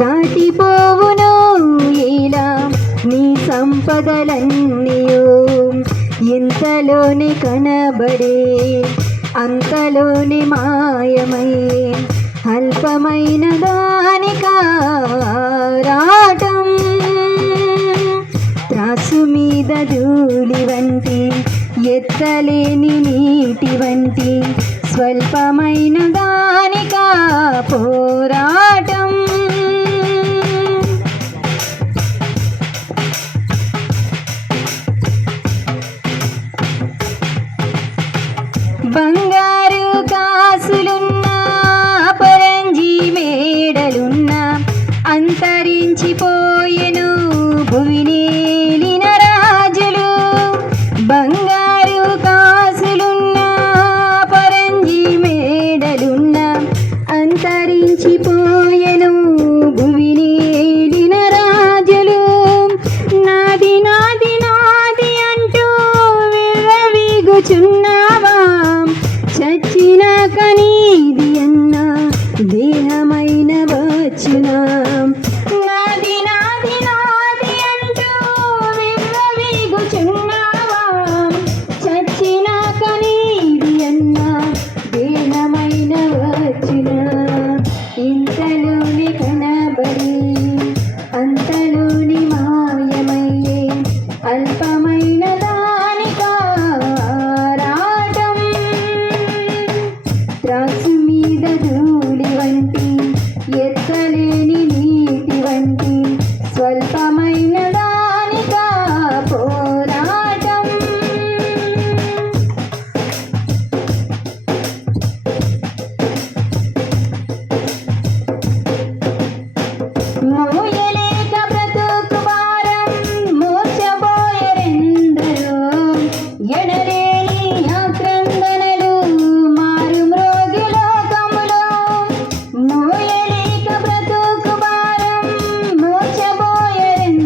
దాటిపోవును ఇలా నీ సంపదలన్నీయు. ఇంతలోని కనబడే అంతలోని మాయమై అల్పమైన దానికారాటం. త్రాసు మీద ధూళి వంటి ఎత్తలేని నీటి వంటి స్వల్పమైన దానికా పోరాటం. బంగారు కాసులున్నా పరంజీ మేడలున్నా అంతరించిపోయెను భువినేలిన రాజులు. బంగారు కాసులున్నా పరంజీ మేడలున్నా అంతరించిపోయెను భువినేలిన రాజులు. నాది నాది నాది అంటూ విర్రవీగుచున్నావా? చచ్చిన కనీది అన్న దేహమైన వచ్చునా? నాది నాది నాది అంటూ విర్రవీగుచున్నావా? చచ్చిన కనీది అన్న దేహమైన వచ్చునా? ఇంతలోని కనబడి అంతలోని మాయమయ్యే అల్పమైన దానికారాటం. త్రాసు మీద ధూళి వంటి ఎత్తలేని నీటి వంటి స్వల్పమైన దానికా పోరాటం. మోయలేక బ్రతుకు భారం మోసబోయెరెందరో. ఎడలేని ఆక్రందనలు మారు మ్రోగి లోకములో. మోయలేక బ్రతుకు భారం మోసబోయెరెందరో.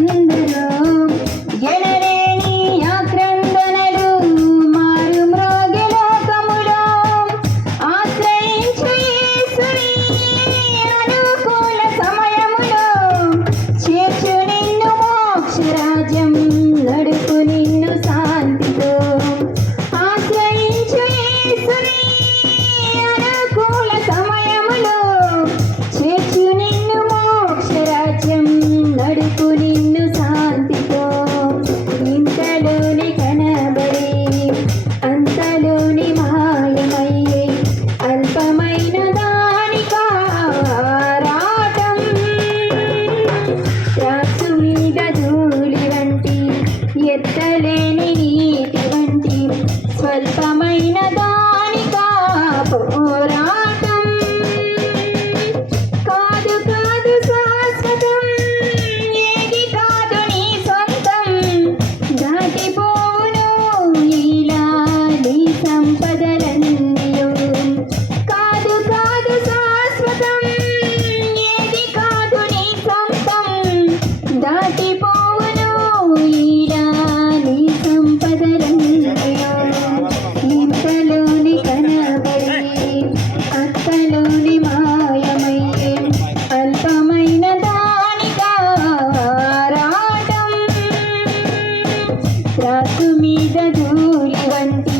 మత్తు మీద ధూళి వంటి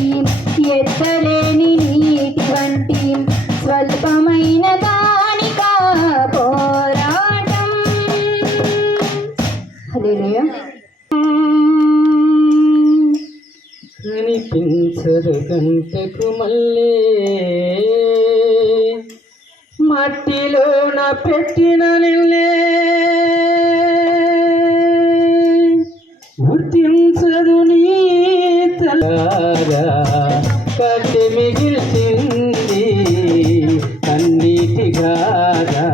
ఎత్తలేని నీటి వంటి స్వల్పమైన దానికా పోరాటం. హల్లెలూయా. కనిపించదు గంటకు మళ్ళీ మట్టిలోన పెట్టిన నిన్నే గుర్తించదు నీ తలారా కట్టి మిగిల్చింది కన్నీటిగారా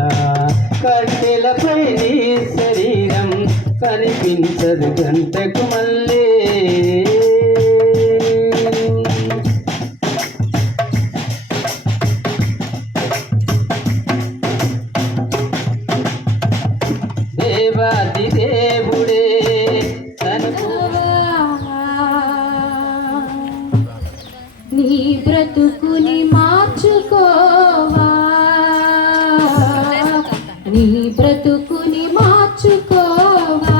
కట్టెలపై నీ శరీరం కనిపించదు గంటకు మళ్ళీ. దేవాది దేవుడే నీ బ్రతుకుని మార్చుకోవా, నీ బ్రతుకుని మార్చుకోవా.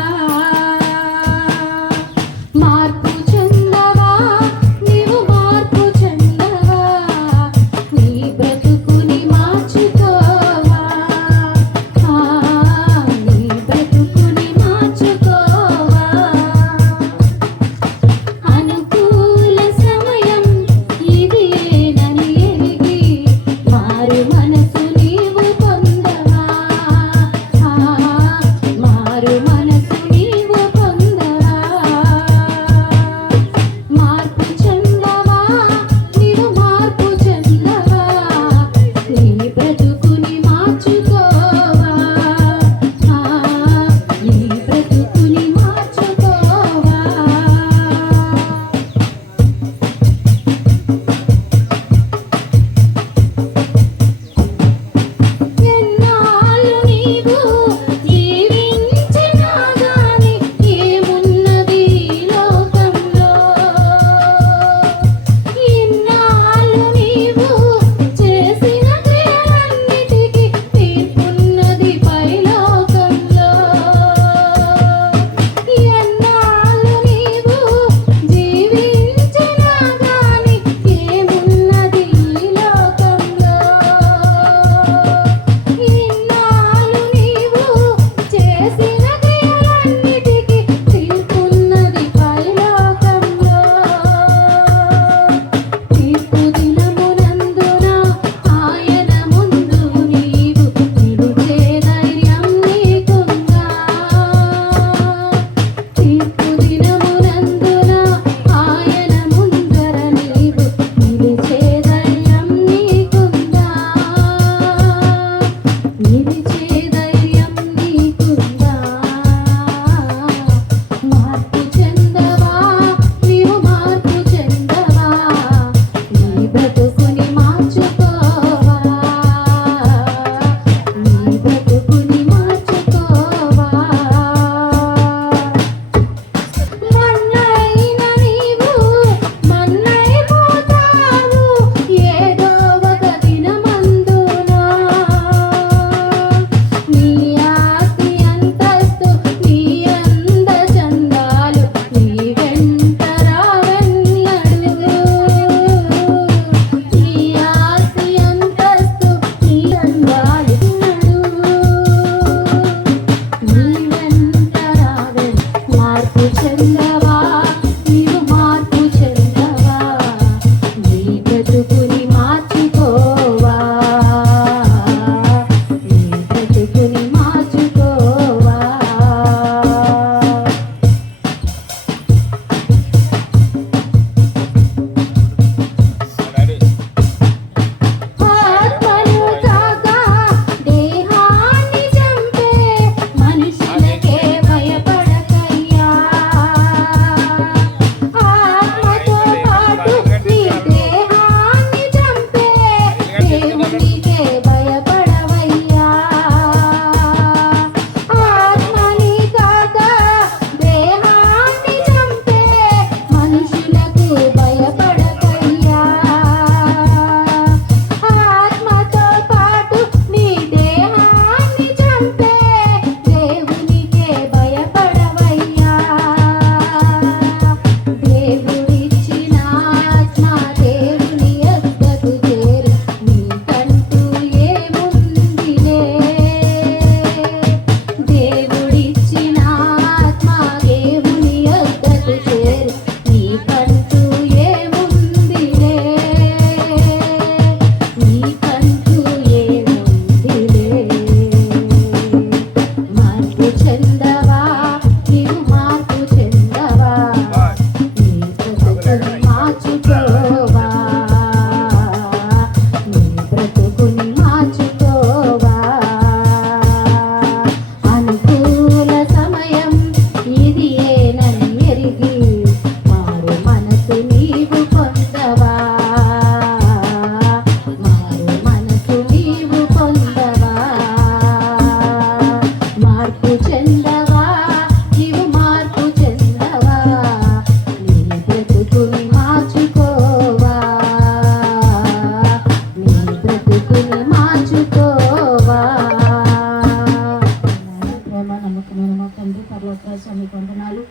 స్వామి వందనాలు.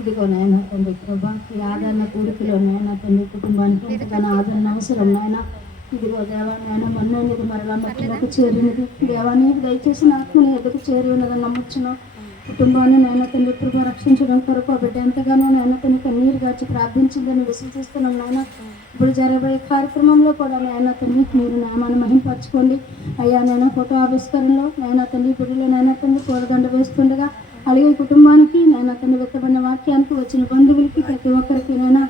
ఇదిగో నాయన తండ్రి ప్రభా, ఈ ఆదరణ కూడికలో నాయన తండ్రి కుటుంబానికి ఎంతగానో ఆదరణ అవసరం నాయన. ఇదిగో దేవా నాయన మొన్నది మరలా మట్టిలోకి చేరినది దేవాన్ని దయచేసి ఆత్మని ఎదుగు చేరి ఉన్నదని నమ్మొచ్చును. కుటుంబాన్ని నాయన తండ్రి ప్రభా రక్షించడం కొరకు బిడ్డ ఎంతగానో నాయన తండ్రి కన్నీరు గాచి ప్రార్థించిందని విశ్వసిస్తున్నాం నాయన. ఇప్పుడు జరగబోయే కార్యక్రమంలో కూడా నాయన తండ్రి మీరు నామాన్ని మహింపరచుకోండి అయ్యా. నేను ఫోటో ఆవిష్కరణలో నాయన తండ్రి బిడ్డలో నాయన తండ్రి పూలదండ వేస్తుండగా అలాగే కుటుంబానికి నాయన తండ్రి వ్యక్తపడిన వాక్యానికి వచ్చిన బంధువులకి ప్రతి ఒక్కరికి నైనా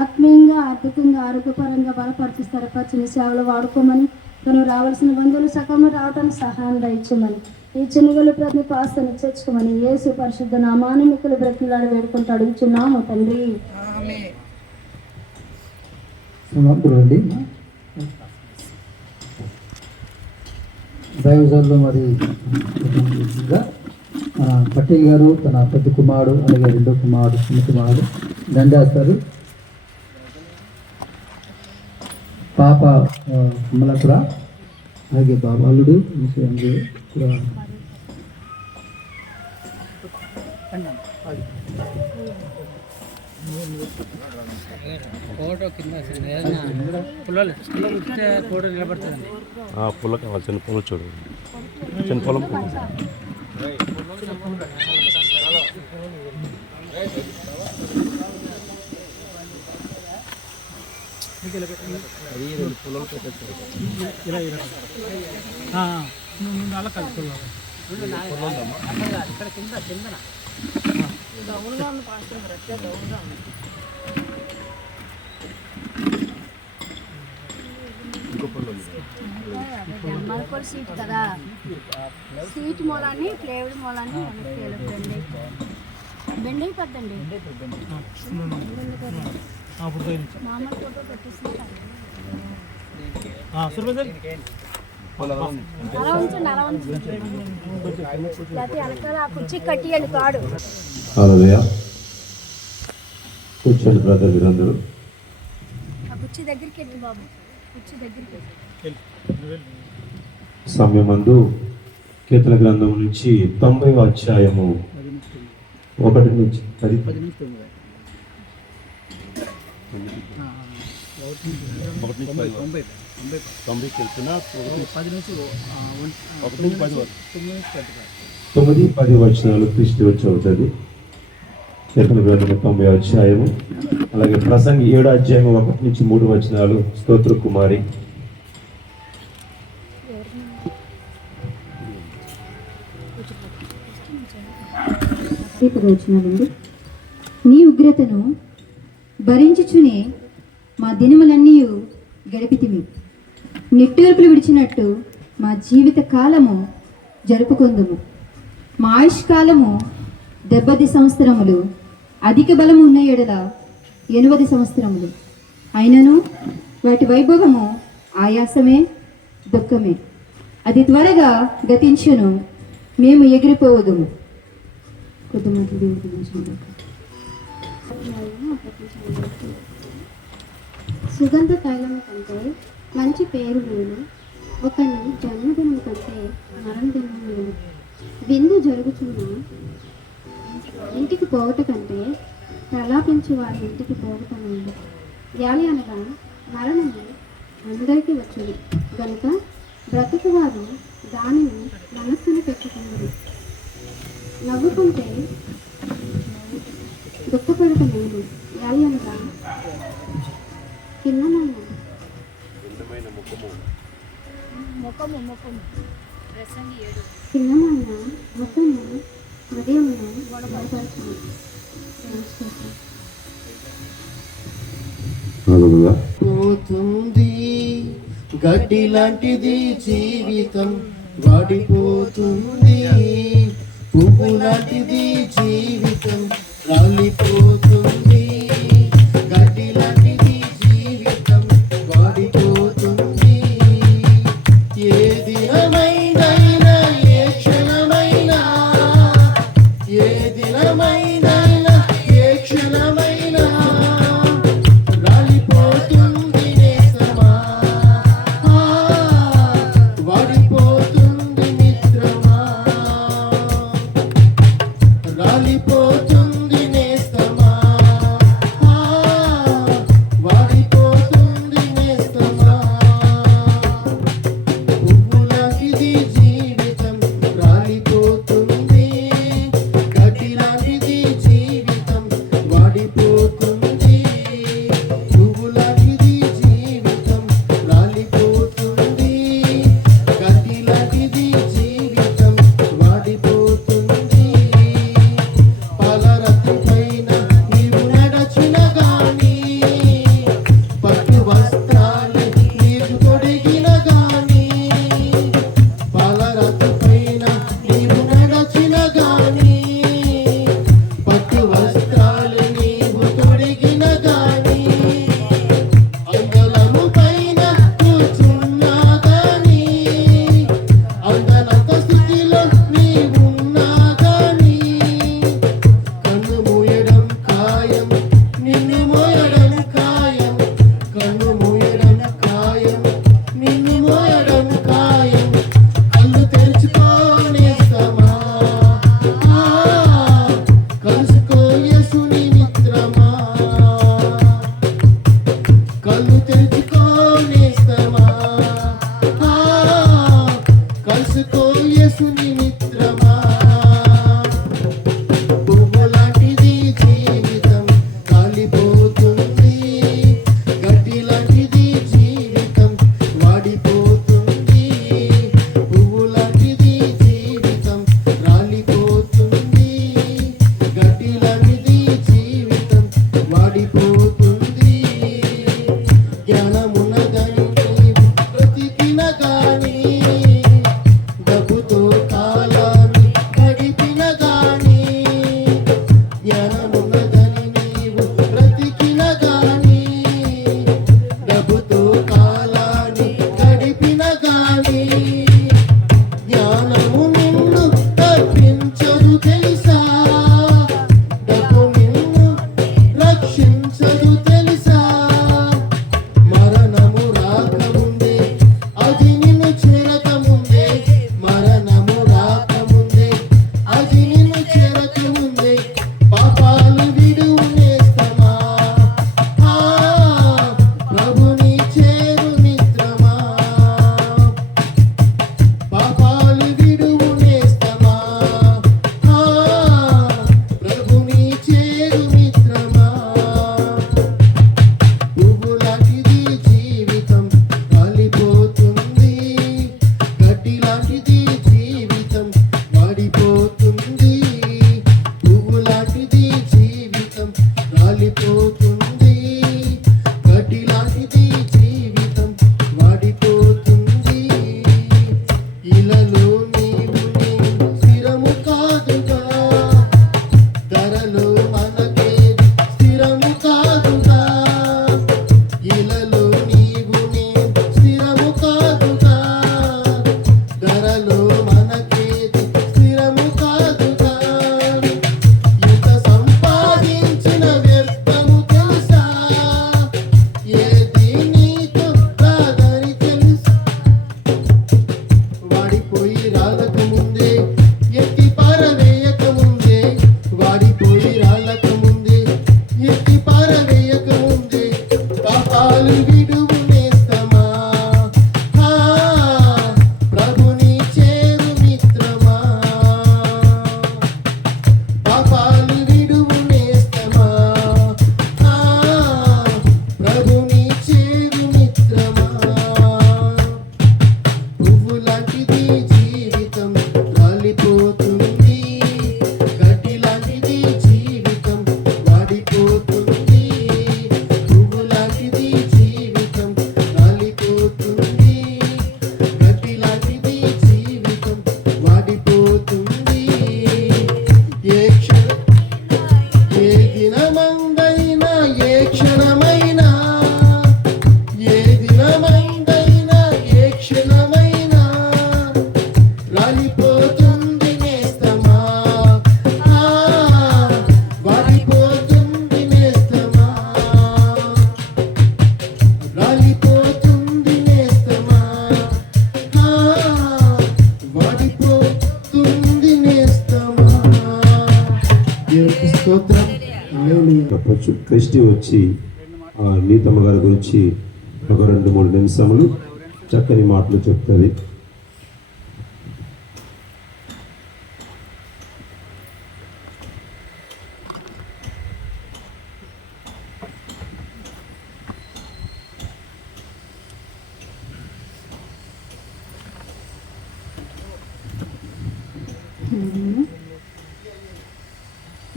ఆత్మీయంగా ఆర్థికంగా ఆరోగ్యపరంగా బలపరిచి స్థిరపరిచిన సేవలు వాడుకోమని తను రావాల్సిన బంధువులు సకాలంలో రావడానికి సహాయం దయచేయమని ఈ చిన్నగలు ప్రతి పాస్తను చేర్చుకోమని యేసు పరిశుద్ధ నామాన్ని మిక్కులు బ్రతిలాడి వేడుకుంటూ అడుగుచున్నాము తండ్రి. దైవజనులు మరి పటేల్ గారు తన పెద్ద కుమారుడు అలాగే రెండో కుమారుడు చిన్న కుమారుడు దండేస్తారు. పాప కమలకుర అలాగే బాబాలుడు పుల్ల కావాలి, చిన్న పొలం చూడండి, చిన్న పొలం. మనకు సీట్ కదా, సీట్ మూలాన్ని ఫ్లేవర్ మూలాన్ని బెండ్ అయిపోద్దండి. మామూలు ఫోటో పెట్టేసి అలా ఉంచండి, అలా ఉంచండి. లేకపోతే వెనకాల ఆ కుర్చీ కట్టియండి కాడు. కూర్చోండి బ్రదర్ మీరందరూ. ఆ కుర్చీ దగ్గరికి వెళ్ళి బాబు, కుర్చీ దగ్గరికి వెళ్ళి. సమయమందు కీర్తన గ్రంథం నుంచి 90వ అధ్యాయము 1 నుంచి 10. 9-10 వచనాలు క్రీస్తు వచ్చి అవుతుంది. కీర్తన గ్రంథము 90వ అధ్యాయము, అలాగే ప్రసంగి 7వ అధ్యాయము 1 నుంచి 3 వచనాలు స్తోత్ర కుమారి. నీ ఉగ్రతను భరించుచునే మా దినములన్నీ గడిపితిమి. నిట్టూర్పులు విడిచినట్టు మా జీవిత కాలము జరుపుకుందుము. మా ఆయుష్కాలము 70 సంవత్సరములు, అధిక బలము ఉన్న ఎడల 80 సంవత్సరములు. అయినను వాటి వైభవము ఆయాసమే, దుఃఖమే. అది త్వరగా గతించును, మేము ఎగిరిపోవదుము. సుగంధ తైలము కంటే మంచి పేరు మేలు, ఒకని జన్మదినం కంటే మరణదినం మేలు. విందు జరుగుతున్న ఇంటికి పోవట కంటే ప్రలాపించి వారి ఇంటికి పోవట మేలు. వ్యాధి అనగా మరణము అందరికీ వచ్చును కనుక బ్రతుకువారు దానిని మనస్సును పెట్టుకున్నారు. నవ్వుకుంటే దుఃఖపడట మేలు. వ్యాధి అనగా భిన్నమైన భిన్నమైన ముఖము హృదయమును బలపరచును. పోతుంది గడ్డి లాంటిది జీవితం, వాడిపోతుంది. పువ్వు లాంటిది జీవితం, రాలిపోతుంది. గడ్డి లాంటిది జీవితం, వాడిపోతుంది. ఏ దినమైనా ఏ క్షణమైనా, ఏ దినమైనా ఏ క్షణమైనా రాలిపోతుంది నేస్తమా, వాడిపోతుంది మిత్రమా. రాలిపో స్తోత్రం హల్లెలూయా. చెప్పచ్చు. క్రిస్టి వచ్చి నీతమ్మ గారి గురించి ఒక 2-3 నిమిషములు చక్కని మాటలు చెప్తుంది.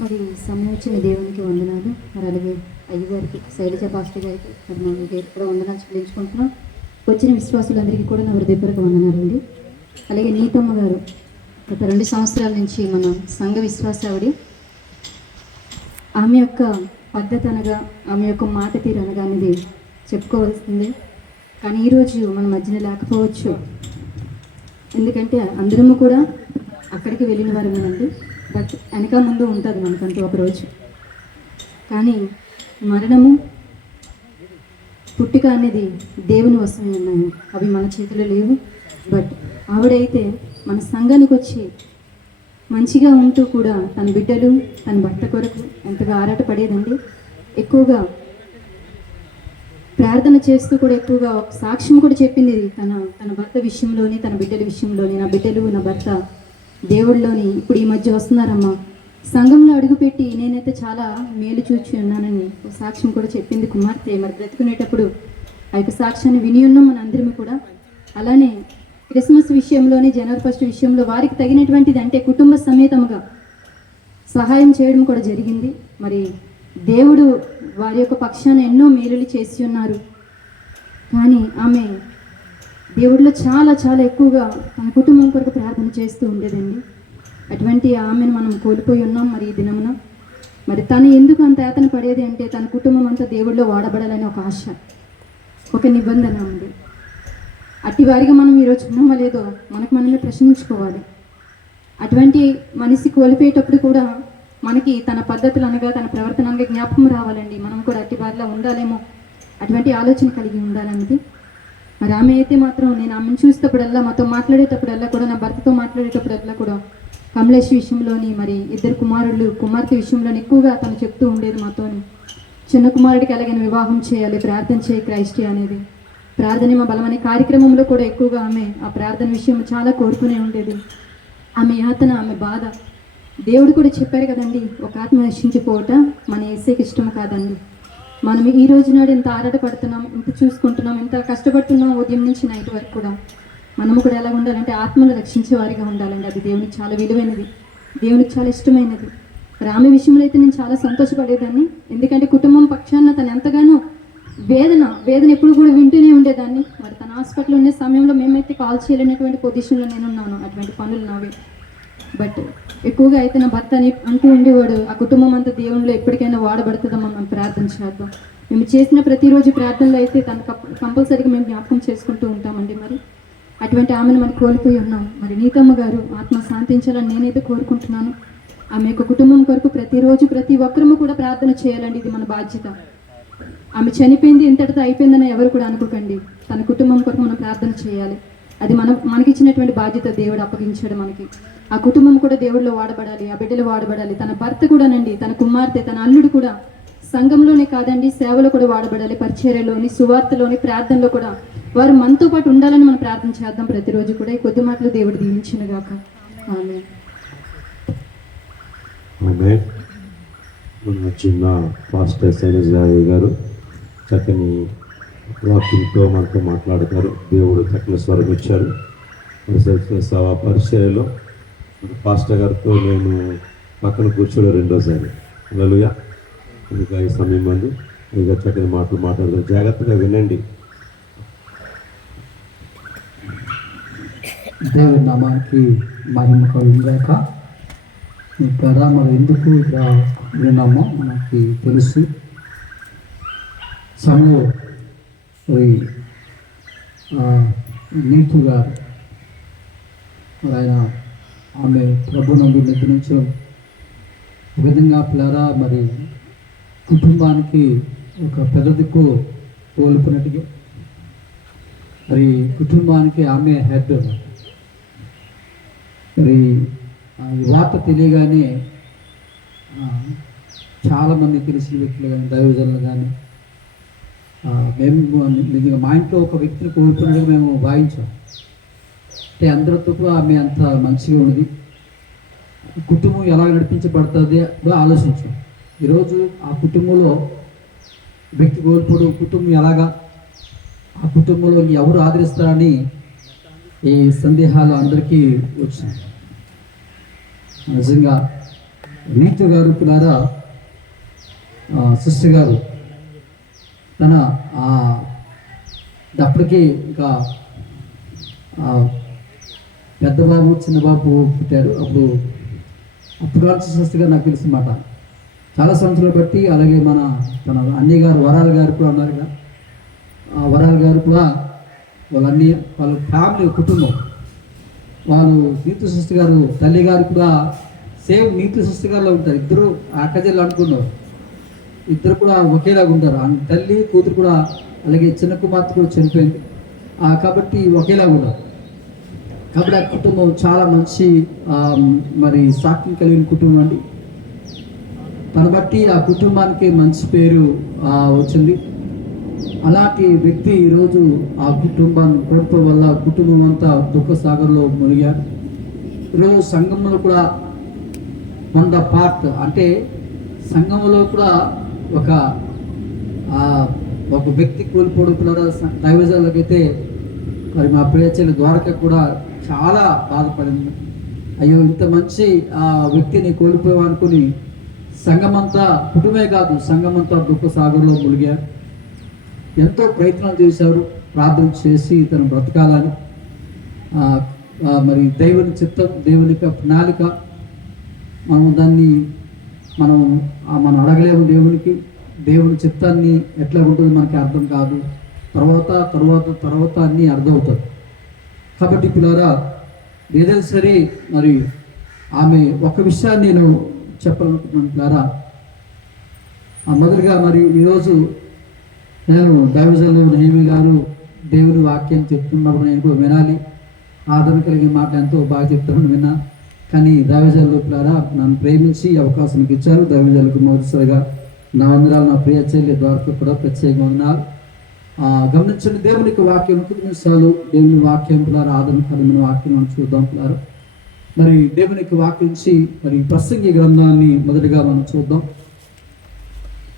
మరి సమయం ఇచ్చిన దేవునికి వందనాలు. మరి అలాగే అయ్యగారికి, శైలజ పాస్టర్ గారికి, మరి మా గారికి కూడా వందనాలు చెల్లించుకుంటున్నాం. వచ్చిన విశ్వాసులందరికీ కూడా నా హృదయపూర్వక వందనాలండి. అలాగే నీతమ్మ గారు గత 2 సంవత్సరాల నుంచి మన సంఘ విశ్వాసావిడి. ఆమె యొక్క పద్ధతి అనగా, ఆమె యొక్క మాట తీరు అనగా అనేది చెప్పుకోవాల్సిందే. కానీ ఈరోజు మన మధ్యన లేకపోవచ్చు. ఎందుకంటే అందరము కూడా అక్కడికి వెళ్ళిన వారమేనండి. బట్ వెనక ముందు ఉంటుంది మనకంటూ ఒకరోజు. కానీ మరణము, పుట్టుక అనేది దేవుని వశమే ఉన్నాయి. అవి మన చేతిలో లేవు. బట్ ఆవిడైతే మన సంఘానికి వచ్చి మంచిగా ఉంటూ కూడా తన బిడ్డలు, తన భర్త కొరకు ఎంతగా ఆరాటపడేదండి. ఎక్కువగా ప్రార్థన చేస్తూ కూడా ఎక్కువగా ఒక సాక్ష్యం కూడా చెప్పింది తన భర్త విషయంలోని, తన బిడ్డల విషయంలోని. నా బిడ్డలు, నా భర్త దేవుడిలోని ఇప్పుడు ఈ మధ్య వస్తున్నారమ్మా, సంఘంలో అడుగుపెట్టి నేనైతే చాలా మేలు చూచి ఉన్నానని ఒక సాక్ష్యం కూడా చెప్పింది కుమార్తె. మరి బ్రతుకునేటప్పుడు ఆ యొక్క సాక్ష్యాన్ని విని ఉన్నాం మన అందరము కూడా. అలానే క్రిస్మస్ విషయంలోని, జనవరి 1 విషయంలో వారికి తగినటువంటిది అంటే కుటుంబ సమేతముగా సహాయం చేయడం కూడా జరిగింది. మరి దేవుడు వారి యొక్క పక్షాన ఎన్నో మేలులు చేసి ఉన్నారు. కానీ ఆమె దేవుడిలో చాలా చాలా ఎక్కువగా తన కుటుంబం కొరకు ప్రార్థన చేస్తూ ఉండేదండి. అటువంటి ఆమెను మనం కోల్పోయి ఉన్నాం మరి ఈ దినమున. మరి తను ఎందుకు అంత యాతన పడేది అంటే తన కుటుంబం అంతా దేవుడిలో వాడబడాలని ఒక ఆశ, ఒక నిబంధన ఉంది. అట్టి వారిగా మనం ఈరోజు ఉన్నామో లేదో మనకు మనమే ప్రశ్నించుకోవాలి. అటువంటి మనిషి కోల్పోయేటప్పుడు కూడా మనకి తన పద్ధతులు అనగా, తన ప్రవర్తన అనగా జ్ఞాపకం రావాలండి. మనం కూడా అట్టి వారిలో ఉండాలేమో, అటువంటి ఆలోచన కలిగి ఉండాలన్నది. మరి ఆమె అయితే మాత్రం నేను ఆమెను చూసేటప్పుడల్లా, మాతో మాట్లాడేటప్పుడల్లా కూడా, నా భర్తతో మాట్లాడేటప్పుడల్లా కూడా కమలేష్ విషయంలోని, మరి 2 కుమార్తె విషయంలోని ఎక్కువగా తను చెప్తూ ఉండేది మాతోని. చిన్న కుమారుడికి ఎలాగైన వివాహం చేయాలి, ప్రార్థన చేయి క్రైస్టి అనేది. ప్రార్థన మా బలం అనే కార్యక్రమంలో కూడా ఎక్కువగా ఆమె ఆ ప్రార్థన విషయం చాలా కోరుకునే ఉండేది. ఆమె యాతన, ఆమె బాధ దేవుడు కూడా చెప్పారు కదండి, ఒక ఆత్మ నశించిపోవట మన యేసుకి ఇష్టం కాదండి. మనం ఈ రోజు నాడు ఎంత ఆరాటపడుతున్నాం, ఎంత చూసుకుంటున్నాం, ఎంత కష్టపడుతున్నాం ఉదయం నుంచి నైట్ వరకు కూడా. మనము కూడా ఎలా ఉండాలంటే ఆత్మను రక్షించే వారిగా ఉండాలండి. అది దేవునికి చాలా విలువైనది, దేవునికి చాలా ఇష్టమైనది. మరి ఆమె విషయంలో అయితే నేను చాలా సంతోషపడేదాన్ని. ఎందుకంటే కుటుంబం పక్షాన తను ఎంతగానో వేదన ఎప్పుడు కూడా వింటూనే ఉండేదాన్ని. మరి తన హాస్పిటల్లో ఉండే సమయంలో మేమైతే కాల్ చేయలేనటువంటి పొజిషన్లో నేనున్నాను, అటువంటి పనులు నావే. బట్ ఎక్కువగా అయితే నా భర్త అని అంటూ ఉండేవాడు, ఆ కుటుంబం అంతా దేవునిలో ఎప్పటికైనా వాడబడుతుందమ్మా, మనం ప్రార్థన చేద్దాం. మేము చేసిన ప్రతిరోజు ప్రార్థనలో అయితే తను కంపల్సరీగా మేము జ్ఞాపకం చేసుకుంటూ ఉంటామండి. మరి అటువంటి ఆమెను మనం కోల్పోయి ఉన్నాం. మరి నీతమ్మ గారు ఆత్మ శాంతించాలని నేనైతే కోరుకుంటున్నాను. ఆమె యొక్క కుటుంబం కొరకు ప్రతిరోజు ప్రతి ఒక్కరము కూడా ప్రార్థన చేయాలండి. ఇది మన బాధ్యత. ఆమె చనిపోయింది ఇంతటితో అయిపోయిందని ఎవరు కూడా అనుకోకండి. తన కుటుంబం కొరకు మనం ప్రార్థన చేయాలి. అది మనకిచ్చినటువంటి బాధ్యత దేవుడు అప్పగించాడు మనకి. ఆ కుటుంబం కూడా దేవుడిలో వాడబడాలి, ఆ బిడ్డలు వాడబడాలి. తన భర్త కూడానండి, తన కుమార్తె, తన అల్లుడు కూడా సంఘంలోనే కాదండి, సేవలో కూడా వాడబడాలి. పరిచర్యలోని, సువార్తలోని, ప్రార్థనలో కూడా వారు మనతో పాటు ఉండాలని మనం ప్రార్థన చేద్దాం ప్రతిరోజు కూడా. ఈ కొద్ది మాటలు దేవుడు దీవించిన గాక. ఆమేన్. చిన్న పాస్టర్ శైలజ గారు చక్కని వాక్యంతో మనతో మాట్లాడతారు. దేవుడు చక్కని స్వరం ఇచ్చారు. పరిచర్యలో పాస్టర్ గారితో నేను పక్కన కూర్చోవడం 2వసారి. హల్లెలూయా. ఇంకా ఈ సమయం మంది ఇంకా చక్కని మాటలు మాట్లాడతారు. జాగ్రత్తగా వినండి. దేవుని నామానికి మహిమ కలుగుగాక. ఇక్కడ మనం ఎందుకు ఇక్కడ విన్నామో మనకి తెలుసు. సమూహ నీతు గారు మరి ఆయన ఆమె ప్రభునందు నిద్రించడం ఒక విధంగా పిల్లరా మరి కుటుంబానికి ఒక పెద్ద దిక్కు కోల్పోయినట్టుగా మరి కుటుంబానికి ఆమె హెడ్. మరి ఈ వార్త తెలియగానే చాలామంది తెలిసిన వ్యక్తులు కానీ దైవజనులు కానీ మేము నిజంగా మా ఇంట్లో ఒక వ్యక్తిని కోరుకున్నట్టుగా మేము భావించాం. అంటే అందరితో కూడా ఆమె అంత మంచిగా ఉన్నది, కుటుంబం ఎలా నడిపించబడుతుంది ఆలోచించాం. ఈరోజు ఆ కుటుంబంలో వ్యక్తి కోల్పోవడం, కుటుంబం ఎలాగా, ఆ కుటుంబంలో ఎవరు ఆదరిస్తారని ఈ సందేహాలు అందరికీ వచ్చినాయి. నిజంగా నీతు గారు కూడా సిస్టర్ గారు తన అప్పటికి ఇంకా పెద్ద బాబు చిన్న బాబు పుట్టారు. అప్పుడు సిస్టర్ గారు నాకు తెలిసిన మాట చాలా సంవత్సరాలు బట్టి, అలాగే తన అన్నయ్య గారు వరాల గారు కూడా ఉన్నారు కదా, వరాల గారు కూడా వాళ్ళ ఫ్యామిలీ కుటుంబం, వాళ్ళు నీతు సిస్టర్ గారు తల్లి గారు కూడా సేమ్ నీతు సిస్టర్ గారిలో ఉంటారు. ఇద్దరు అక్కజల్లు అనుకున్నారు, ఇద్దరు కూడా ఒకేలాగా ఉంటారు. తల్లి కూతురు కూడా, అలాగే చిన్న కుమార్తె కూడా చనిపోయింది కాబట్టి ఒకేలాగా ఉన్నారు. కాబట్టి ఆ కుటుంబం చాలా మంచి మరి సాక్ష్యం కలిగిన కుటుంబం అండి. తను బట్టి ఆ కుటుంబానికి మంచి పేరు వచ్చింది. అలాంటి వ్యక్తి ఈరోజు ఆ కుటుంబాన్ని కోల్పోవడం వల్ల కుటుంబం అంతా దుఃఖ సాగర్లో మునిగారు. ఈరోజు సంఘంలో కూడా కొంత పార్ట్, అంటే సంఘంలో కూడా ఒక వ్యక్తి కోల్పోవడం పిల్లల దైవజనులకైతే మరి మా ప్రియచెల్లి ద్వారక కూడా చాలా బాధపడింది. అయ్యో ఇంత మంచి వ్యక్తిని కోల్పోయాం అనుకుని సంఘమంతా, కుటుంబమే కాదు సంఘమంతా దుఃఖ సాగర్లో మునిగారు. ఎంతో ప్రయత్నం చేశారు, ప్రార్థన చేసి తను బ్రతకాలని. మరి దేవుని చిత్తం, దేవుని యొక్క ప్రణాళిక మనం అడగలేము. దేవుని చిత్తాన్ని ఎట్లా ఉంటుందో మనకి అర్థం కాదు. తర్వాత అన్నీ అర్థమవుతుంది. కాబట్టి పిల్లరా ఏదైనా సరే మరి ఆమె ఒక విషయాన్ని నేను చెప్పాలనుకుంటున్నాను పిల్లరా. మొదటిగా మరి ఈరోజు నేను దైవజనులు నెహెమీ గారు దేవుని వాక్యం చెప్తున్నప్పుడు నేను కూడా వినాలి, ఆదరణ కలిగిన మాట ఎంతో బాగా చెప్తాను విన్నా. కానీ దైవజనులు పిల్లరా నన్ను ప్రేమించి అవకాశం ఇచ్చారు. దైవజనులకు మొదటిసారిగా నా వందనాలు. నా ప్రియ చెల్లి ద్వారా కూడా ప్రత్యేక వందనాలు. గమనించండి, దేవునికి వాక్యం 9 నిమిషాలు దేవుని వాక్యం పిల్లరా, ఆదరణకరమైన వాక్యం మనం చూద్దాం పిల్లరా. మరి దేవునికి వాక్యించి మరి ప్రసంగి గ్రంథాన్ని మొదటిగా మనం చూద్దాం.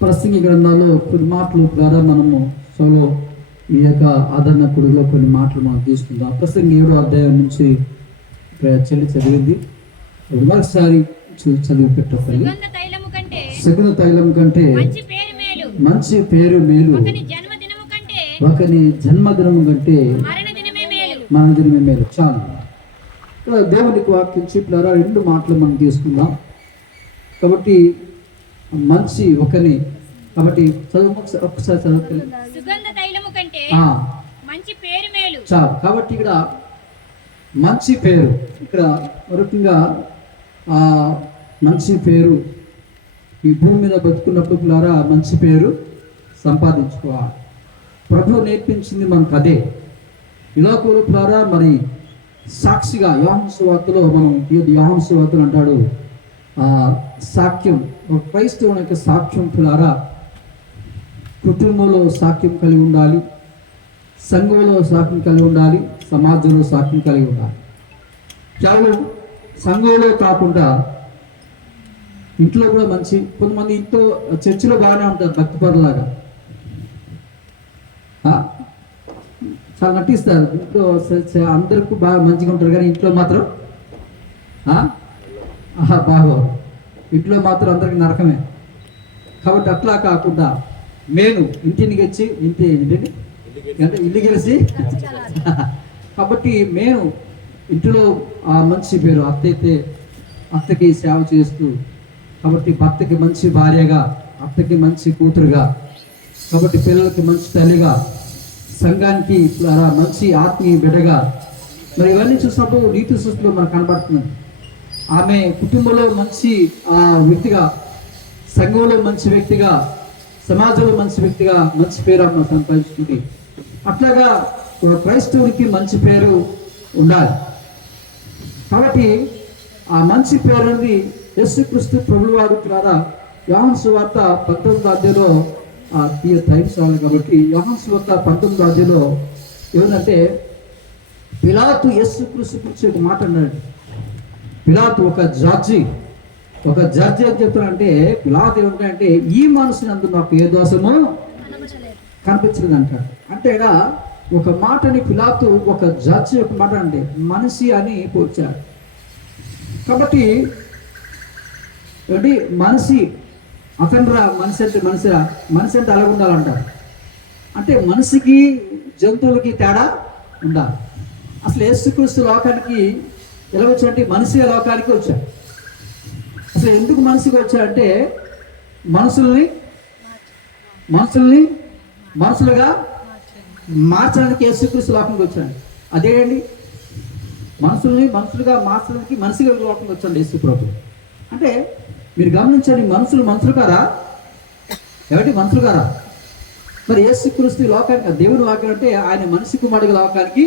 ప్రసంగి గ్రంథాల్లో కొన్ని మాటలు ద్వారా మనము సోలో ఈ యొక్క ఆదరణ కొడుగులో కొన్ని మాటలు మనం తీసుకుందాం. ప్రసంగి 7వ అధ్యాయం నుంచి చెల్లి చదివింది, మరొకసారి చదివి పెట్టాలి. సుగంధ తైలం కంటే మంచి పేరు మేలు, ఒకని జన్మదినము కంటే మరణదినమే మేలు. చాలు. దేవునికి వాక్యించి పిల్లరా 2 మాటలు మనం తీసుకుందాం. కాబట్టి మంచి ఒకని, కాబట్టి ఒకసారి చదువుతుంది. చాలు. కాబట్టి ఇక్కడ మంచి పేరు, ఇక్కడ ముఖ్యంగా మంచి పేరు ఈ భూమి మీద బతుకున్నప్పుడు పిల్లరా మంచి పేరు సంపాదించుకోవాలి. ప్రభువు నేర్పించింది మనకు అదే. ఇలా పిల్లరా మరి సాక్షిగా యోహాను సువార్తలో యోహాను సువార్తలు అంటాడు సాక్ష్యం, ఒక క్రైస్తవుని యొక్క సాక్ష్యం పిల్లరా కుటుంబంలో సాక్ష్యం కలిగి ఉండాలి, సంఘంలో సాక్ష్యం కలిగి ఉండాలి, సమాజంలో సాక్ష్యం కలిగి ఉండాలి. కేవలం సంఘంలో కాకుండా ఇంట్లో కూడా మంచి, కొంతమంది ఇంట్లో చర్చిలో బాగానే ఉంటారు భక్తిపరులాగా, చాలా నటిస్తారు. ఇంట్లో అందరికీ బాగా మంచిగా ఉంటారు, కానీ ఇంట్లో మాత్రం బాగోరు, ఇంట్లో మాత్రం అందరికి నరకమే. కాబట్టి అట్లా కాకుండా నేను ఇంటిని గెలిచి ఇల్లు గెలిచి కాబట్టి నేను ఇంటిలో మంచి పేరు, అత్తకి సేవ చేస్తూ, కాబట్టి భర్తకి మంచి భార్యగా, అత్తకి మంచి కూతురుగా, కాబట్టి పిల్లలకి మంచి తల్లిగా, సంఘానికి మంచి ఆత్మీయ బిడ్డగా, మరి ఇవన్నీ చూసినప్పుడు నీతి సృష్టిలో మనకు కనబడుతుంది. ఆమె కుటుంబంలో మంచి వ్యక్తిగా, సంఘంలో మంచి వ్యక్తిగా, సమాజంలో మంచి వ్యక్తిగా మంచి పేరు ఆమె సంపాదించుకుంది. అట్లాగా క్రైస్తవుడికి మంచి పేరు ఉండాలి. కాబట్టి ఆ మంచి పేరు అనేది యేసుక్రీస్తు ప్రభువారు ద్వారా యోహాను సువార్త 19వ అధ్యాయంలో టైం చాలు కాబట్టి యోహాను సువార్త 19వ అధ్యాయంలో ఏమంటే పిలాతు యేసుక్రీస్తు గురించి ఒక మాట అన్నాడు. పిలాతు ఒక జడ్జి ఏం చెప్తాడంటే, పిలాతు ఏమంటాడంటే ఈ మనసునందు నాకు ఏ దోషము కనిపించలేదు అంటాడు. అంటే ఇక్కడ ఒక మాటని పిలాతు ఒక జడ్జి ఒక మాట అంటే మనిషి అని పోల్చాడు. కాబట్టి ఏంటి మనిషి అతనురా మనిషి అంటే అలాగ ఉండాలంటారు. అంటే మనిషికి జంతువులకి తేడా ఉండాలి. అసలు యేసుక్రీస్తు లోకానికి ఎలా వచ్చాడంటే మనిషిగా లోకానికి వచ్చాడు. అసలు ఎందుకు మనిషిగా వచ్చాడంటే మనుషులుగా మార్చడానికి యేసుక్రీస్తు లోకంకి వచ్చాడు. అదేండి మనుషులుగా మార్చడానికి మనిషిగా లోకంకి వచ్చాడు యేసు ప్రభు. అంటే మీరు గమనించండి, మనుషులు కారా? మనుషులు కారా? మరి యేసుక్రీస్తు లోకానికి దేవుని వాక్యం అంటే ఆయన మనిషి కుమారుడిగా లోకానికి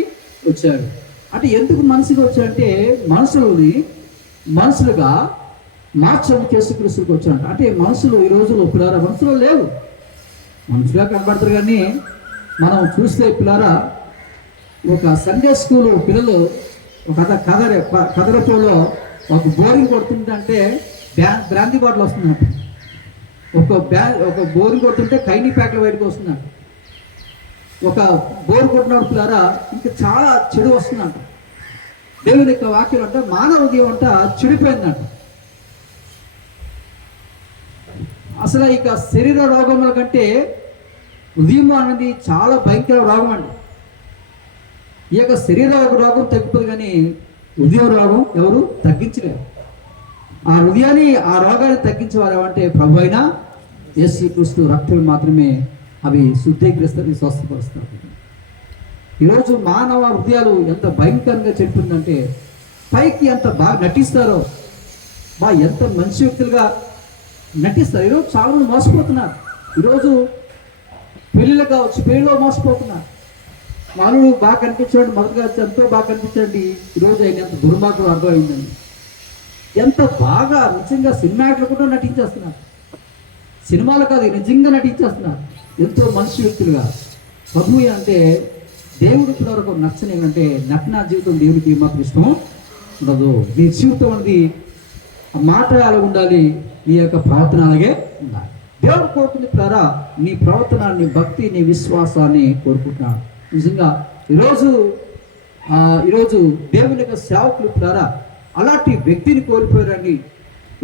వచ్చాడు. అంటే ఎందుకు మనిషిగా వచ్చాడంటే మనుషులుగా మార్చడానికి యేసుక్రీస్తుకి వచ్చాడు. అంటే మనుషులు ఈ రోజులో పిల్లారా మనుషులు లేవు, మనుషులుగా కనబడతారు. కానీ మనం చూస్తే పిల్లారా ఒక సండే స్కూల్ పిల్లలు ఒక కదరపోలో ఒక బోరింగ్ కొడుతుంటే బ్రాంతి బాటిల్ వస్తున్నట్టు, ఒక బోరింగ్ కొడుతుంటే కైనీ ప్యాక్లు బయటకు వస్తున్నట్టు, ఒక బోరు కొట్టినప్పుడు పిల్లారా ఇంకా చాలా చెడు వస్తుందంట. దేవుని యొక్క వాక్యం అంట మానవ ఉదయం అంట చెడిపోయిందంట. అసలు ఇక శరీర రోగముల కంటే ఉదయం అనేది చాలా భయంకర రోగం అండి. ఈ యొక్క శరీర రోగం తగ్గిపోదు కానీ ఉదయం రోగం ఎవరు తగ్గించలేరు. ఆ హృదయాన్ని ఆ రోగాన్ని తగ్గించేవారు అంటే ప్రభు అయినా యేసుక్రీస్తు రక్తం మాత్రమే అవి శుద్ధీకరిస్తారు, స్వస్థపరుస్తారు. ఈరోజు మానవ హృదయాలు ఎంత భయంకరంగా చెప్పిందంటే పైకి ఎంత బాగా నటిస్తారో, ఎంత మంచి వ్యక్తులుగా నటిస్తారు. ఈరోజు చాలా మంది మోసపోతున్నారు. ఈరోజు పెళ్ళిళ్ళు కావచ్చు, పెళ్ళిలో మోసపోతున్నారు. వాళ్ళు బాగా కనిపించండి, మొదటిగా ఎంతో బాగా కనిపించండి, ఈరోజు ఆయన ఎంత దుర్మార్గం అర్థమైందండి. ఎంత బాగా నిజంగా సినిమాలు కూడా నటించేస్తున్నారు, సినిమాలు కాదు నిజంగా నటించేస్తున్నారు ఎంతో మంచి వ్యక్తులుగా. ప్రభు అంటే దేవుడి పిల్లలకు నచ్చని ఏమంటే నటన జీవితం దేవుడికి మాకు ఇష్టం ఉండదు. నీ జీవితం అనేది మాట అలా ఉండాలి, నీ యొక్క ప్రవర్తన అలాగే ఉండాలి. దేవుడు కోరుకునే పిల్లరా నీ ప్రవర్తన, నీ భక్తి, నీ విశ్వాసాన్ని కోరుకుంటున్నాడు. నిజంగా ఈరోజు దేవుని యొక్క సేవకులు పిల్లరా అలాంటి వ్యక్తిని కోల్పోయారని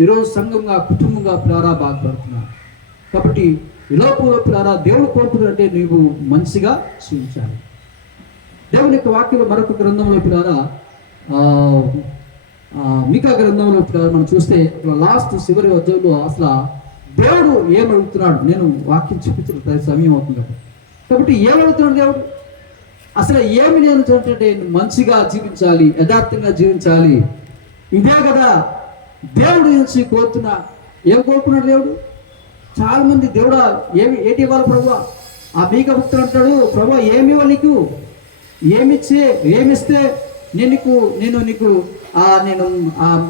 ఈరోజు సంఘంగా కుటుంబంగా పిల్లరా బాధపడుతున్నారు. కాబట్టి ఇలాపూర్వ పిల్లరా దేవుడు కోరుకున్నారంటే నీవు మంచిగా జీవించాలి. దేవుని యొక్క వాక్యంలో మరొక గ్రంథంలో పిల్లరా మీకా గ్రంథంలో పిల్లరా మనం చూస్తే లాస్ట్ చివరి అధ్యాయంలో అసలు దేవుడు ఏమడుగుతున్నాడు, నేను వాక్యం చూపించిన సమయం అవుతుంది కాబట్టి ఏమడుగుతున్నాడు దేవుడు అసలు ఏమి నేను చూడంటే మంచిగా జీవించాలి, యథార్థంగా జీవించాలి. ఇదే కదా దేవుడు నుంచి కోరుతున్నా. ఏం కోరుకున్నాడు దేవుడు? చాలా మంది దేవుడా ఏంటి ఇవ్వాలి ప్రభు? ఆ మీక భక్తుడు అంటాడు, ప్రభు ఏమి ఇవ్వాలి నీకు, ఏమిస్తే నేను నీకు నేను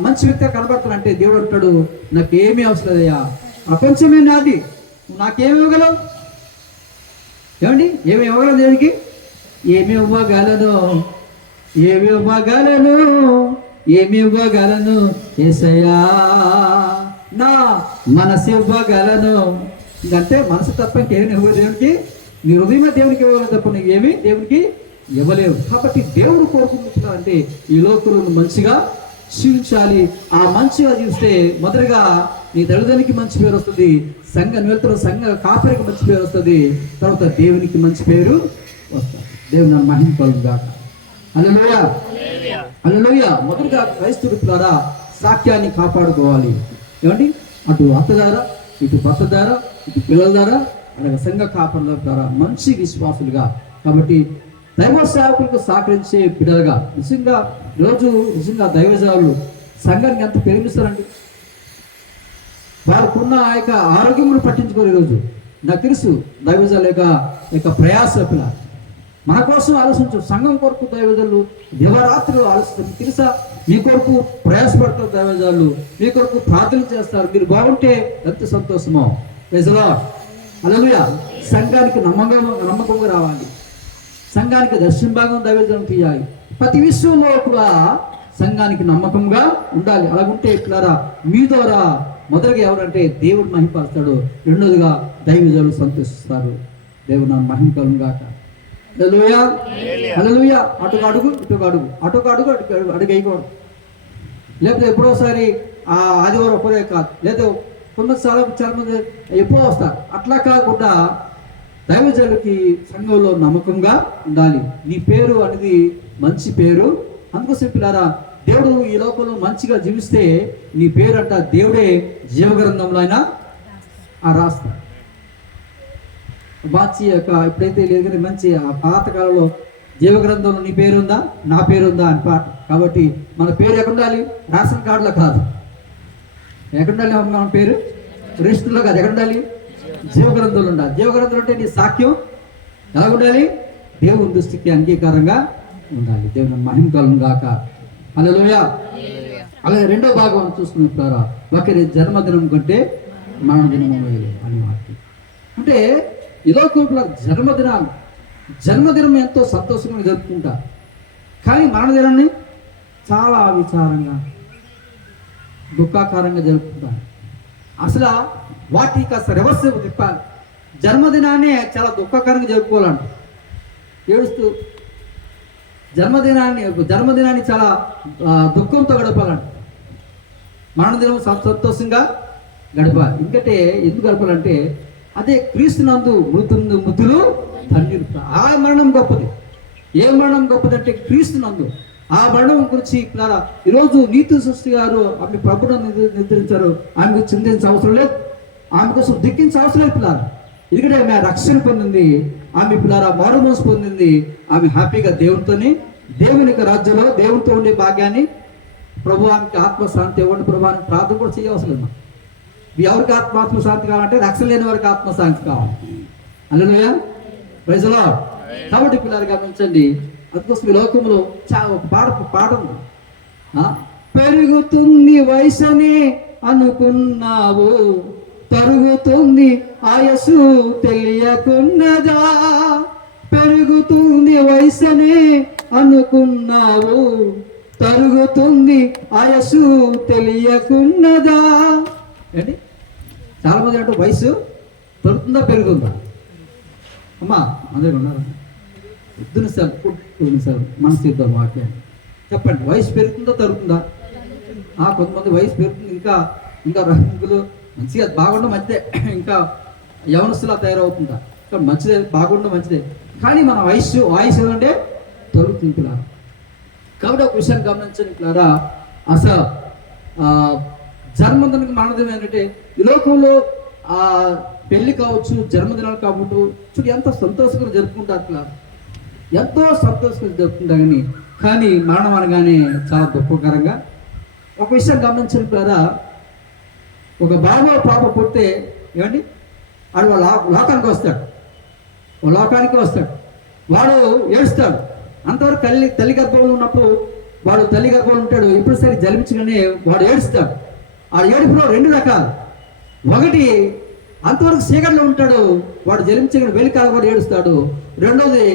మంచి వ్యక్తిగా కనబడతాను అంటే దేవుడు అంటాడు నాకేమీ అవసరం లేదయ్యా, ప్రపంచమే నాది, నువ్వు నాకేమి ఇవ్వగలవు? ఏమండి ఏమి ఇవ్వగలవు దేవునికి? ఏమి ఇవ్వగలను యేసయ్యా, నా మనసు ఇవ్వగలను. ఇంకంటే మనసు తప్ప ఇంకేమి ఇవ్వదు దేవునికి. నీ హృదయమే దేవునికి ఇవ్వగలను తప్ప నీకేమి దేవునికి ఇవ్వలేవు. కాబట్టి దేవుడు కోరుకుంటున్నా అంటే ఈ లోకంలో మంచిగా జీవించాలి. ఆ మంచిగా జీవిస్తే మొదటగా నీ తల్లిదండ్రులకి మంచి పేరు వస్తుంది, సంఘ కాపరికి మంచి పేరు వస్తుంది, తర్వాత దేవునికి మంచి పేరు వస్తుంది. దేవుని మహిమ కలుగుగాక. హల్లెలూయా, హల్లెలూయా. మొదటిగా క్రైస్తవుల ద్వారా సాక్ష్యాన్ని కాపాడుకోవాలి. ఏమండి అటు అత్త ద్వారా, ఇటు భర్త ద్వారా, ఇటు పిల్లల ద్వారా, అలాగే సంఘ కాపాడుల ద్వారా మంచి విశ్వాసులుగా. కాబట్టి దైవ సేవకులకు సహకరించే బిడ్డలుగా నిజంగా దైవజనులు సంఘానికి ఎంత ప్రేమిస్తారండి. వారికున్న ఆ యొక్క ఆరోగ్యమును పట్టించుకోరు. ఈరోజు నాకు తెలుసు దైవజనుల యొక్క ప్రయాస పిల్ల మన కోసం ఆలోచించు. సంఘం కొరకు దైవజనులు దివరాత్రులు ఆలోచిస్తారు. మీకు తెలుసా, మీ కొరకు ప్రయాసపడతారు దైవజనులు, మీ కొరకు ప్రార్థన చేస్తారు. మీరు బాగుంటే ఎంత సంతోషమో. ప్రజలా హల్లెలూయా. సంఘానికి నమ్మకంగా రావాలి. సంఘానికి దర్శన భాగం దైవజనం తీయాలి. ప్రతి విషయంలో కూడా సంఘానికి నమ్మకంగా ఉండాలి. అలాగుంటే ఇట్లారా మీ ద్వారా మొదటిగా ఎవరంటే దేవుడు మహిమపరుస్తాడు, రెండోదిగా దైవజనులు సంతోషిస్తారు. దేవుడు నా మహిమ కలుగును గాక. హల్లెలూయా హల్లెలూయా. అటుగా అడుగు ఇటుగా అడుగు, అటుగా అడుగు అడుగు వేయకూడదు. లేకపోతే ఎప్పుడోసారి ఆదివారం ఒకరే కాదు, లేదా చాలా మంది ఎప్పుడో వస్తారు. అట్లా కాకుండా దైవజనులకి సంఘంలో నమ్మకంగా ఉండాలి. నీ పేరు అనేది మంచి పేరు. అందుకోసం పిల్లారా, దేవుడు ఈ లోకంలో మంచిగా జీవిస్తే నీ పేరు అంట దేవుడే జీవగ్రంథంలో అయినా రాస్తాడు. మంచి యొక్క ఇప్పుడైతే లేదు కానీ మంచి పాతకాలంలో జీవగ్రంథంలో నీ పేరుందా నా పేరుందా అని పాట. కాబట్టి మన పేరు ఎక్కడ ఉండాలి? రేషన్ కార్డులో కాదు. ఎక్కడ ఉండాలి మన పేరు? రిజిస్టర్లో కాదు. ఎక్కడ ఉండాలి? జీవగ్రంథంలో ఉండాలి. జీవగ్రంథంలో అంటే నీ సాక్ష్యం ఎలా ఉండాలి? దేవుని దృష్టికి అంగీకారంగా ఉండాలి. దేవుని మహిమ కలుగును గాక. హల్లెలూయా. అలాగే రెండో భాగం చూసుకున్నప్పుడు ఒకరి జన్మదినం కంటే మరణదినం మేలు అనే వాక్యం. అంటే ఈ లోకంలో జన్మదినం ఎంతో సంతోషంగా జరుపుకుంటారు, కానీ మరణదినాన్ని చాలా విచారంగా దుఃఖాకారంగా జరుపుకుంటారు. అసలు వాటికి కాస్త రివర్స్ తిప్పాలి. జన్మదినాన్ని చాలా దుఃఖకరంగా జరుపుకోవాలంట, ఏడుస్తూ జన్మదినాన్ని చాలా దుఃఖంతో గడపాలంట. మరణదినం సంతోషంగా గడపాలి. ఎందుకంటే ఎందుకు గడపాలంటే అదే క్రీస్తునందు మృతులు ధన్యులు. ఆ మరణం గొప్పది. ఏ మరణం గొప్పదంటే క్రీస్తునందు. ఆ మరణం గురించి పిల్లారా ఈరోజు నీతి సృష్టి గారు ఆమె ప్రభుత్వం నిర్ధారించారు. ఆమెకు చింతించే అవసరం లేదు, ఆమె కోసం దుఃఖించే అవసరం లేదు పిల్లారా. ఎందుకంటే ఆమె రక్షణ పొందింది, ఆమె పిల్లారా మారుమోసు పొందింది. ఆమె హ్యాపీగా దేవునితోని దేవుని యొక్క రాజ్యంలో దేవునితో ఉండే భాగ్యాన్ని ప్రభు ఆమెకి ఆత్మశాంతి ఇవ్వండి ప్రభు అని ప్రార్థన కూడా చేయవసరం లేదు. ఎవరికి ఆత్మశాంతి కావాలంటే రక్షణ లేని వారికి ఆత్మశాంతి కావాలి. హల్లెలూయా, ప్రైజ్ ది లార్డ్. కాబట్టి పిల్లలు గమనించండి, అందుకోసం ఈ లోకంలో ఒక పాట ఉంది. పెరుగుతుంది వయసనే అనుకున్నావు, తరుగుతుంది ఆయసు తెలియకున్నదా. పెరుగుతుంది వయసనే అనుకున్నావు, తరుగుతుంది ఆయసు తెలియకున్నదా. ఏంటి చాలా మంది అంటే వయసు తరుగుతుందా పెరుగుతుందా? అమ్మా అందరూ ఉన్నారు, పొద్దున సార్ మనసు ఇద్దాం వాక్యాన్ని చెప్పండి. వయసు పెరుగుతుందా తరుగుతుందా? కొంతమంది వయసు పెరుగుతుంది, ఇంకా రంగులు మంచిగా బాగుండడం మంచిదే, ఇంకా యవనస్తులా తయారవుతుందా? కానీ మంచిదే, బాగుండడం మంచిదే. కానీ మన వయసు అంటే తరుగుతుంది పిల్లరా. కాబట్టి ఒక విషయాన్ని గమనించండి పిల్లరా, అసలు జన్మదినానికి మరణదినం ఏంటంటే ఈ లోకంలో పెళ్లి కావచ్చు, జన్మదినాలు కాబట్టి చూడు ఎంత సంతోషంగా జరుపుకుంటారు పిల్లలు, ఎంతో సంతోషంగా జరుపుకుంటారు. కానీ మరణం అనగానే చాలా దుఃఖకరంగా. ఒక విషయం గమనించండి పిల్లరా, ఒక బాబు పాప పుడితే ఏమండి వాడు లోకానికి వస్తాడు, వాడు ఏడుస్తాడు. అంతవరకు తల్లి గర్భంలో ఉన్నప్పుడు వాడు తల్లి గర్భంలో ఉంటాడు. ఎప్పుడు సరి జలించగానే వాడు ఏడుస్తాడు. ఆ ఏడుపులో రెండు రకాలు. ఒకటి అంతవరకు చీకట్లో ఉంటాడు, వాడు జలించగానే వెలికాల కూడా ఏడుస్తాడు. రెండోది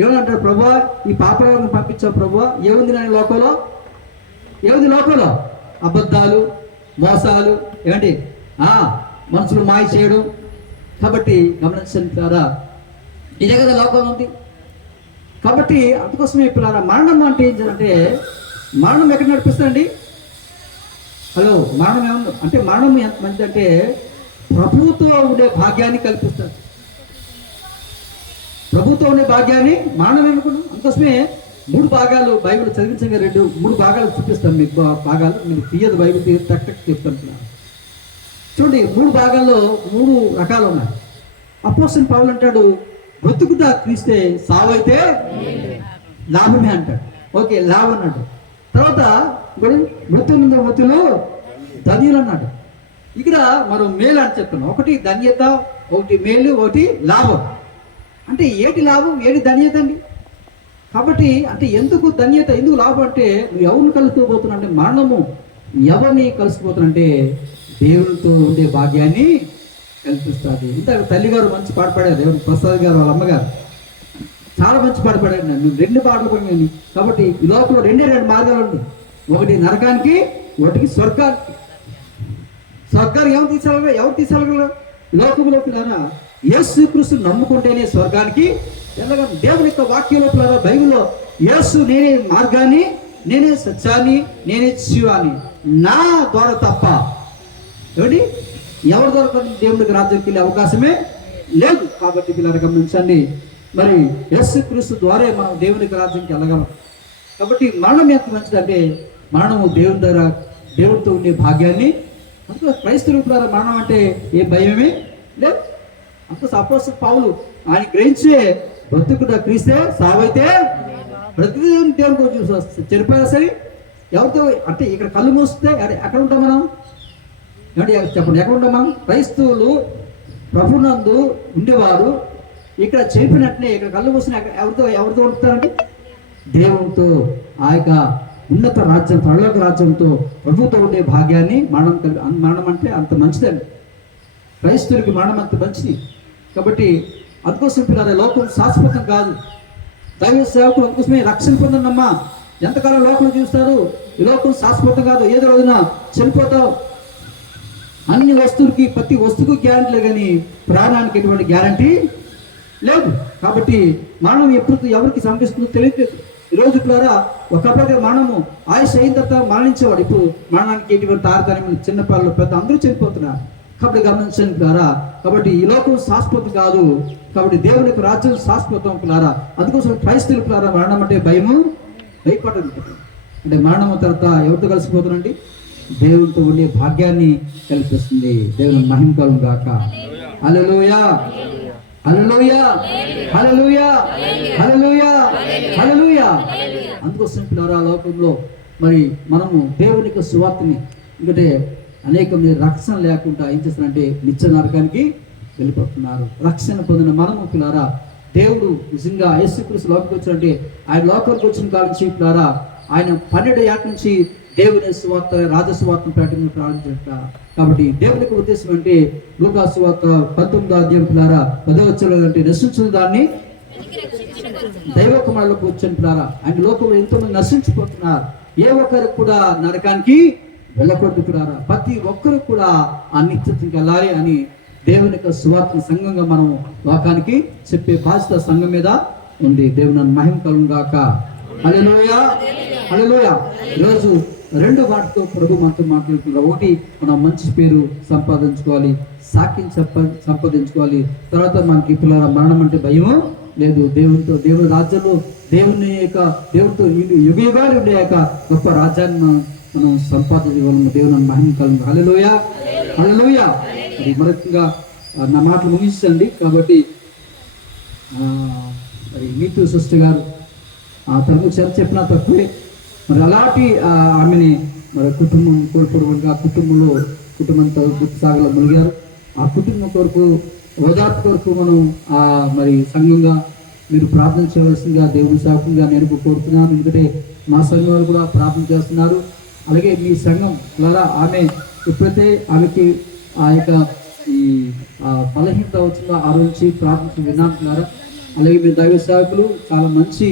ఏమనంటాడు, ప్రభువా ఈ పాపలను పంపించావు ప్రభువా, ఏముంది నా లోకంలో? ఏముంది లోకంలో? అబద్ధాలు, మోసాలు, ఏమండి మనుషులు మాయ చేయడం. కాబట్టి గమనించండి పిల్లారా, ఇదే కదా లోకం ఉంది. కాబట్టి అందుకోసమే పిల్లారా మరణం అంటే ఏం చేయాలంటే, మరణం ఎక్కడ నడిపిస్తుందండి? హలో, మరణం ఏమన్నా అంటే మరణం ఎంత మంచిదంటే ప్రభువుతో ఉండే భాగ్యాన్ని కల్పిస్తుంది. ప్రభుత్వం ఉండే భాగ్యాన్ని మరణం అనుకున్నాం. అందుకోసమే 3 భాగాలు బైబిల్ చదివించగా 3 భాగాలు చూపిస్తాను మీకు. భాగాలు మీరు తీయదు, బైబిల్ తీయదు, టక్ చెప్తాను. చూడండి, 3 భాగాల్లో 3 రకాలు ఉన్నాయి. అపోస్తలుడు పౌలు అంటాడు, బ్రతుకుట క్రీస్తే, సావైతే లాభమే అంటాడు. ఓకే, లాభం అన్నాడు. తర్వాత మృతులు ధన్యులు అన్నాడు. ఇక్కడ మరో మేలు అని చెప్తున్నాం. ఒకటి ధన్యత, ఒకటి మేలు, ఒకటి లాభం. అంటే ఏటి లాభం, ఏటి ధన్యత అండి? కాబట్టి అంటే ఎందుకు ధన్యత, ఎందుకు లాభం అంటే నువ్వు ఎవరిని కలుసుకోబోతున్నా అంటే మరణము ఎవరిని కలుసుకుపోతున్నంటే దేవునితో ఉండే భాగ్యాన్ని కల్పిస్తుంది. ఇంత తల్లిగారు మంచి పాట పాడారు, ఎవరు ప్రసాద్ గారు వాళ్ళ అమ్మగారు చాలా మంచి పాట పాడారు. నువ్వు 2 పాటలు పడినాయి. కాబట్టి ఈ లోపల 2 మార్గాలు ఉన్నాయి, ఒకటి నరకానికి, ఒకటికి స్వర్గానికి. స్వర్గానికి ఎవరు తీసుకెళ్ళగలరు? లోకంలో పిల్లరా యేసుక్రీస్తు నమ్ముకుంటేనే స్వర్గానికి వెళ్ళగలరు. దేవుని యొక్క వాక్యంలో పిల్లరా బైబిల్లో యేసు నేనే మార్గాన్ని, నేనే సత్యాన్ని, నేనే జీవాన్ని, నా ద్వారా తప్ప ఏమిటి ఎవరి ద్వారా దేవునికి రాజ్యానికి వెళ్ళే అవకాశమే లేదు. కాబట్టి పిల్లలు గమనించండి, మరి యేసుక్రీస్తు ద్వారా మనం దేవునికి రాజ్యానికి వెళ్ళగలం. కాబట్టి మరణం ఎంత మంచిదంటే మరణము దేవుని ద్వారా దేవుడితో ఉండే భాగ్యాన్ని. అందులో క్రైస్తవుల ద్వారా మరణం అంటే ఏ భయమే లేదు. అంత అపోస్తలుడు పౌలు ఆయన గ్రహించే బ్రతుకుట క్రీస్తే, సావైతే బ్రతుకు దేవుని చూసి చనిపోయినా సరే ఎవరితో అంటే ఇక్కడ కళ్ళు మూస్తే ఎక్కడ ఉంటాం మనం? ఏమంటే చెప్పండి, ఎక్కడ ఉంటాం మనం? క్రైస్తవులు ప్రభునందు ఉండేవారు ఇక్కడ చనిపోయినట్లే ఇక్కడ కళ్ళు మూసిన ఎవరితో ఉంటారంటే దేవునితో, ఆ యొక్క ఉన్నత రాజ్యం, పరలోక రాజ్యంతో ప్రభుతో ఉండే భాగ్యాన్ని మరణం అంటే అంత మంచిదండి. క్రైస్తవులకి మరణం అంత మంచిది. కాబట్టి అందుకోసం పిల్లల లోకం శాశ్వతం కాదు. దైవ సేవకులు అందుకోసమే రక్షణ పొందనమ్మా. ఎంతకాలం లోకం చూస్తారు? ఈ లోకం శాశ్వతం కాదు, ఏదో రోజున చనిపోతావు. అన్ని వస్తువులకి, ప్రతి వస్తువుకి గ్యారంటీ లేదు, కానీ ప్రాణానికి ఎటువంటి గ్యారంటీ లేదు. కాబట్టి మరణం ఎప్పుడు ఎవరికి సంభవిస్తుందో తెలియదు. ఈరోజు ద్వారా ఒకప్పుడు మరణము ఆయుష్ అయిన తర్వాత మరణించేవాడు, ఇప్పుడు మరణానికి ఎటువంటి తారతమ్యం, చిన్నపిల్లలు పెద్ద అందరూ చనిపోతున్నారు. కాబట్టి గమనించండి ద్వారా. కాబట్టి ఈ లోకం శాశ్వతం కాదు. కాబట్టి దేవునికి రాజ్యం శాశ్వతం పిల్లారా. అందుకోసం క్రైస్తవులు పిల్లారా మరణం అంటే భయపడదు. అంటే మరణం తర్వాత ఎవరితో కలిసిపోతుందండి? దేవునితో ఉండే భాగ్యాన్ని కల్పిస్తుంది. దేవుని మహిమ కలుగును గాక. హల్లెలూయా, హల్లెలూయా, హల్లెలూయా, హల్లెలూయా, హల్లెలూయా. అందుకోసం పిల్లారా లోకంలో మరి మనము దేవుని యొక్క సువార్తని, ఎందుకంటే అనేక మంది రక్షణ లేకుండా ఏం చేస్తారంటే నిత్య నరకానికి వెళ్ళిపోతున్నారు. రక్షణ పొందిన మనము పిల్లారా దేవుడు నిజంగా యేసుక్రీస్తు లోకానికి వచ్చారంటే ఆయన లోకానికి వచ్చిన కాలం నుంచి పిల్లారా ఆయన 12 ఏళ్ల నుంచి దేవుని సువార్త, రాజసువార్తను ప్రారంభించట. కాబట్టి దేవుని యొక్క ఉద్దేశం అంటే లూకా సువార్త 19వ అధ్యాయం పిల్లారా 10వ వచనం అంటే నశించిన దాన్ని దైవ కుమారులకు వచ్చాను పిల్లారా. ఆయన లోకంలో ఎంతో మంది నశించిపోతున్నారు. ఏ ఒక్కరికి కూడా నరకానికి వెళ్ళకూడదు పిల్లారా. ప్రతి ఒక్కరు కూడా ఆ నిత్యతకి వెళ్ళాలి అని దేవుని యొక్క సువార్త సంఘంగా మనం లోకానికి చెప్పే బాధ్యత సంఘం మీద ఉంది. దేవుని మహిమ కలుగును గాక. హల్లెలూయా, హల్లెలూయా. ఈరోజు 2 వాటితో ప్రభు మనతో మాట్లాడుతున్నారు. ఒకటి, మనం మంచి పేరు సంపాదించుకోవాలి, సాక్ష్యం సంపాదించుకోవాలి. తర్వాత మనకి పిల్లల మరణం అంటే భయము లేదు. దేవుని రాజ్యంలో దేవునితో యుగయుగాలు ఉండే యొక్క గొప్ప రాజ్యాన్ని మనం సంపాదించగలము. దేవుని మహిమ కలుగును. హల్లెలూయా, హల్లెలూయా. అది మరొకగా నా మాటలు ముగించండి. కాబట్టి మరి మీతూ సిస్టర్ గారు తనకు చెప్పిన తక్కువే. మరి అలాంటి ఆమెని మరి కుటుంబం కోల్పోవడంగా కుటుంబంతో సాగలో మునిగారు. ఆ కుటుంబం కొరకు, ఓదార్పు కొరకు మనం మరి సంఘంగా మీరు ప్రార్థన చేయవలసిందిగా దేవుని సేవకంగా నేను కోరుతున్నాను. ఎందుకంటే మా సంఘం వారు కూడా ప్రార్థన చేస్తున్నారు. అలాగే మీ సంఘం ద్వారా ఆమె ఎప్పుడైతే ఆమెకి ఆ యొక్క ఈ బలహీనత వచ్చిందో ఆ రోజు ప్రార్థించి విన్నాను. అలాగే మీ దైవ సేవకులు చాలా మంచి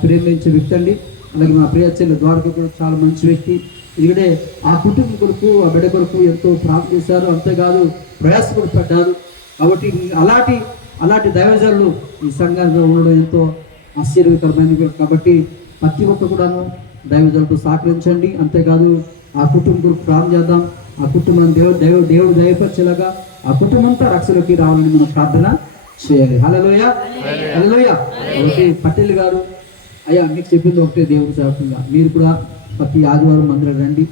ప్రేమించే వ్యక్తి అండి. అలాగే మా ప్రియ చెల్లి ద్వారక కూడా చాలా మంచి వ్యక్తి. ఎందుకంటే ఆ కుటుంబం కొరకు, ఆ బిడ్డ కొరకు ఎంతో ప్రార్థన చేశారు. అంతేకాదు ప్రయాస కూడా పడ్డారు. కాబట్టి అలాంటి దైవజనులు ఈ సంఘంలో ఉండడం ఎంతో ఆశ్చర్యకరమైనది. కాబట్టి ప్రతి ఒక్కరు కూడాను దైవజనులతో సహకరించండి. అంతేకాదు ఆ కుటుంబం కొరకు ప్రార్థన చేద్దాం. ఆ కుటుంబం దేవుడు దయపరిచేలాగా ఆ కుటుంబం అంతా రక్షణలోకి రావాలని మనం ప్రార్థన చేయాలి. హల్లెలూయా, హల్లెలూయా. కాబట్టి పటేల్ గారు, అయ్యా మీకు చెప్పింది ఒకటే, దేవుడు సేవకంగా మీరు కూడా ప్రతి ఆదివారం మందిరం రండి.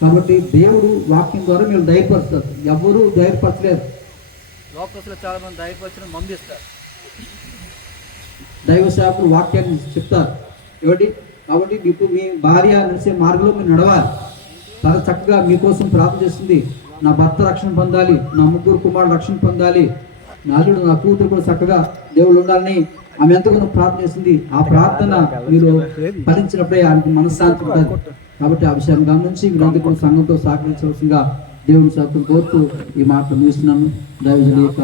కాబట్టి దేవుడు వాక్యం ద్వారా మీరు దయపరుస్తారు. ఎవరు దయపరచలేరు. లోకస్తులు చాలా మంది దయపరచడం మందిస్తారు. దైవ సేవకులు వాక్యాన్ని చెప్తారు ఏమిటి. కాబట్టి ఇప్పుడు మీ భార్య నడిచే మార్గంలో మీరు నడవాలి. చాలా చక్కగా మీకోసం ప్రార్థన చేస్తుంది. నా భర్త రక్షణ పొందాలి, నా 3 కుమారులు రక్షణ పొందాలి, నాలుడు నా కూతురు కూడా చక్కగా దేవుడు ఉండాలని ఆమె ఎంతగానో ప్రార్థన చేసింది. ఆ ప్రార్థన మీరు ఫలించినప్పుడే ఆమెకు మనశ్శాంతి ఉంటుంది. కాబట్టి ఆ విషయాన్ని గమనించి మీరందరూ కూడా సంఘంతో సహకరించవలసిందిగా దేవుని సత్యం కోరుతూ ఈ మాటలు ముగిస్తున్నాను. దైవజనుల యొక్క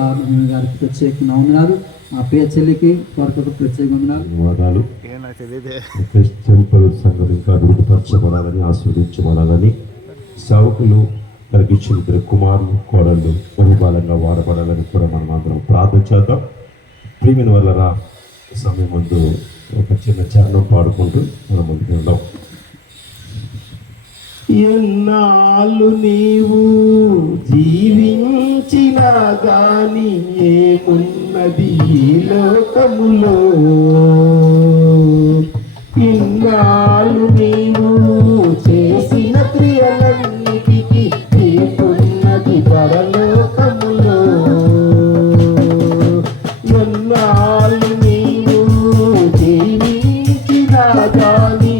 గారికి ప్రత్యేకంగా వందనాలు, మా పేరు చెల్లికి వారికి ప్రత్యేక వందనాలు. టెంపుల్ సంఘం ఇంకా అభివృద్ధిపరచబడాలని, ఆస్వాదించబడాలని, సేవకులు కలిగించిన ఇద్దరు కుమారులు కోడళ్ళు బహుబలంగా వాడబడాలని కూడా మనం అందరం ప్రార్థన చేద్దాం. ప్రియమైన వల్లరా ఈ సమయం ముందు ఒక చిన్న చరణం పాడుకుంటూ మనం ముందుకు వెళ్దాం. ఎన్నాళ్ళు నీవు జీవించినా గాని ఏమున్నది ఈ లోకములో, ఇన్నాళ్ళు నీవు చేసిన క్రియలన్నిటికీ ఏమున్నది పరలోకములో. ఎన్నాళ్ళు నీవు జీవించినా గాని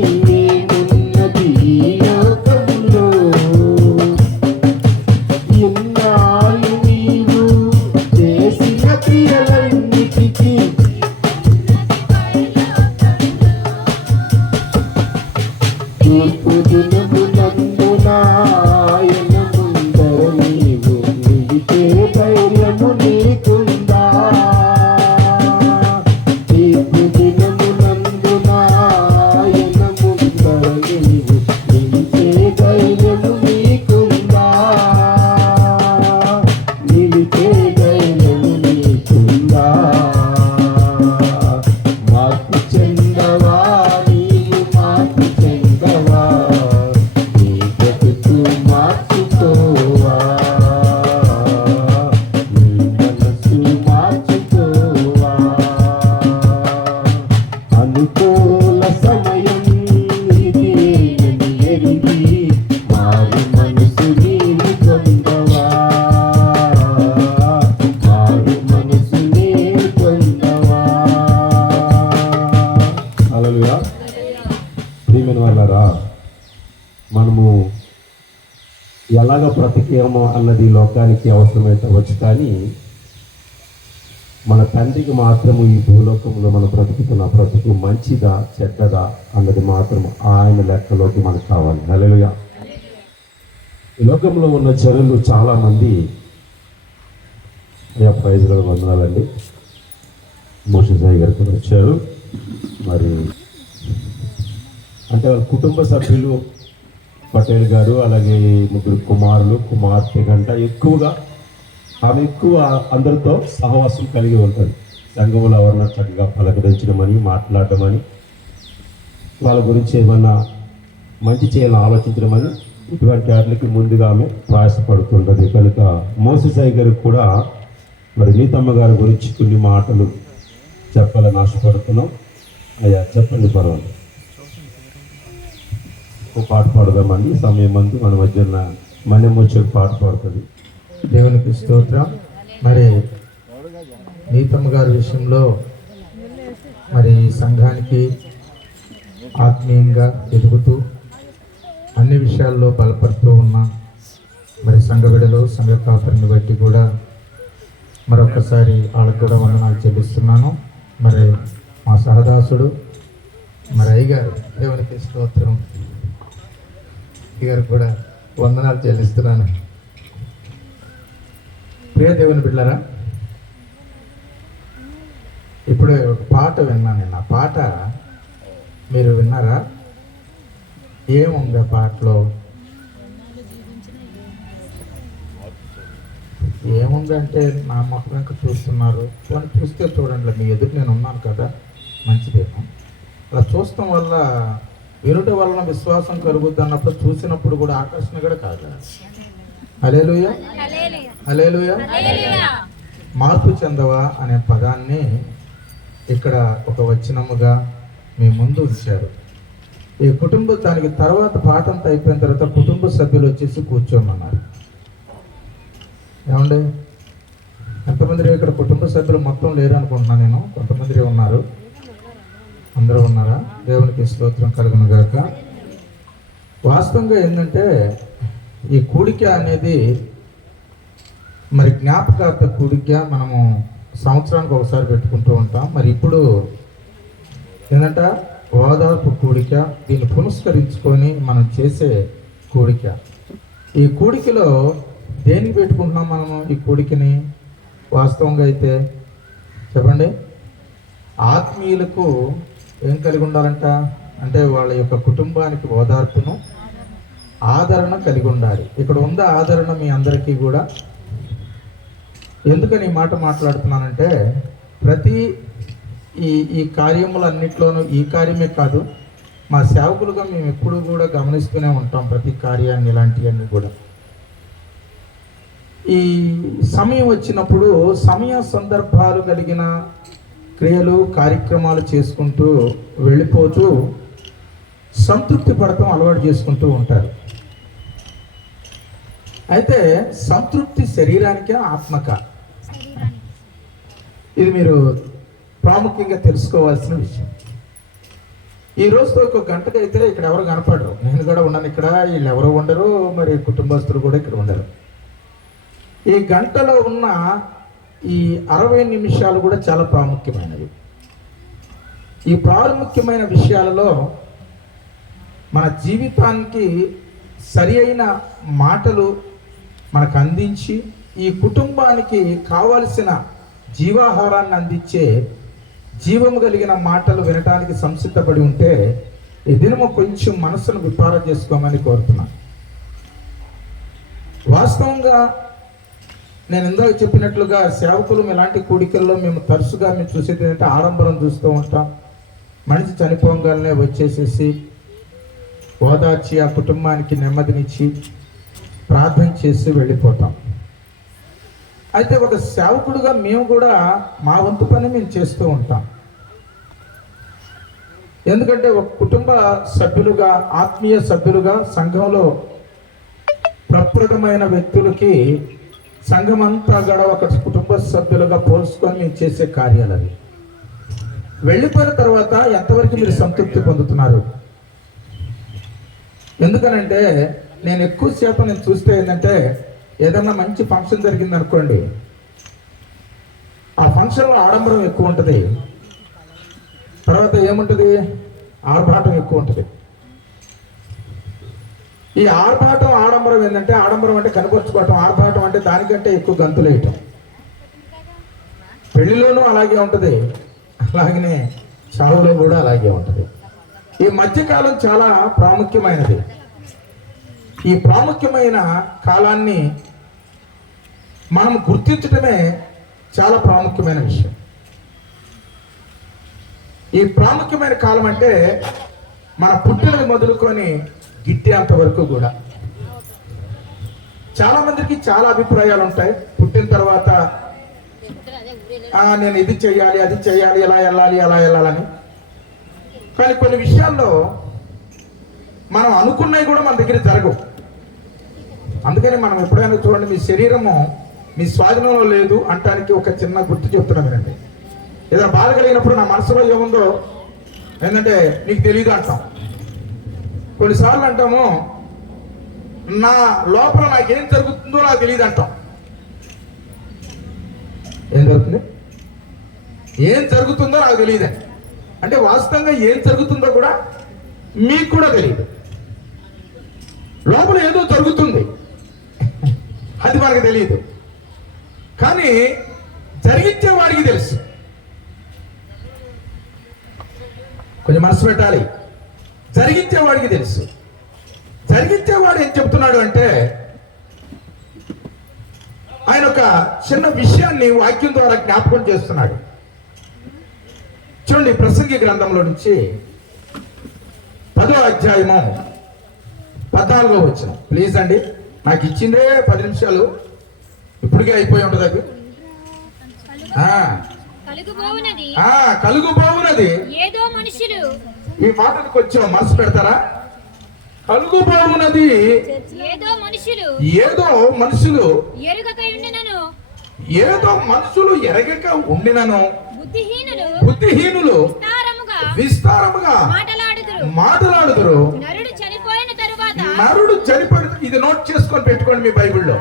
మనము ఎలాగ బ్రతికేమో అన్నది లోకానికి అవసరమైతే వచ్చు, కానీ మన తండ్రికి మాత్రము ఈ భూలోకంలో మనం బ్రతుకుతున్న బ్రతుకు మంచిదా చెడ్డదా అన్నది మాత్రం ఆయన లెక్కలోకి మనకు కావాలి. హల్లెలూయా. ఈ లోకంలో ఉన్న జనులు చాలామంది, అయ్యా ప్రైజ్లో వందనాలండి, మోషే సాయి గారు కూడా వచ్చారు. మరి అంటే వాళ్ళ కుటుంబ సభ్యులు పటేల్ గారు, అలాగే ముగ్గురు కుమారులు కుమార్తె గంట ఎక్కువగా ఆమె ఎక్కువ అందరితో సహవాసం కలిగి ఉంటుంది. సంఘంలో ఎవరన్నా చక్కగా పలకరించడమని, మాట్లాడటమని, వాళ్ళ గురించి ఏమన్నా మంచి చేయాలని ఆలోచించడమని, ఇటువంటి వాటికి ముందుగా ఆమె ప్రయాసపడుతుంటుంది. కనుక మోసే సాయి గారికి కూడా మరి నీతమ్మ గారి గురించి కొన్ని మాటలు చెప్పాలని ఆశపడుతున్నాం. అయ్యా చెప్పండి, పర్వాలేదు. పాట పాడదామండి. సమయం మంది మన మధ్యన మన్యం వచ్చే పాట పాడుతుంది. దేవునికి స్తోత్రం. మరి నీతమ్మ గారి విషయంలో మరి సంఘానికి ఆత్మీయంగా ఎదుగుతూ అన్ని విషయాల్లో బలపడుతూ ఉన్న మరి సంఘ బిడ్డలు, సంఘ కాపరిని బట్టి కూడా మరొకసారి వాళ్ళకు కూడా వందనాలు చెల్లిస్తున్నాను. మరి మా సహదాసుడు మరి అయ్యగారు, దేవునికి స్తోత్రం, గారు కూడా వందనాలు చెల్లిస్తున్నాను. ప్రియ దేవుని బిడ్డలారా, ఇప్పుడు ఒక పాట విన్నాను నేను. ఆ పాట మీరు విన్నారా? ఏముంది ఆ పాటలో? ఏముందంటే నా మొత్తం ఇంకా చూస్తున్నారు. కొన్ని చూస్తే చూడండి, మీ ఎదురు నేను ఉన్నాను కదా, మంచిదేమో. అలా చూడటం వల్ల, వినుట వలన విశ్వాసం కలుగుద్ది అన్నప్పుడు చూసినప్పుడు కూడా ఆకర్షణ కూడా కాదు. హల్లెలూయా, హల్లెలూయా. మార్పు చెందవా అనే పదాన్ని ఇక్కడ ఒక వచనముగా మీ ముందు ఉంచారు. ఈ దానికి తర్వాత పాఠంతో అయిపోయిన తర్వాత కుటుంబ సభ్యులు వచ్చేసి కూర్చోమన్నారు. ఏమండి, ఎంతమంది ఇక్కడ కుటుంబ సభ్యులు మొత్తం లేరు అనుకుంటున్నాను నేను. కొంతమంది ఉన్నారు. అందరూ ఉన్నారా? దేవునికి స్తోత్రం కలుగును గాక. వాస్తవంగా ఏంటంటే ఈ కూడిక అనేది మరి జ్ఞాపకార్థ కూడిక మనము సంవత్సరానికి ఒకసారి పెట్టుకుంటూ ఉంటాం. మరి ఇప్పుడు ఏంటంట ఓదార్పు కూడిక, దీన్ని పునస్కరించుకొని మనం చేసే కూడిక. ఈ కూడికలో దేనికి పెట్టుకుంటున్నాం మనము? ఈ కూడికని వాస్తవంగా అయితే చెప్పండి, ఆత్మీయులకు ఏం కలిగి ఉండాలంట అంటే వాళ్ళ యొక్క కుటుంబానికి ఓదార్పును, ఆదరణ కలిగి ఉండాలి. ఇక్కడ ఉందా ఆదరణ మీ అందరికీ కూడా? ఎందుకని ఈ మాట మాట్లాడుతున్నానంటే ప్రతి ఈ కార్యములన్నిట్లోనూ ఈ కార్యమే కాదు, మా సేవకులుగా మేము ఎప్పుడు కూడా గమనిస్తూనే ఉంటాం ప్రతి కార్యాన్ని, ఇలాంటివన్నీ కూడా. ఈ సమయం వచ్చినప్పుడు సమయ సందర్భాలు కలిగిన క్రియలు కార్యక్రమాలు చేసుకుంటూ వెళ్ళిపోతూ సంతృప్తి పడటం అలవాటు చేసుకుంటూ ఉంటారు. అయితే సంతృప్తి శరీరానికే ఆత్మక, ఇది మీరు ప్రాముఖ్యంగా తెలుసుకోవాల్సిన విషయం. ఈ రోజుతో ఒక గంటకైతే ఇక్కడ ఎవరు కనపడరు, నేను కూడా ఉన్నాను ఇక్కడ, వీళ్ళు ఎవరు ఉండరు, మరి కుటుంబస్తులు కూడా ఇక్కడ ఉండరు. ఈ గంటలో ఉన్న ఈ 60 నిమిషాలు కూడా చాలా ప్రాముఖ్యమైనవి. ఈ ప్రాముఖ్యమైన విషయాలలో మన జీవితానికి సరి అయిన మాటలు మనకు అందించి ఈ కుటుంబానికి కావలసిన జీవాహారాన్ని అందించే జీవము కలిగిన మాటలు వినటానికి సంసిద్ధపడి ఉంటే ఈ దినము కొంచెం మనసును విపార చేసుకోమని కోరుతున్నాను. వాస్తవంగా నేను ఇందాక చెప్పినట్లుగా సేవకులు ఇలాంటి కూడికల్లో మేము తరచుగా మేము చూసేది ఏంటంటే ఆడంబరం చూస్తూ ఉంటాం. మనిషి చనిపోగానే వచ్చేసేసి ఓదార్చి ఆ కుటుంబానికి నెమ్మదినిచ్చి ప్రార్థన చేసి వెళ్ళిపోతాం. అయితే ఒక సేవకుడుగా మేము కూడా మా వంతు పని మేము చేస్తూ ఉంటాం. ఎందుకంటే ఒక కుటుంబ సభ్యులుగా, ఆత్మీయ సభ్యులుగా, సంఘంలో ప్రప్రథమైన వ్యక్తులకి సంఘం అంతా కూడా ఒక కుటుంబ సభ్యులుగా పోల్చుకొని మేము చేసే కార్యాలు అవి. వెళ్ళిపోయిన తర్వాత ఎంతవరకు మీరు సంతృప్తి పొందుతున్నారు? ఎందుకనంటే నేను ఎక్కువ శాతం నేను చూస్తే ఏంటంటే ఏదన్నా మంచి ఫంక్షన్ జరిగింది అనుకోండి, ఆ ఫంక్షన్లో ఆడంబరం ఎక్కువ ఉంటుంది, తర్వాత ఏముంటుంది, ఆర్భాటం ఎక్కువ ఉంటుంది. ఈ ఆర్భాటం ఆడంబరం ఏంటంటే, ఆడంబరం అంటే కనపరుచుకోవటం, ఆర్భాటం అంటే దానికంటే ఎక్కువ గంతులేయటం. పెళ్లిలోనూ అలాగే ఉంటుంది, అలాగనే చావులో కూడా అలాగే ఉంటుంది. ఈ మధ్యకాలం చాలా ప్రాముఖ్యమైనది. ఈ ప్రాముఖ్యమైన కాలాన్ని మనం గుర్తించడమే చాలా ప్రాముఖ్యమైన విషయం. ఈ ప్రాముఖ్యమైన కాలం అంటే మన పుట్టినది మొదలుకొని గిట్టేంత వరకు కూడా. చాలా మందికి చాలా అభిప్రాయాలు ఉంటాయి. పుట్టిన తర్వాత నేను ఇది చేయాలి, అది చేయాలి, ఎలా వెళ్ళాలి, అలా వెళ్ళాలని. కానీ కొన్ని విషయాల్లో మనం అనుకున్నవి కూడా మన దగ్గర జరగవు. అందుకని మనం ఎప్పుడైనా చూడండి, మీ శరీరము మీ స్వాధీనంలో లేదు అంటానికి ఒక చిన్న గుర్తు చెప్తున్నాం వినండి. ఏదైనా బాధ కలిగినప్పుడు నా మనసులో ఏముందో ఏంటంటే నీకు తెలియదు అంటాం. కొన్నిసార్లు అంటాము నా లోపల నాకేం జరుగుతుందో నాకు తెలియదు అంటాం. ఏం జరుగుతుంది, ఏం జరుగుతుందో నాకు తెలియదు అంటే వాస్తవంగా ఏం జరుగుతుందో కూడా మీకు కూడా తెలియదు. లోపల ఏదో జరుగుతుంది, అది మనకు తెలియదు, కానీ జరిగించే వాడికి తెలుసు. కొంచెం మనసు పెట్టాలి. జరిగించేవాడికి తెలుసు. జరిగించేవాడు ఏం చెప్తున్నాడు అంటే ఆయన ఒక చిన్న విషయాన్ని వాక్యం ద్వారా జ్ఞాపకం చేస్తున్నాడు. చూడండి, ప్రసంగి గ్రంథంలో నుంచి 10వ అధ్యాయము 14వ వచనం. ప్లీజ్ అండి, నాకు ఇచ్చిందే 10 నిమిషాలు, ఇప్పటికే అయిపోయి ఉండదు అది. కలుగుబోవునది ఏదో మనుషులు, ఈ మాటను కొంచెం మనసు పెడతారా? కలుగుబోవునది ఏదో మనుషులు, ఏదో మనుషులు ఎరుగక ఉండినను, ఏదో మనుషులు ఎరగక ఉండినను, బుద్ధిహీనులు విస్తారముగా మాటలాడుదురు. నరుడు చనిపోయిన తరువాత, ఇది నోట్ చేసుకొని పెట్టుకోండి మీ బైబిల్లో.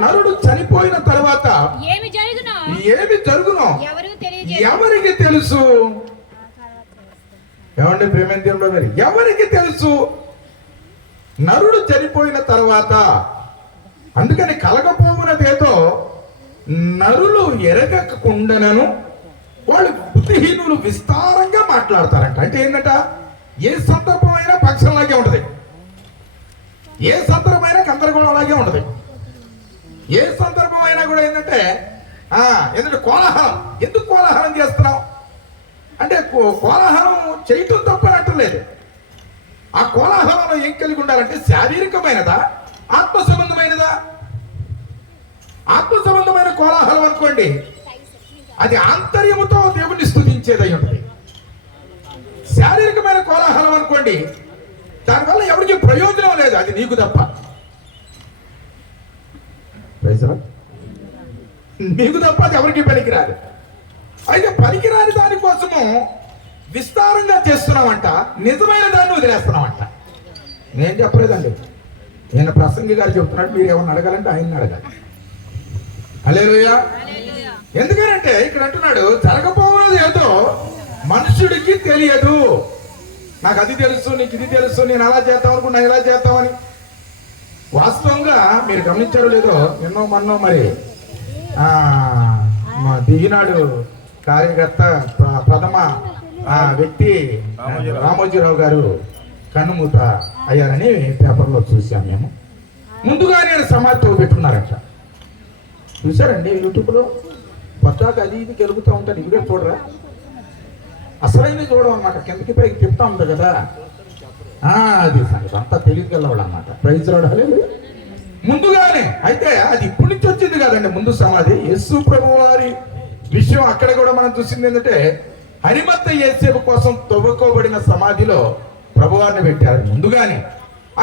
నరుడు చనిపోయిన తర్వాత ఏమి జరుగునో ఏమి జరుగునో ఎవరికి ఎవరికి తెలుసు? ఏమండి ప్రేమేంద్రంలో మరి ఎవరికి తెలుసు? నరుడు చనిపోయిన తర్వాత. అందుకని కలగపోవునదేదో నరులు ఎరగకుండానను వాళ్ళు బుద్ధిహీనులు విస్తారంగా మాట్లాడతారంట. అంటే ఏంటంట, ఏ సందర్భమైనా పక్షంలాగే ఉంటది, ఏ సందర్భమైనా గందరగోళం అలాగే ఉంటది, ఏ సందర్భమైనా కూడా ఏంటంటే ఎందుకంటే కోలాహలం. ఎందుకు కోలాహలం చేస్తున్నాం అంటే కోలాహలం చేయటం తప్పనట్టలేదు. ఆ కోలాహలంలో ఏం కలిగి ఉండాలంటే శారీరకమైనదా, ఆత్మ సంబంధమైనదా? ఆత్మ సంబంధమైన కోలాహలం అనుకోండి, అది ఆంతర్యముతో దేవుణ్ణి స్తుతించేదై ఉంటుంది. శారీరకమైన కోలాహలం అనుకోండి, దానివల్ల ఎవరికి ప్రయోజనం లేదు, అది నీకు తప్ప. నీకు తప్ప అది ఎవరికి పనికిరాదు. అయితే పనికిరాని దానికోసము విస్తారంగా చేస్తున్నామంట, నిజమైన దాన్ని వదిలేస్తున్నామంట. నేను చెప్పలేదండి, నేను ప్రసంగి గారు చెప్తున్నాడు. మీరు ఏమన్నా అడగాలంటే ఆయన్ని అడగాలి. హల్లెలూయా. ఎందుకంటే ఇక్కడ అంటున్నాడు, జరగబోయేది ఏదో మనుషుడికి తెలియదు. నాకు అది తెలుసు, నీకు ఇది తెలుసు, నేను అలా చేద్దాం అనుకున్నా, ఇలా చేద్దామని. వాస్తవంగా మీరు గమనించారో లేదో, ఎన్నో మన్నో మరి ఈనాడు కార్యకర్త ప్రథమ వ్యక్తి రామోజీరావు గారు కన్నుమూత అయ్యారని పేపర్లో చూసాం మేము. ముందుగా నేను సమాధితో పెట్టుకున్నారట. చూసారండి యూట్యూబ్లో పద్దాక అది ఇది గెలుగుతూ ఉంటాను. ఇవి కూడా చూడరా, అసలైన చూడడం అన్నమాట. కిందకి పైకి చెప్తా ఉంటుంది కదా, అది సంగతి అంతా తెలియగలవాడు అన్నమాట. ప్రైజ్ రావడాలి ముందుగానే. అయితే అది ఇప్పటి నుంచి వచ్చింది కదండి ముందు సమాధి. యేసు ప్రభు వారి విషయం అక్కడ కూడా మనం చూసింది ఏంటంటే, హరిమత్త యేసేపు కోసం తవ్వుకోబడిన సమాధిలో ప్రభువారిని పెట్టారు ముందుగానే.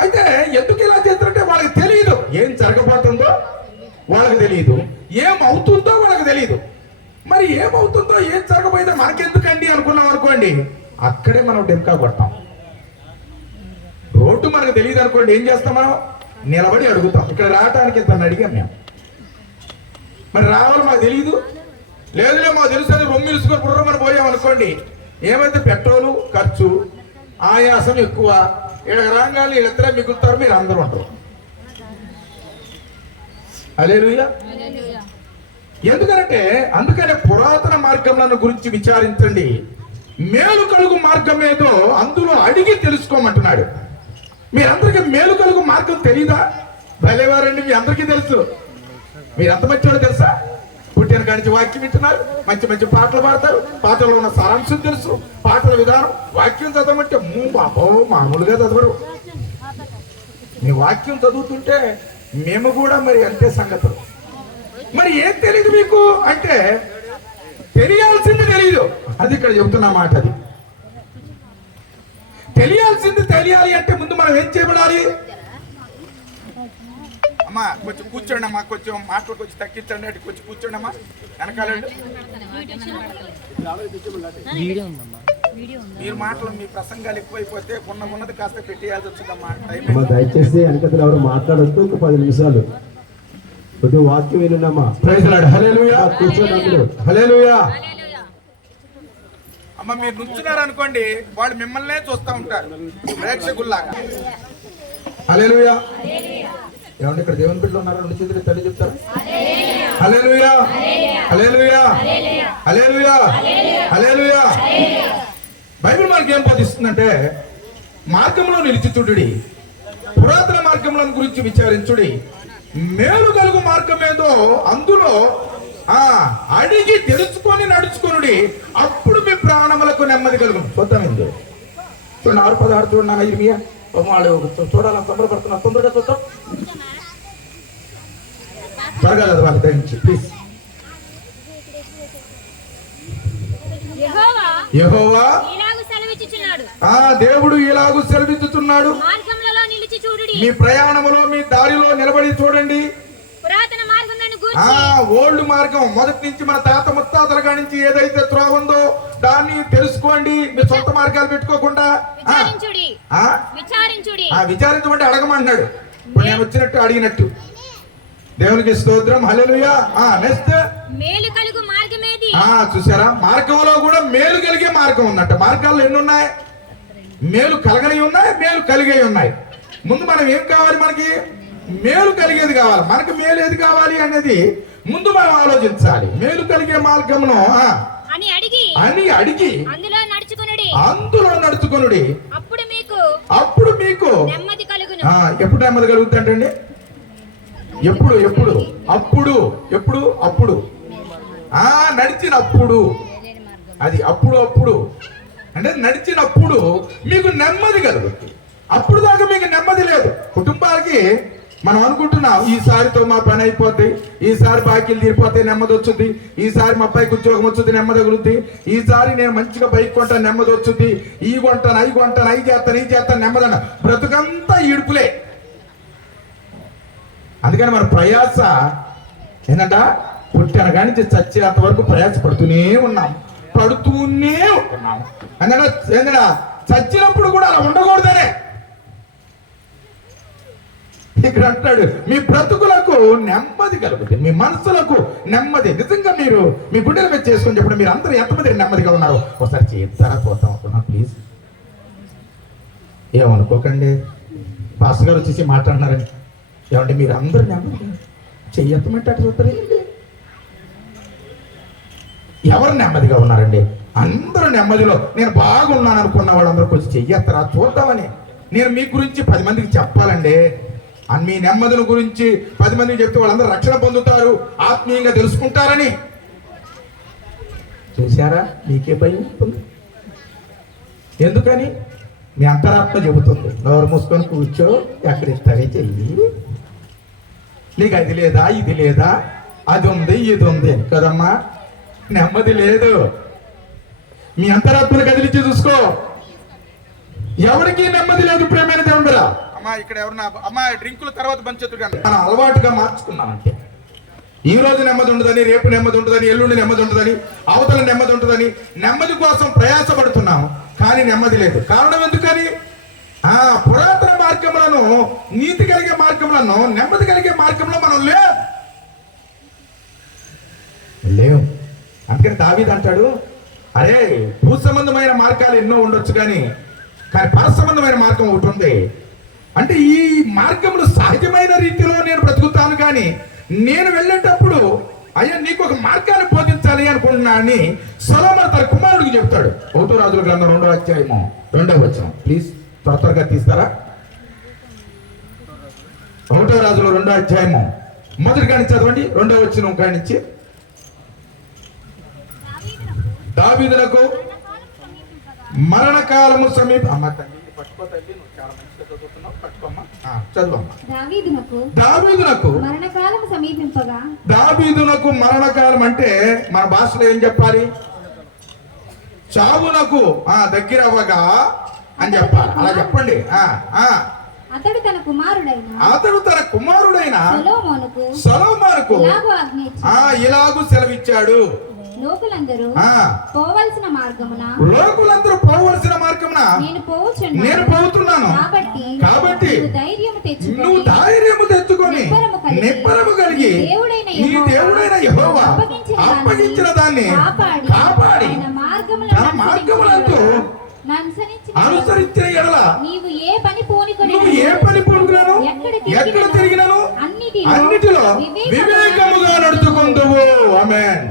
అయితే ఎందుకు ఇలా చేస్తారంటే వాళ్ళకి తెలియదు, ఏం జరగబోతుందో వాళ్ళకి తెలియదు, ఏమవుతుందో వాళ్ళకి తెలియదు. మరి ఏమవుతుందో ఏం జరగబోయిందో మనకెందుకండి అనుకున్నాం అనుకోండి, అక్కడే మనం డెంకా కొడతాం. రోడ్డు మనకు తెలియదు అనుకోండి, ఏం చేస్తాం మనం? నిలబడి అడుగుతాం. ఇక్కడ రావటానికి ఇంత అడిగాం మేము, మరి రావాలి మాకు తెలియదు. లేదులే మాకు తెలుసు అని రొమ్మిలుసుకొని బుర్రమని పోయాం అనుకోండి, ఏమైతే పెట్రోలు ఖర్చు, ఆయాసం ఎక్కువ. ఇక్కడ రాగానే వీళ్ళిద్దరే మిగులుతారు, మీరు అందరూ ఉంటారు. హల్లెలూయా. ఎందుకంటే అందుకనే పురాతన మార్గములను గురించి విచారించండి, మేలు కలుగు మార్గం ఏదో అందులో అడిగి తెలుసుకోమంటున్నాడు. మీరందరికీ మేలు కలుగు మార్గం తెలీదా? భలేవారండి, మీ అందరికీ తెలుసు. మీరు ఎంత మంచివాడు తెలుసా? పుట్టిన కానించి వాక్యం వింటున్నారు, మంచి మంచి పాటలు పాడతారు, పాటలో ఉన్న సారాంశం తెలుసు, పాటల విధానం. వాక్యం చదవమంటే బాబో మామూలుగా చదవరు. మీ వాక్యం చదువుతుంటే మేము కూడా మరి అంతే సంగతులు. మరి ఏం తెలియదు మీకు అంటే, తెలియాల్సింది తెలియదు. అది ఇక్కడ చెబుతున్న మాట. అది తెలియాల్సింది తెలియాలి అంటే ముందు మనం ఏం చేయబడాలి? అమ్మా కొంచెం కూర్చోండి అమ్మా, కొంచెం మాటలు కొంచెం తగ్గించండి, అటు కొంచెం కూర్చోండి అమ్మా, వెనకాలండి. మీరు మాటలు మీ ప్రసంగాలు ఎక్కువైపోతే ఉన్నది కాస్త పెట్టేయాల్సి వచ్చిందమ్మా. దయచేసి వెనకలు ఎవరు మాట్లాడొద్దు, ఒక 10 నిమిషాలు కొద్దిగా వాక్యం వినున్నామా. Praise lord. హల్లెలూయా. కూర్చోండి. హల్లెలూయా. అమ్మ మీరు నుంచున్నారు అనుకోండి, వాళ్ళు మిమ్మల్నే చూస్తూ ఉంటారు ప్రేక్షకుల్లాగా. హల్లెలూయా. ఏమంటే ఇక్కడ దేవుని బిడ్డలు ఉన్నారు, 2 చేతులు తల్లి చెప్తారు. హల్లెలూయా. హల్లెలూయా. హల్లెలూయా. హల్లెలూయా. బైబిల్ మనకి ఏం బోధిస్తుందంటే, మార్గంలో నిలిచిచుడి, పురాతన మార్గముల గురించి విచారించుడి, మేలు కలుగు మార్గం ఏదో అందులో అడిగి తెలుసుకొని నడుచుకొనుడి, అప్పుడు మీ ప్రాణములకు నెమ్మది కలుగును. చూద్దాం ఎందుకు చూడండి, 6:16 చూడండి. ఇర్మియా వాళ్ళు చూడాలని తొందరపడుతున్నారు, తొందరగా చూద్దాం. త్వరగా చదవాలి దయచేసి ప్లీజ్. యెహోవా దేవుడు ఇలాగు సెలవిచ్చుచున్నాడు, మీ ప్రయాణములో మీ దారిలో నిలబడి చూడండి. ఓల్డ్ మార్గం మొదటి నుంచి మన తాత ముత్తాతల కాడి నుంచి ఏదైతే త్రోవ ఉందో దాన్ని తెలుసుకోండి. మీ సొంత మార్గాలు పెట్టుకోకుండా విచారించమంటే అడగమంటున్నాడు. ఇప్పుడు నేను వచ్చినట్టు అడిగినట్టు దేవునికి స్తోత్రం. హల్లెలూయా. నెక్స్ట్ మేలు కలుగు మార్గమేది? చూసారా, మార్గంలో కూడా మేలు కలిగే మార్గం ఉందంట. మార్గాలు ఎన్ని ఉన్నాయి? మేలు కలగని ఉన్నాయి, మేలు కలిగే ఉన్నాయి. ముందు మనం ఏం కావాలి? మనకి మేలు కలిగేది కావాలి. మనకి మేలు ఏది కావాలి అనేది ముందు మనం ఆలోచించాలి. మేలు కలిగే మార్గమును అని అడిగి అందులో నడుచుకొనుడి. అప్పుడు మీకు నెమ్మది కలుగును. ఎప్పుడు నెమ్మది కలుగుతుందండి? ఎప్పుడు ఎప్పుడు అప్పుడు ఎప్పుడు అప్పుడు నడిచినప్పుడు. అది అప్పుడు అంటే నడిచినప్పుడు మీకు నెమ్మది కలుగుతుంది. అప్పుడు దాకా మీకు నెమ్మది లేదు. కుటుంబాలకి మనం అనుకుంటున్నాం, ఈసారితో మా పని అయిపోద్ది, ఈసారి బాకీలు తీరిపోతే నెమ్మది వచ్చుద్ది, ఈసారి మా అబ్బాయికి ఉద్యోగం వచ్చుద్ది, నెమ్మది కలుగుద్ది, ఈసారి నేను మంచిగా బైక్ కొంటాను, నెమ్మది వచ్చుద్ది, ఈ కొంటాను, అవి కొంటాను, అవి చేస్తాను, నెమ్మది అన్న. బ్రతుకంతా ఈడుపులే. అందుకని మన ప్రయాస ఏంటంట, పుట్టిన కానీ చచ్చేంత వరకు ప్రయాస పడుతూనే ఉన్నాం. ఎందుకంటే చచ్చినప్పుడు కూడా అలా ఉండకూడదనే ఇక్కడ అంటాడు. మీ బ్రతుకులకు నెమ్మది కలుగుతుంది, మీ మనసులకు నెమ్మది. నిజంగా మీరు మీ గుండెల మీద చేసుకొని చెప్పండి, మీరు అందరూ ఎంతమంది నెమ్మదిగా ఉన్నారు ఒకసారి చేస్తారా చూద్దాం అనుకున్నా. ప్లీజ్ ఏమనుకోకండి, పాస్ గారు వచ్చేసి మాట్లాడినారని. ఏమంటే మీరు అందరూ నెమ్మదిగా చెయ్యమంటే అటు చూస్తారు. ఎవరు నెమ్మదిగా ఉన్నారండి? అందరూ నెమ్మదిలో. నేను బాగున్నాను అనుకున్న వాళ్ళందరూ కొంచెం చెయ్యత్తరా చూద్దామని నేను మీ గురించి 10 మందికి చెప్పాలండి. మీ నెమ్మదిని గురించి 10 మందికి చెప్తే వాళ్ళందరూ రక్షణ పొందుతారు, ఆత్మీయంగా తెలుసుకుంటారని. చూసారా, మీకే భయం ఉంటుంది. ఎందుకని? మీ అంతరాత్మ చెబుతుంది, నోరు మూసుకొని కూర్చో, ఎక్కడ ఇస్తారే చెయ్యి, నీకు అది లేదా, ఇది లేదా, అది ఉంది, ఇది ఉంది కదమ్మా. నెమ్మది లేదు. మీ అంతరాత్మను కదిలించి చూసుకో. ఎవరికి నెమ్మది లేదు ప్రేమైన దేవుడా. అమ్మా ఇక్కడ ఎవరన్నా అమ్మా డ్రింకుల తర్వాత బంచెత్తుడు మనం అలవాటుగా మార్చుకున్నామంటే ఈ రోజు నెమ్మది ఉండదని, రేపు నెమ్మది ఉండదని, ఎల్లుండి నెమ్మది ఉండదని, అవతల నెమ్మది ఉండదని నెమ్మది కోసం ప్రయాసపడుతున్నాం. కానీ నెమ్మది లేదు. కారణం ఎందుకని? పురాతన మార్గములను, నీతి కలిగే మార్గములను, నెమ్మది కలిగే మార్గంలో మనం లేవు. అందుకని దావీదు అంటాడు, అరే భూ సంబంధమైన మార్గాలు ఎన్నో ఉండొచ్చు కానీ పర సంబంధమైన మార్గం ఒకటి ఉంది. అంటే ఈ మార్గంలో సహజమైన రీతిలో నేను బ్రతుకుతాను, కానీ నేను వెళ్ళేటప్పుడు అయ్యా నీకు ఒక మార్గాన్ని బోధించాలి అనుకుంటున్నా అని సొలొమోను తన కుమారుడికి చెప్తాడు. 1 రాజుల గ్రంథం 2వ అధ్యాయము 2వ వచనం. ప్లీజ్ త్వరగా తీస్తారా? 1 రాజుల 2వ అధ్యాయము మొదటి కాని చదవండి, 2వ వచనం కానించి. దావీదునకు మరణకాలము సమీప దావీదునకు మరణకాలం అంటే మన భాషలో ఏం చెప్పాలి? చావునకు దగ్గర అవ్వగా అని చెప్పాలి. అలా చెప్పండి. అతడు తన కుమారుడైన సొలొమోనుకు ఇలాగూ సెలవిచ్చాడు. లోకులందరూ పోవలసిన మార్గమున నేను పోతున్నాను. కాబట్టి నువ్వు ధైర్యము తెచ్చుకొని నిబ్బరము కలిగి నీ దేవుడైన యెహోవా అప్పగించిన దాన్ని కాపాడి తన మార్గములందు అనుసరించిన ఎడల నువ్వు ఏ పని పూనుకున్నాను, ఎక్కడ తిరిగినాను అన్నిటిలో వివేకముగా నడుచుకుందువు. ఆమేన్.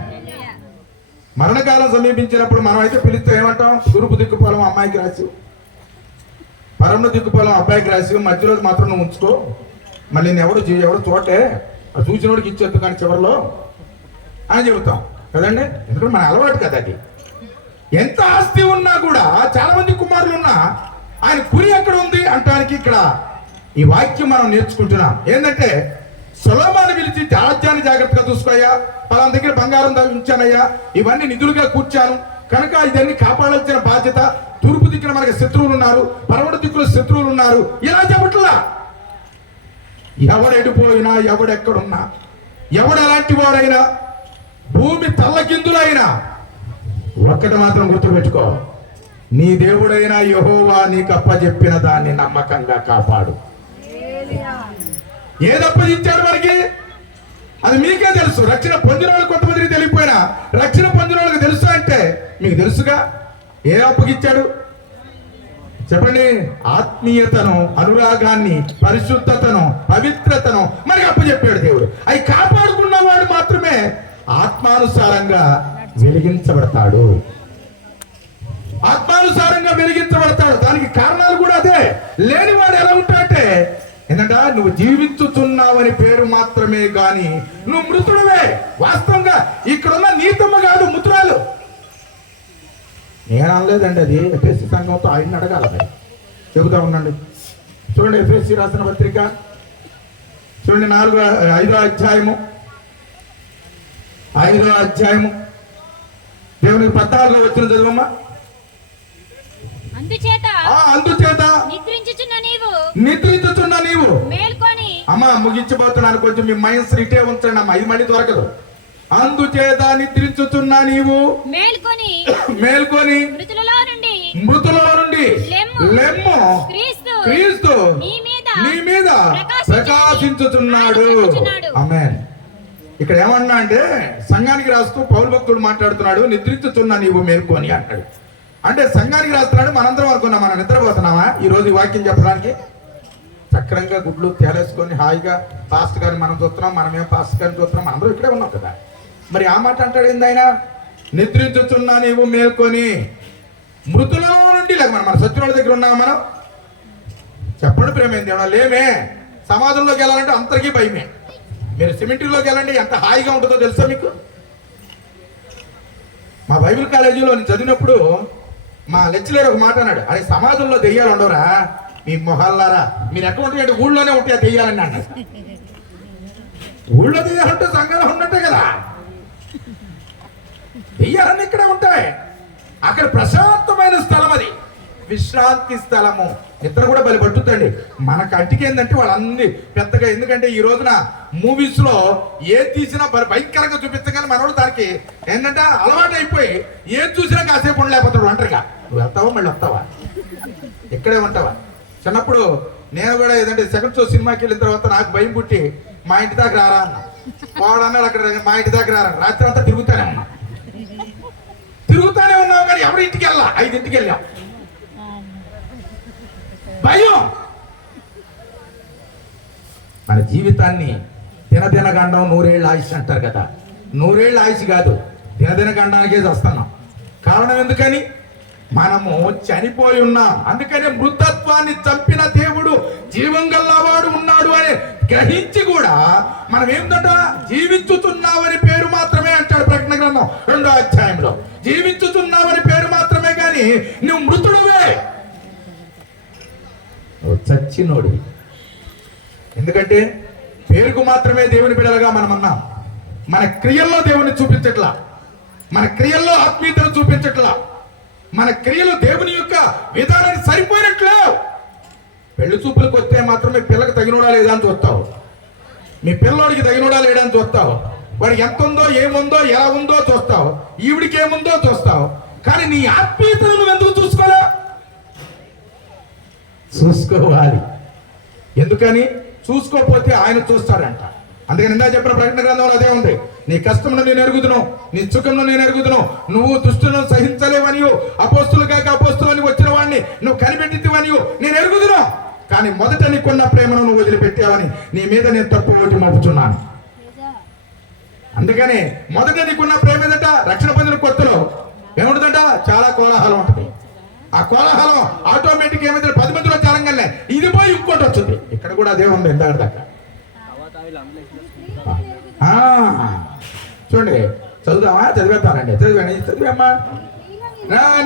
మరణకాలం సమీపించినప్పుడు మనం అయితే పిలిస్తే ఏమంటాం? తూర్పు దిక్కుపోలం అమ్మాయికి రాసి, పరమ దిక్కుపోలం అబ్బాయికి రాసి, మధ్యలో మాత్రం నువ్వు ఉంచుకో, మళ్ళీ నేను ఎవరు చూటే చూసినోడికి ఇచ్చేద్దు కానీ చివరిలో అని చెబుతాం కదండి. ఎందుకంటే మన అలవాటు కదా అది. ఎంత ఆస్తి ఉన్నా కూడా, చాలా మంది కుమారులు ఉన్నా ఆయన కురి ఎక్కడ ఉంది అంటానికి ఇక్కడ ఈ వాక్యం మనం నేర్చుకుంటున్నాం. ఏంటంటే సొలొమోను పిలిచి రాజ్యాన్ని జాగ్రత్తగా చూసుకోయ్యా, పలానా దగ్గర బంగారం ఉంచానయ్యా, ఇవన్నీ నిధులుగా కూర్చాను కనుక ఇదన్నీ కాపాడాల్సిన బాధ్యత. తూర్పు దిక్కున మనకి శత్రువులు ఉన్నారు, పడమటి దిక్కులో శత్రువులు ఉన్నారు. ఇలా చెప్పట్లా. ఎవడెడిపోయినా, ఎవడెక్కడున్నా, ఎవడెలాంటి వాడైనా, భూమి తల్లకిందులైనా ఒక్కటి మాత్రం గుర్తుపెట్టుకో, నీ దేవుడైన యెహోవా నీకు అప్పచెప్పిన దాన్ని నమ్మకంగా కాపాడు. ఏది అప్పగించాడు మనకి? అది మీకే తెలుసు. రక్షణ పొందిన వాళ్ళు కొంతమందికి తెలియపోయినా రక్షణ పొందిన వాళ్ళకి తెలుసు అంటే మీకు తెలుసుగా. ఏ అప్పగిచ్చాడు చెప్పండి? ఆత్మీయతను, అనురాగాన్ని, పరిశుద్ధతను, పవిత్రతను మనకి అప్పచెప్పాడు దేవుడు. అవి కాపాడుకున్నవాడు మాత్రమే ఆత్మానుసారంగా వెలిగించబడతాడు. ఆత్మానుసారంగా వెలిగించబడతాడు. దానికి కారణాలు కూడా అదే. లేనివాడు ఎలా ఉంటాడంటే ఏంటంటే నువ్వు జీవించుచున్నావని పేరు మాత్రమే గాని నువ్వు మృతుడివే. వాస్తవంగా ఇక్కడున్న నీతమ్మ కాదు, మృతురాలు. నేను అనలేదండి, అది ఎఫ్ఎస్సి సంఘంతో ఆయన అడగాల. చెబుతా ఉండండి. చూడండి ఎఫ్ఎస్సి రాసిన పత్రిక చూడండి 5వ అధ్యాయము దేవునికి 14వ వచ్చిన చదువమ్మా. అందుచేత నిద్రించుచున్న నీవు మేల్కొని. అమ్మా ముగించబోతున్నాను, కొంచెం మీ మైండ్స్ ఇటే ఉంచండి అమ్మా, ఇది మళ్ళీ దొరకదు. అందుచేత నిద్రించుచున్న నీవు మేల్కొని మృతులలో నుండి లెమ్ము క్రీస్తు నీ మీద ప్రకాశించుచున్నాడు. ఆమేన్. ఇక్కడ ఏమన్నా అంటే సంఘానికి రాస్తూ పౌలు భక్తుడు మాట్లాడుతున్నాడు, నిద్రించుచున్న నీవు మేల్కొని అంటాడు. అంటే సంఘానికి రాస్తున్నాడు. మనందరం అనుకున్నాం మనం నిద్రపోతున్నామా ఈ రోజు ఈ వాక్యం చెప్పడానికి? చక్రంగా గుడ్లు తేలేసుకొని హాయిగా పాస్ట్ గారిని మనం చూస్తున్నాం, మనమేం పాస్ట్ గారిని చూస్తున్నాం, మనందరం ఇక్కడే ఉన్నాం కదా. మరి ఆ మాట అంటాడు ఏంది ఆయన? నిద్రించుచున్నా నీవు మేల్కొని మృతులలో నుండి. లేక మన సత్యుల దగ్గర ఉన్నాం మనం. చెప్పండి ప్రేమేంది దేవుడా, లేమే. సమాజంలోకి వెళ్ళాలంటే అందరికీ భయమే. మీరు సిమెంట్లోకి వెళ్ళండి, ఎంత హాయిగా ఉంటుందో తెలుసా మీకు? మా బైబిల్ కాలేజీలో నేను చదివినప్పుడు మా లెక్చరర్ ఒక మాట అన్నాడు, అరే సమాజంలో దెయ్యాలు ఉండవురా మీ మొహాలారా, మీరు ఎక్కడ ఉంటాయంటే ఊళ్ళోనే ఉంటాయి ఆ దెయ్యాలని అన్నాడు. ఊళ్ళో దెయ్యాలంటే సంఘంలో ఉన్నట్టే కదా. దెయ్యాలన్నీ ఇక్కడే ఉంటాయి. అక్కడ ప్రశాంతమైన స్థలం, అది విశ్రాంతి స్థలము. నిద్ర కూడా బలి పట్టుతండి. మన కంటికి ఏంటంటే వాళ్ళన్ని పెద్దగా, ఎందుకంటే ఈ రోజున మూవీస్ లో ఏది తీసినా భయంకరంగా చూపించగానే మనోడు దానికి ఏంటంటే అలవాటు అయిపోయి ఏది చూసినా కాసేపు ఉండలేకపోతాడు ఒంటరిగా. నువ్వు వెళ్తావా మళ్ళీ వస్తావా, ఇక్కడే ఉంటావా? చిన్నప్పుడు నేను కూడా ఏదంటే సెకండ్ షో సినిమాకి వెళ్ళిన తర్వాత నాకు భయం పుట్టి మా ఇంటి దాకా రారా అన్న. వాడు అన్నాడు అక్కడ మా ఇంటి దాకా రారా. రాత్రి అంతా తిరుగుతానే ఉన్నాం కానీ ఎవరి ఇంటికి వెళ్ళా. 5ంటికి వెళ్ళాం. భయం. మన జీవితాన్ని దినదిన గండం 100 ఏళ్ళ ఆయుష్ అంటారు కదా. 100 ఏళ్ళ ఆయుష్ కాదు, దినదిన గండానికే వస్తున్నాం. కారణం ఎందుకని? మనము చనిపోయి ఉన్నాం. అందుకని మృతత్వాన్ని చంపిన దేవుడు జీవం గల్లవాడు ఉన్నాడు అని గ్రహించి కూడా మనం ఏంటంట జీవించుతున్నావని పేరు మాత్రమే అంటాడు ప్రకటన గ్రంథం 2వ అధ్యాయంలో. జీవించుతున్నావని పేరు మాత్రమే కానీ నువ్వు మృతుడువే, చచ్చినోడి. ఎందుకంటే పేరుకు మాత్రమే దేవుని బిడ్డలుగా మనం ఉన్నాం. మన క్రియల్లో దేవుని చూపించట్లా, మన క్రియల్లో ఆత్మీయతను చూపించట్లా, మన క్రియలు దేవుని యొక్క విధానానికి సరిపోయినట్లు. పెళ్లి చూపులకు వస్తే మాత్రమే పిల్లకి తగినోడా లేదా అని చూస్తావు, మీ పిల్లోడికి తగినోడా లేడా అని చూస్తావు, వాడికి ఎంత ఉందో ఏముందో ఎలా ఉందో చూస్తావు, ఈవిడికి ఏముందో చూస్తావు. కానీ నీ ఆత్మీయతను నువ్వు ఎందుకు చూసుకోవాలి. ఎందుకని? చూసుకోకపోతే ఆయన చూస్తాడంట. అందుకని ఇందా చెప్పిన ప్రకటన గ్రంథంలో అదే ఉంది. నీ కష్టంలో నేను ఎరుగుదును, నీ సుఖంలో నేను ఎరుగుదును, నువ్వు దుష్టులను సహించలేవనియు, అపోస్తులు కాక అపోస్తులు అని వచ్చిన వాడిని నువ్వు కనిపెట్టివనియు నేను ఎరుగుదును. కానీ మొదట నీకున్న ప్రేమను నువ్వు వదిలిపెట్టావని నీ మీద నేను తప్పు ఓటి మోపుచున్నాను. అందుకని మొదట నీకున్న ప్రేమ ఏదట? రక్షణ పొందిన కొత్తలో ఏముంటుందంట? చాలా కోలాహలం ఉంటుంది. ఆ కోలాహలం ఆటోమేటిక్ ఏమైతే 10 మందిలో చాలంగానే ఇది పోయి ఇంకోటి వచ్చింది. ఇక్కడ కూడా అదే ఉంది. ఎంత దాకా చూడండి, చదువుదామా? చదివేస్తానండి. చదివేమ్మా.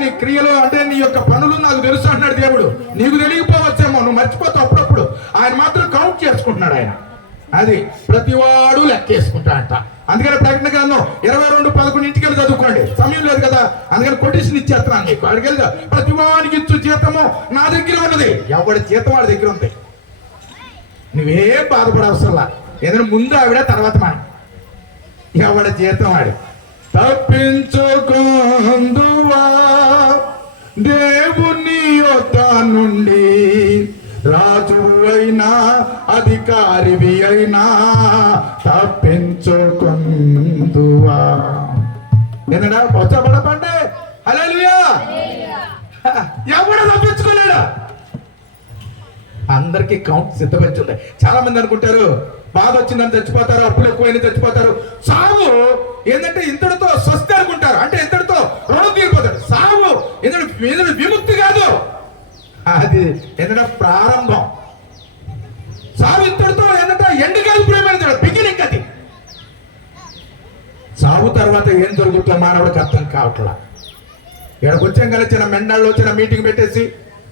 నీ క్రియలు అంటే నీ యొక్క పనులు నాకు తెలుసు అంటున్నాడు దేవుడు. నీకు తెలియకపోవచ్చేమో, నువ్వు మర్చిపోతావు అప్పుడప్పుడు. ఆయన మాత్రం కౌంట్ చేసుకుంటున్నాడు. ఆయన అది ప్రతివాడు లెక్కేసుకుంటాడంట. అందుకని ప్రకటన గ్రంథం 22:11 ఇంటికి చదువుకోండి, సమయం లేదు కదా. అందుకని కొటేషన్ ఇచ్చేస్తున్నాను నీకు. అక్కడికి వెళ్ళి ప్రతి వాడికి ఇచ్చు జీతము నా దగ్గర ఉన్నది. ఎవడి జీతం వాడి దగ్గర ఉంది. నువ్వేం బాధపడవసరంలా. ఏదైనా ముందు ఆవిడ తర్వాత మనం. ఎవడి జీతం వాడి. తప్పించుకుందువా దేవుని యొద్ద నుండి, రాజు అయినా అధికారివి అయినా తప్పించు తప్పించుకొందువా. ఏంటంటే వచ్చబడపండి. హల్లెలూయా. ఎవడు తప్పించుకోలేడు. అందరికీ కౌంట్ సిద్ధపరిచి ఉంది. చాలా మంది అనుకుంటారు బాధ వచ్చిందని చచ్చిపోతారు, అప్పులు ఎక్కువైనా చచ్చిపోతారు. సాగు ఏంటంటే ఇంతటితో స్వస్తి అనుకుంటారు, అంటే ఇంతటితో రుణం తీరిపోతారు. సాగు ఏంటంటే విముక్తి కాదు, అది ఏంటంటే ప్రారంభం. సాగు ఇంతటితో ఏంటంటే ఎండ్ కాదు, ప్రేమ బిగినింగ్. అది సాగు తర్వాత ఏం జరుగుతుందో మానవుడికి అర్థం కావట్లా. ఇక్కడికి వచ్చాం కదా, చిన్న మెండాళ్ళు చిన్న మీటింగ్ పెట్టేసి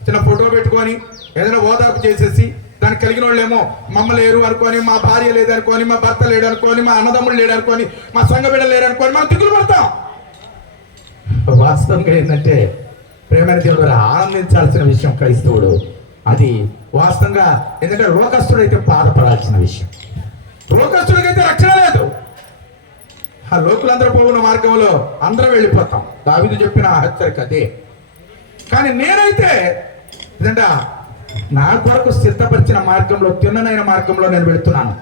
చిన్న ఫోటో పెట్టుకొని ఏదైనా ఓదార్పు చేసేసి దానికి కలిగిన వాళ్ళేమో మమ్మ లేరు అనుకొని, మా భార్య లేదనుకొని, మా భర్త లేడు అనుకొని, మా అన్నదమ్ముడు లేడు అనుకొని, మా సంఘ బిడ్డ లేరు అనుకొని మనం దిగులు పడతాం. వాస్తవంగా ఏంటంటే ప్రేమైన దేవుడు ఆనందించాల్సిన విషయం క్రైస్తవుడు. అది వాస్తవంగా ఎందుకంటే లోకస్తుడైతే బాధపడాల్సిన విషయం. లోకస్తుడికైతే రక్షణ లేదు. ఆ లోకులందరూ పోవున్న మార్గంలో అందరం వెళ్ళిపోతాం. దావీదు చెప్పిన హెచ్చరిక అదే. కానీ నేనైతే ఏంటంటే నా కొరకు సిద్ధపరిచిన మార్గంలో, తిన్ననైన మార్గంలో నేను వెళుతున్నాను.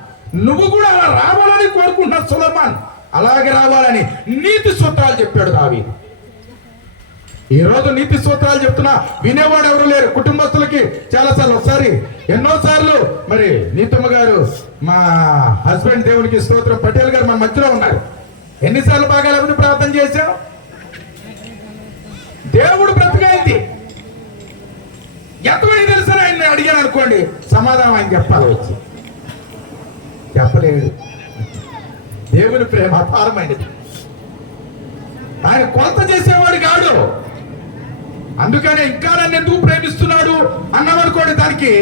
నువ్వు కూడా అలా రావాలని కోరుకుంటున్నా సొలొమోన్. అలాగే రావాలని నీతి సూత్రాలు చెప్పాడు దావీదు. ఈ రోజు నీతి సూత్రాలు చెప్తున్నా వినేవాడు ఎవరు లేరు. కుటుంబస్తులకి చాలాసార్లు, ఒకసారి ఎన్నోసార్లు మరి నీతమ్మ గారు, మా హస్బెండ్, దేవునికి స్తోత్రం, పటేల్ గారు మన మధ్యలో ఉన్నారు. ఎన్నిసార్లు బాగా లేకపోతే ప్రార్థన చేశాం. దేవుడు బ్రతికైంది. ఎంతమంది తెలుసు ఆయన అడిగాను అనుకోండి, సమాధానం ఆయన చెప్పాలి. వచ్చి చెప్పలేడు. దేవుని ప్రేమ అపారమైనది. ఆయన కొలత చేసేవాడు కాడు. అందుకనే ఇంకా నన్ను ఎందుకు ప్రేమిస్తున్నాడు అన్నామనుకోండి, దానికి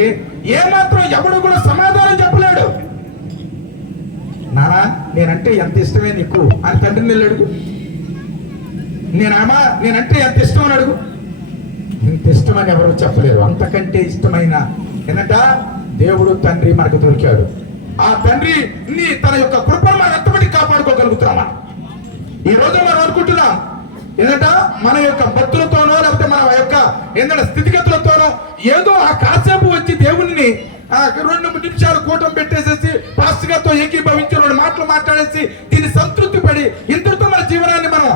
ఏమాత్రం ఎవడు కూడా సమాధానం చెప్పలేడు. నానా నేనంటే ఎంత ఇష్టమే నీకు అని తండ్రిని వెళ్ళాడు. నేనంటే ఎంత ఇష్టం అని అడుగు. ఇంత ఇష్టమని ఎవరు చెప్పలేరు. అంతకంటే ఇష్టమైన ఏంటంట దేవుడు తండ్రి మనకు దొరికాడు. ఆ తండ్రి తన యొక్క కృపను మనం ఎంతమంది కాపాడుకోగలుగుతున్నామా? ఈ రోజు మనం అనుకుంటున్నాం ఏంటంట మన యొక్క భక్తులతోనో లేకపోతే మన యొక్క ఏంటంటే స్థితిగతులతోనో ఏదో ఆ కాసేపు వచ్చి దేవుణ్ణి 2 నిమిషాలు కూటం పెట్టేసేసి పాస్టర్ గారితో ఏకీభవించి 2 మాటలు మాట్లాడేసి దీన్ని సంతృప్తి పడి ఇంతటితో మన జీవనాన్ని మనం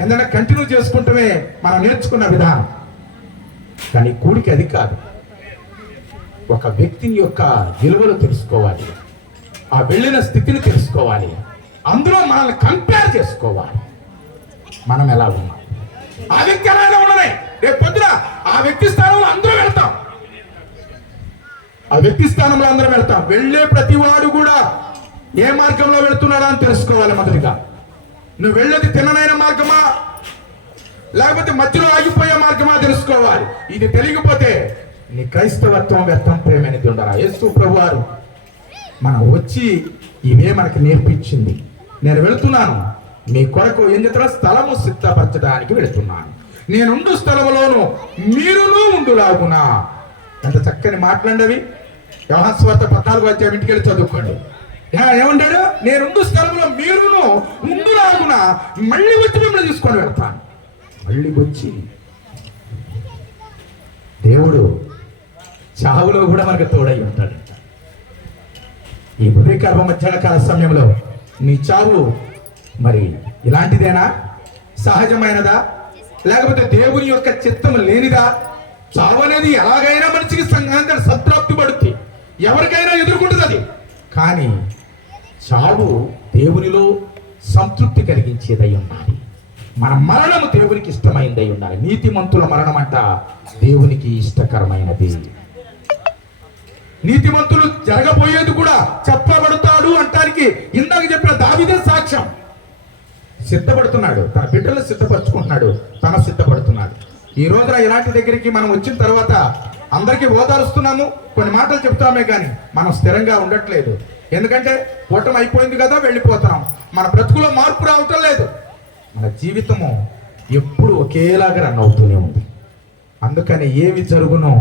ఏంటంటే కంటిన్యూ చేసుకుంటమే మనం నేర్చుకున్న విధానం. కానీ కూడికి అది కాదు. ఒక వ్యక్తిని యొక్క విలువలు తెలుసుకోవాలి, ఆ వెళ్ళిన స్థితిని తెలుసుకోవాలి, అందులో మనల్ని కంపేర్ చేసుకోవాలి. మనం ఎలా ఉన్నాం, ఆ వ్యక్తి ఎలా ఉండనే. రేపు పొద్దున ఆ వ్యక్తి స్థానంలో అందరూ వెళ్తాం. ఆ వ్యక్తి స్థానంలో అందరూ వెళ్తాం. వెళ్ళే ప్రతి వాడు కూడా ఏ మార్గంలో వెళుతున్నాడా అని తెలుసుకోవాలి. మొదటిగా నువ్వు వెళ్ళేది తిన్ననైన మార్గమా లేకపోతే మధ్యలో ఆగిపోయే మార్గమా తెలుసుకోవాలి. ఇది తెలియకపోతే నీ క్రైస్తవత్వం వ్యర్థం. ప్రేమైనది ఉండరా. యేసు ప్రభువారు మనం వచ్చి ఇవే మనకి నేర్పించింది. నేను వెళుతున్నాను మీ కొరకు ఏం చేస్తారా, స్థలము సిద్ధపరచడానికి వెళుతున్నాను. నేనుండు స్థలములోను మీరును ఉండులాగునా. ఎంత చక్కని మాట్లాడినవి. యోహాను సువార్త 14వ అధ్యాయం ఇంటికి వెళ్ళి చదువుకోండి. ఏమంటాడు? నేనుండు స్థలంలో మీరును ఉండులాగునా మళ్ళీ వచ్చి మిమ్మల్ని తీసుకొని వెళ్తాను. మళ్ళీ వచ్చి దేవుడు చావులో కూడా మనకు తోడై ఉంటాడు. ఈ ఉదయకాల మధ్యాహ్నకాల సమయంలో నీ చావు మరి ఇలాంటిదేనా, సహజమైనదా, లేకపోతే దేవుని యొక్క చిత్తం లేనిదా? చావు అనేది ఎలాగైనా మనిషికి సంతృప్తి పడుతుంది, ఎవరికైనా ఎదుర్కొంటుంది అది. కానీ చావు దేవునిలో సంతృప్తి కలిగించేదై ఉండాలి. మన మరణము దేవునికి ఇష్టమైనదై ఉండాలి. నీతిమంతుల మరణం అంట దేవునికి ఇష్టకరమైనది. నీతిమంతులు జరగబోయేది కూడా చెప్పబడతాడు అంటానికి ఇందాక చెప్పిన దావీదే సాక్ష్యం. సిద్ధపడుతున్నాడు, తన బిడ్డలు సిద్ధపరచుకుంటున్నాడు, తన సిద్ధపడుతున్నాడు. ఈ రోజున ఇలాంటి దగ్గరికి మనం వచ్చిన తర్వాత అందరికీ ఓదారుస్తున్నాము, కొన్ని మాటలు చెప్తామే కానీ మనం స్థిరంగా ఉండట్లేదు. ఎందుకంటే ఓటమి అయిపోయింది కదా, వెళ్ళిపోతున్నాం. మన బ్రతుకులో మార్పు రావటం లేదు. మన జీవితము ఎప్పుడు ఒకేలాగా రన్ అవుతూనే ఉంది. అందుకని ఏమి జరుగునో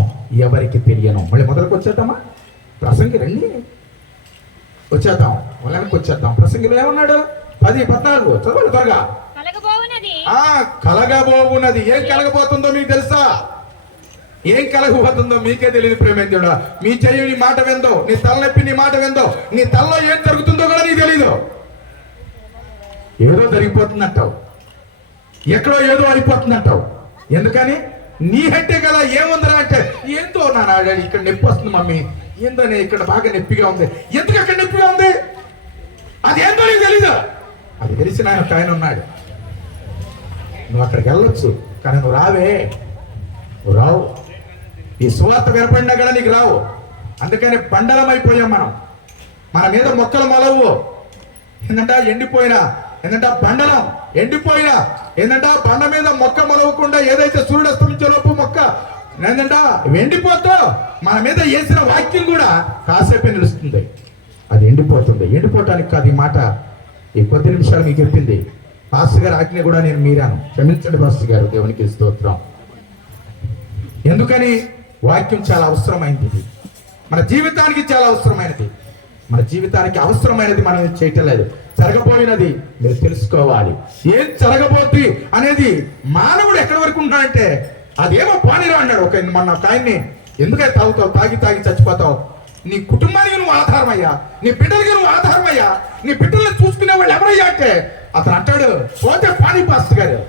ఎవరికి తెలియను. మళ్ళీ మొదలకు వచ్చేద్దామా? ప్రసంగి రండి, వచ్చేద్దాం, వాళ్ళకి వచ్చేద్దాం. ప్రసంగిలో ఏమన్నాడు? 10:14 చదవాలి త్వరగా. కలగబోవున్నది. ఏం కలగబోతుందో మీకు తెలుసా? ఏం కలగబోతుందో మీకే తెలియదు. ప్రేమేంద్రుడా, మీ చెయ్యి నీ మాట విందో, నీ తలనొప్పి నీ మాట విందో, నీ తలలో ఏం జరుగుతుందో కూడా నీకు తెలీదు. ఏదో జరిగిపోతుందంటావు, ఎక్కడో ఏదో అయిపోతుందంటావు. ఎందుకని నీ హట్టే కదా ఏముందరా అంటే, ఏందో నా ఇక్కడ నొప్పి వస్తుంది మమ్మీ, ఏందో ఇక్కడ బాగా నొప్పిగా ఉంది. ఎందుకు అక్కడ నొప్పిగా ఉంది? అది ఏందో నీకు తెలీదు. అది తెలిసిన ఆయన ఉన్నాడు. నువ్వు అక్కడికి వెళ్ళొచ్చు, కానీ నువ్వు రావే, నువ్వు రావు. ఈ సువార్త వినపడినా కూడా నీకు రావు. అందుకని బండలం అయిపోయాం మనం. మన మీద మొక్కలు మొలవు. ఏంటంటే ఎండిపోయినా, ఏంటంటే బండలం ఎండిపోయినా, ఏంటంటే బండ మీద మొక్క మొలవకుండా ఏదైతే సూర్యుడు అస్తమించేలోపు మొక్క ఏంటంటే ఎండిపోతా, మన మీద వేసిన వాక్యం కూడా కాసేపే నిలుస్తుంది. అది ఎండిపోతుంది. ఎండిపోవటానికి కాదు ఈ మాట. ఈ కొద్ది నిమిషాలు మీకు చెప్పింది పాస్టర్ గారు ఆజ్ఞ కూడా నేను మీరాను. క్షమించండి పాస్టర్ గారు, దేవునికి స్తోత్రం. ఎందుకని వాక్యం చాలా అవసరమైనది. ఇది మన జీవితానికి చాలా అవసరమైనది. మన జీవితానికి అవసరమైనది మనం చేయటం లేదు. జరగబోయినది మీరు తెలుసుకోవాలి. ఏం జరగబోద్ది అనేది మానవుడు ఎక్కడి వరకు ఉన్నాడంటే, అదేమో పానీరా అన్నాడు మొన్న ఒక ఆయన్ని. ఎందుకని తాగుతావు, తాగి చచ్చిపోతావు, నీ కుటుంబానికి నువ్వు ఆధారమయ్యా, నీ బిడ్డలకి నువ్వు ఆధారమయ్యా, నీ బిడ్డలను చూసుకునే వాళ్ళు ఎవరయ్యా అంటే అతను అంటాడు, పోతే పానీ పాస్టర్ గారు.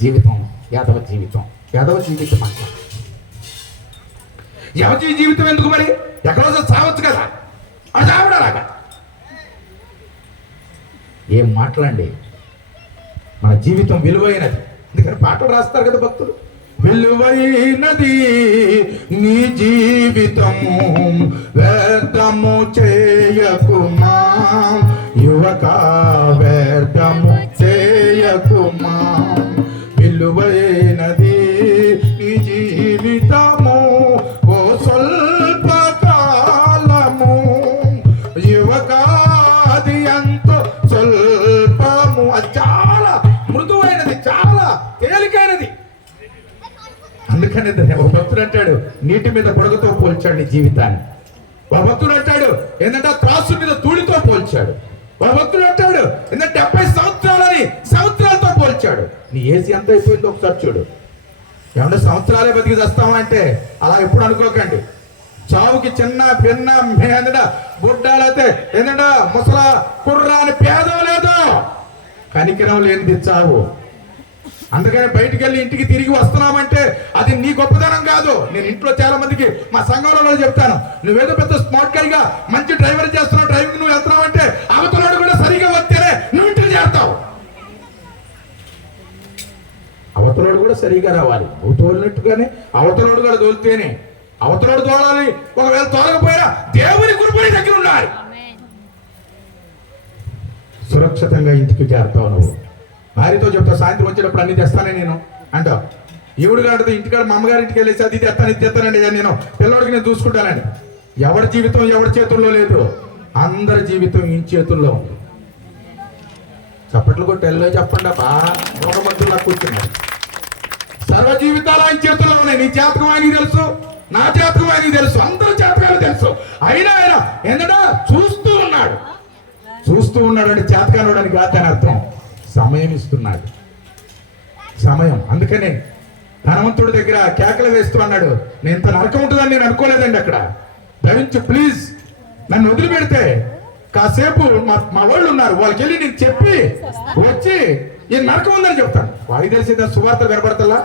జీవితం యాదవ జీవితం, యాదవ జీవితం అంట. యాదవ జీవితం ఎందుకు మరి? ఎక్కడో చావచ్చు కదా, అది చావడాలాగా. ఏం మాటలండి. మన జీవితం విలువైనది. అందుకని పాటలు రాస్తారు కదా భక్తులు, విలువైనది నీ జీవితము, వ్యర్థము చేయకుమా యువక, వ్యర్థము చేయకుమా. విలువైనది నీ జీవితము, ఓ స్వల్ప కాలము యువక, అది ఎంతో స్వల్పము. అది చాలా మృదువైనది, చాలా తేలికైనది. అందుకని ఒక భక్తుడు అంటాడు, నీటి మీద బుడగతో పోల్చాడు నీ జీవితాన్ని. ఒక భక్తుడు అంటాడు, ఏంటంటే త్రాసు మీద ధూళితో పోల్చాడు. ఒక భక్తుడు అంటాడు, ఏంటంటే 70 సంవత్సరాలతో పోల్చాడు. నీ ఏసీ ఎంత అయిపోయిందో ఒకసారి చూడు. ఏమన్నా సంవత్సరాలే బతికి చేస్తావా అంటే అలా ఎప్పుడు అనుకోకండి. చావుకి చిన్న పిన్న ఏంటంటే బుడ్డాలైతే ఏంటంటే ముసలా కుర్రా అని పేదం లేదు, కనికరం లేనిది చావు. అందుకని బయటికి వెళ్ళి ఇంటికి తిరిగి వస్తున్నామంటే అది నీ గొప్పతనం కాదు. నేను ఇంట్లో చాలా మందికి మా సంఘంలో చెప్తాను, నువ్వేదో పెద్ద స్మార్ట్ గైగా మంచి డ్రైవర్ చేస్తున్నావు, డ్రైవింగ్ నువ్వు వెళ్తున్నావు అంటే అవతలోడు కూడా సరిగా వస్తేనే నువ్వు ఇంటికి చేస్తావు. అవతలోడు కూడా సరిగా రావాలి. నువ్వు తోలినట్టుగానే అవతలోడు కూడా తోలితేనే. అవతలోడు తోలాలి, ఒకవేళ తోలకపోయినా దేవుని కృప దగ్గర ఉండాలి. సురక్షితంగా ఇంటికి చేరుతావు. నువ్వు భార్యతో చెప్తావు, సాయంత్రం వచ్చేటప్పుడు అన్ని తెస్తానే నేను అంటావు. ఈవిడు కాదు ఇంటికాడ మా అమ్మగారి ఇంటికి వెళ్ళేసి అది తెస్తాను, ఇది తెస్తానండి, నేను పిల్లవాడికి నేను చూసుకుంటానండి. ఎవరి జీవితం ఎవరి చేతుల్లో లేదు, అందరి జీవితం ఈ చేతుల్లో ఉంది. చప్పట్లు కొట్టి వెళ్ళో చెప్పండి అబ్బా, ఒక మధ్యలో కూర్చున్నాడు. సర్వ జీవితాలు ఆయన చేతుల్లో ఉన్నాయి. నీ జాతకం ఆయనకి తెలుసు, నా జాతకం ఆయనకి తెలుసు, అందరి జాతకాలు తెలుసు. అయినా ఆయన ఏంటంటే చూస్తూ ఉన్నాడు అంటే చేతకానుడని కాదు అని అర్థం. సమయం ఇస్తున్నాడు, సమయం. అందుకనే ధనవంతుడి దగ్గర కేకలు వేస్తూ అన్నాడు, నేను ఇంత నరకం ఉంటుందని నేను అనుకోలేదండి. అక్కడ దయించు ప్లీజ్, నన్ను వదిలిపెడితే కాసేపు మా వాళ్ళు ఉన్నారు, వాళ్ళకి వెళ్ళి నేను చెప్పి వచ్చి ఈ నరకం ఉందని చెప్తాను. వాడికి తెలిసిందా సువార్త వినపడతలా?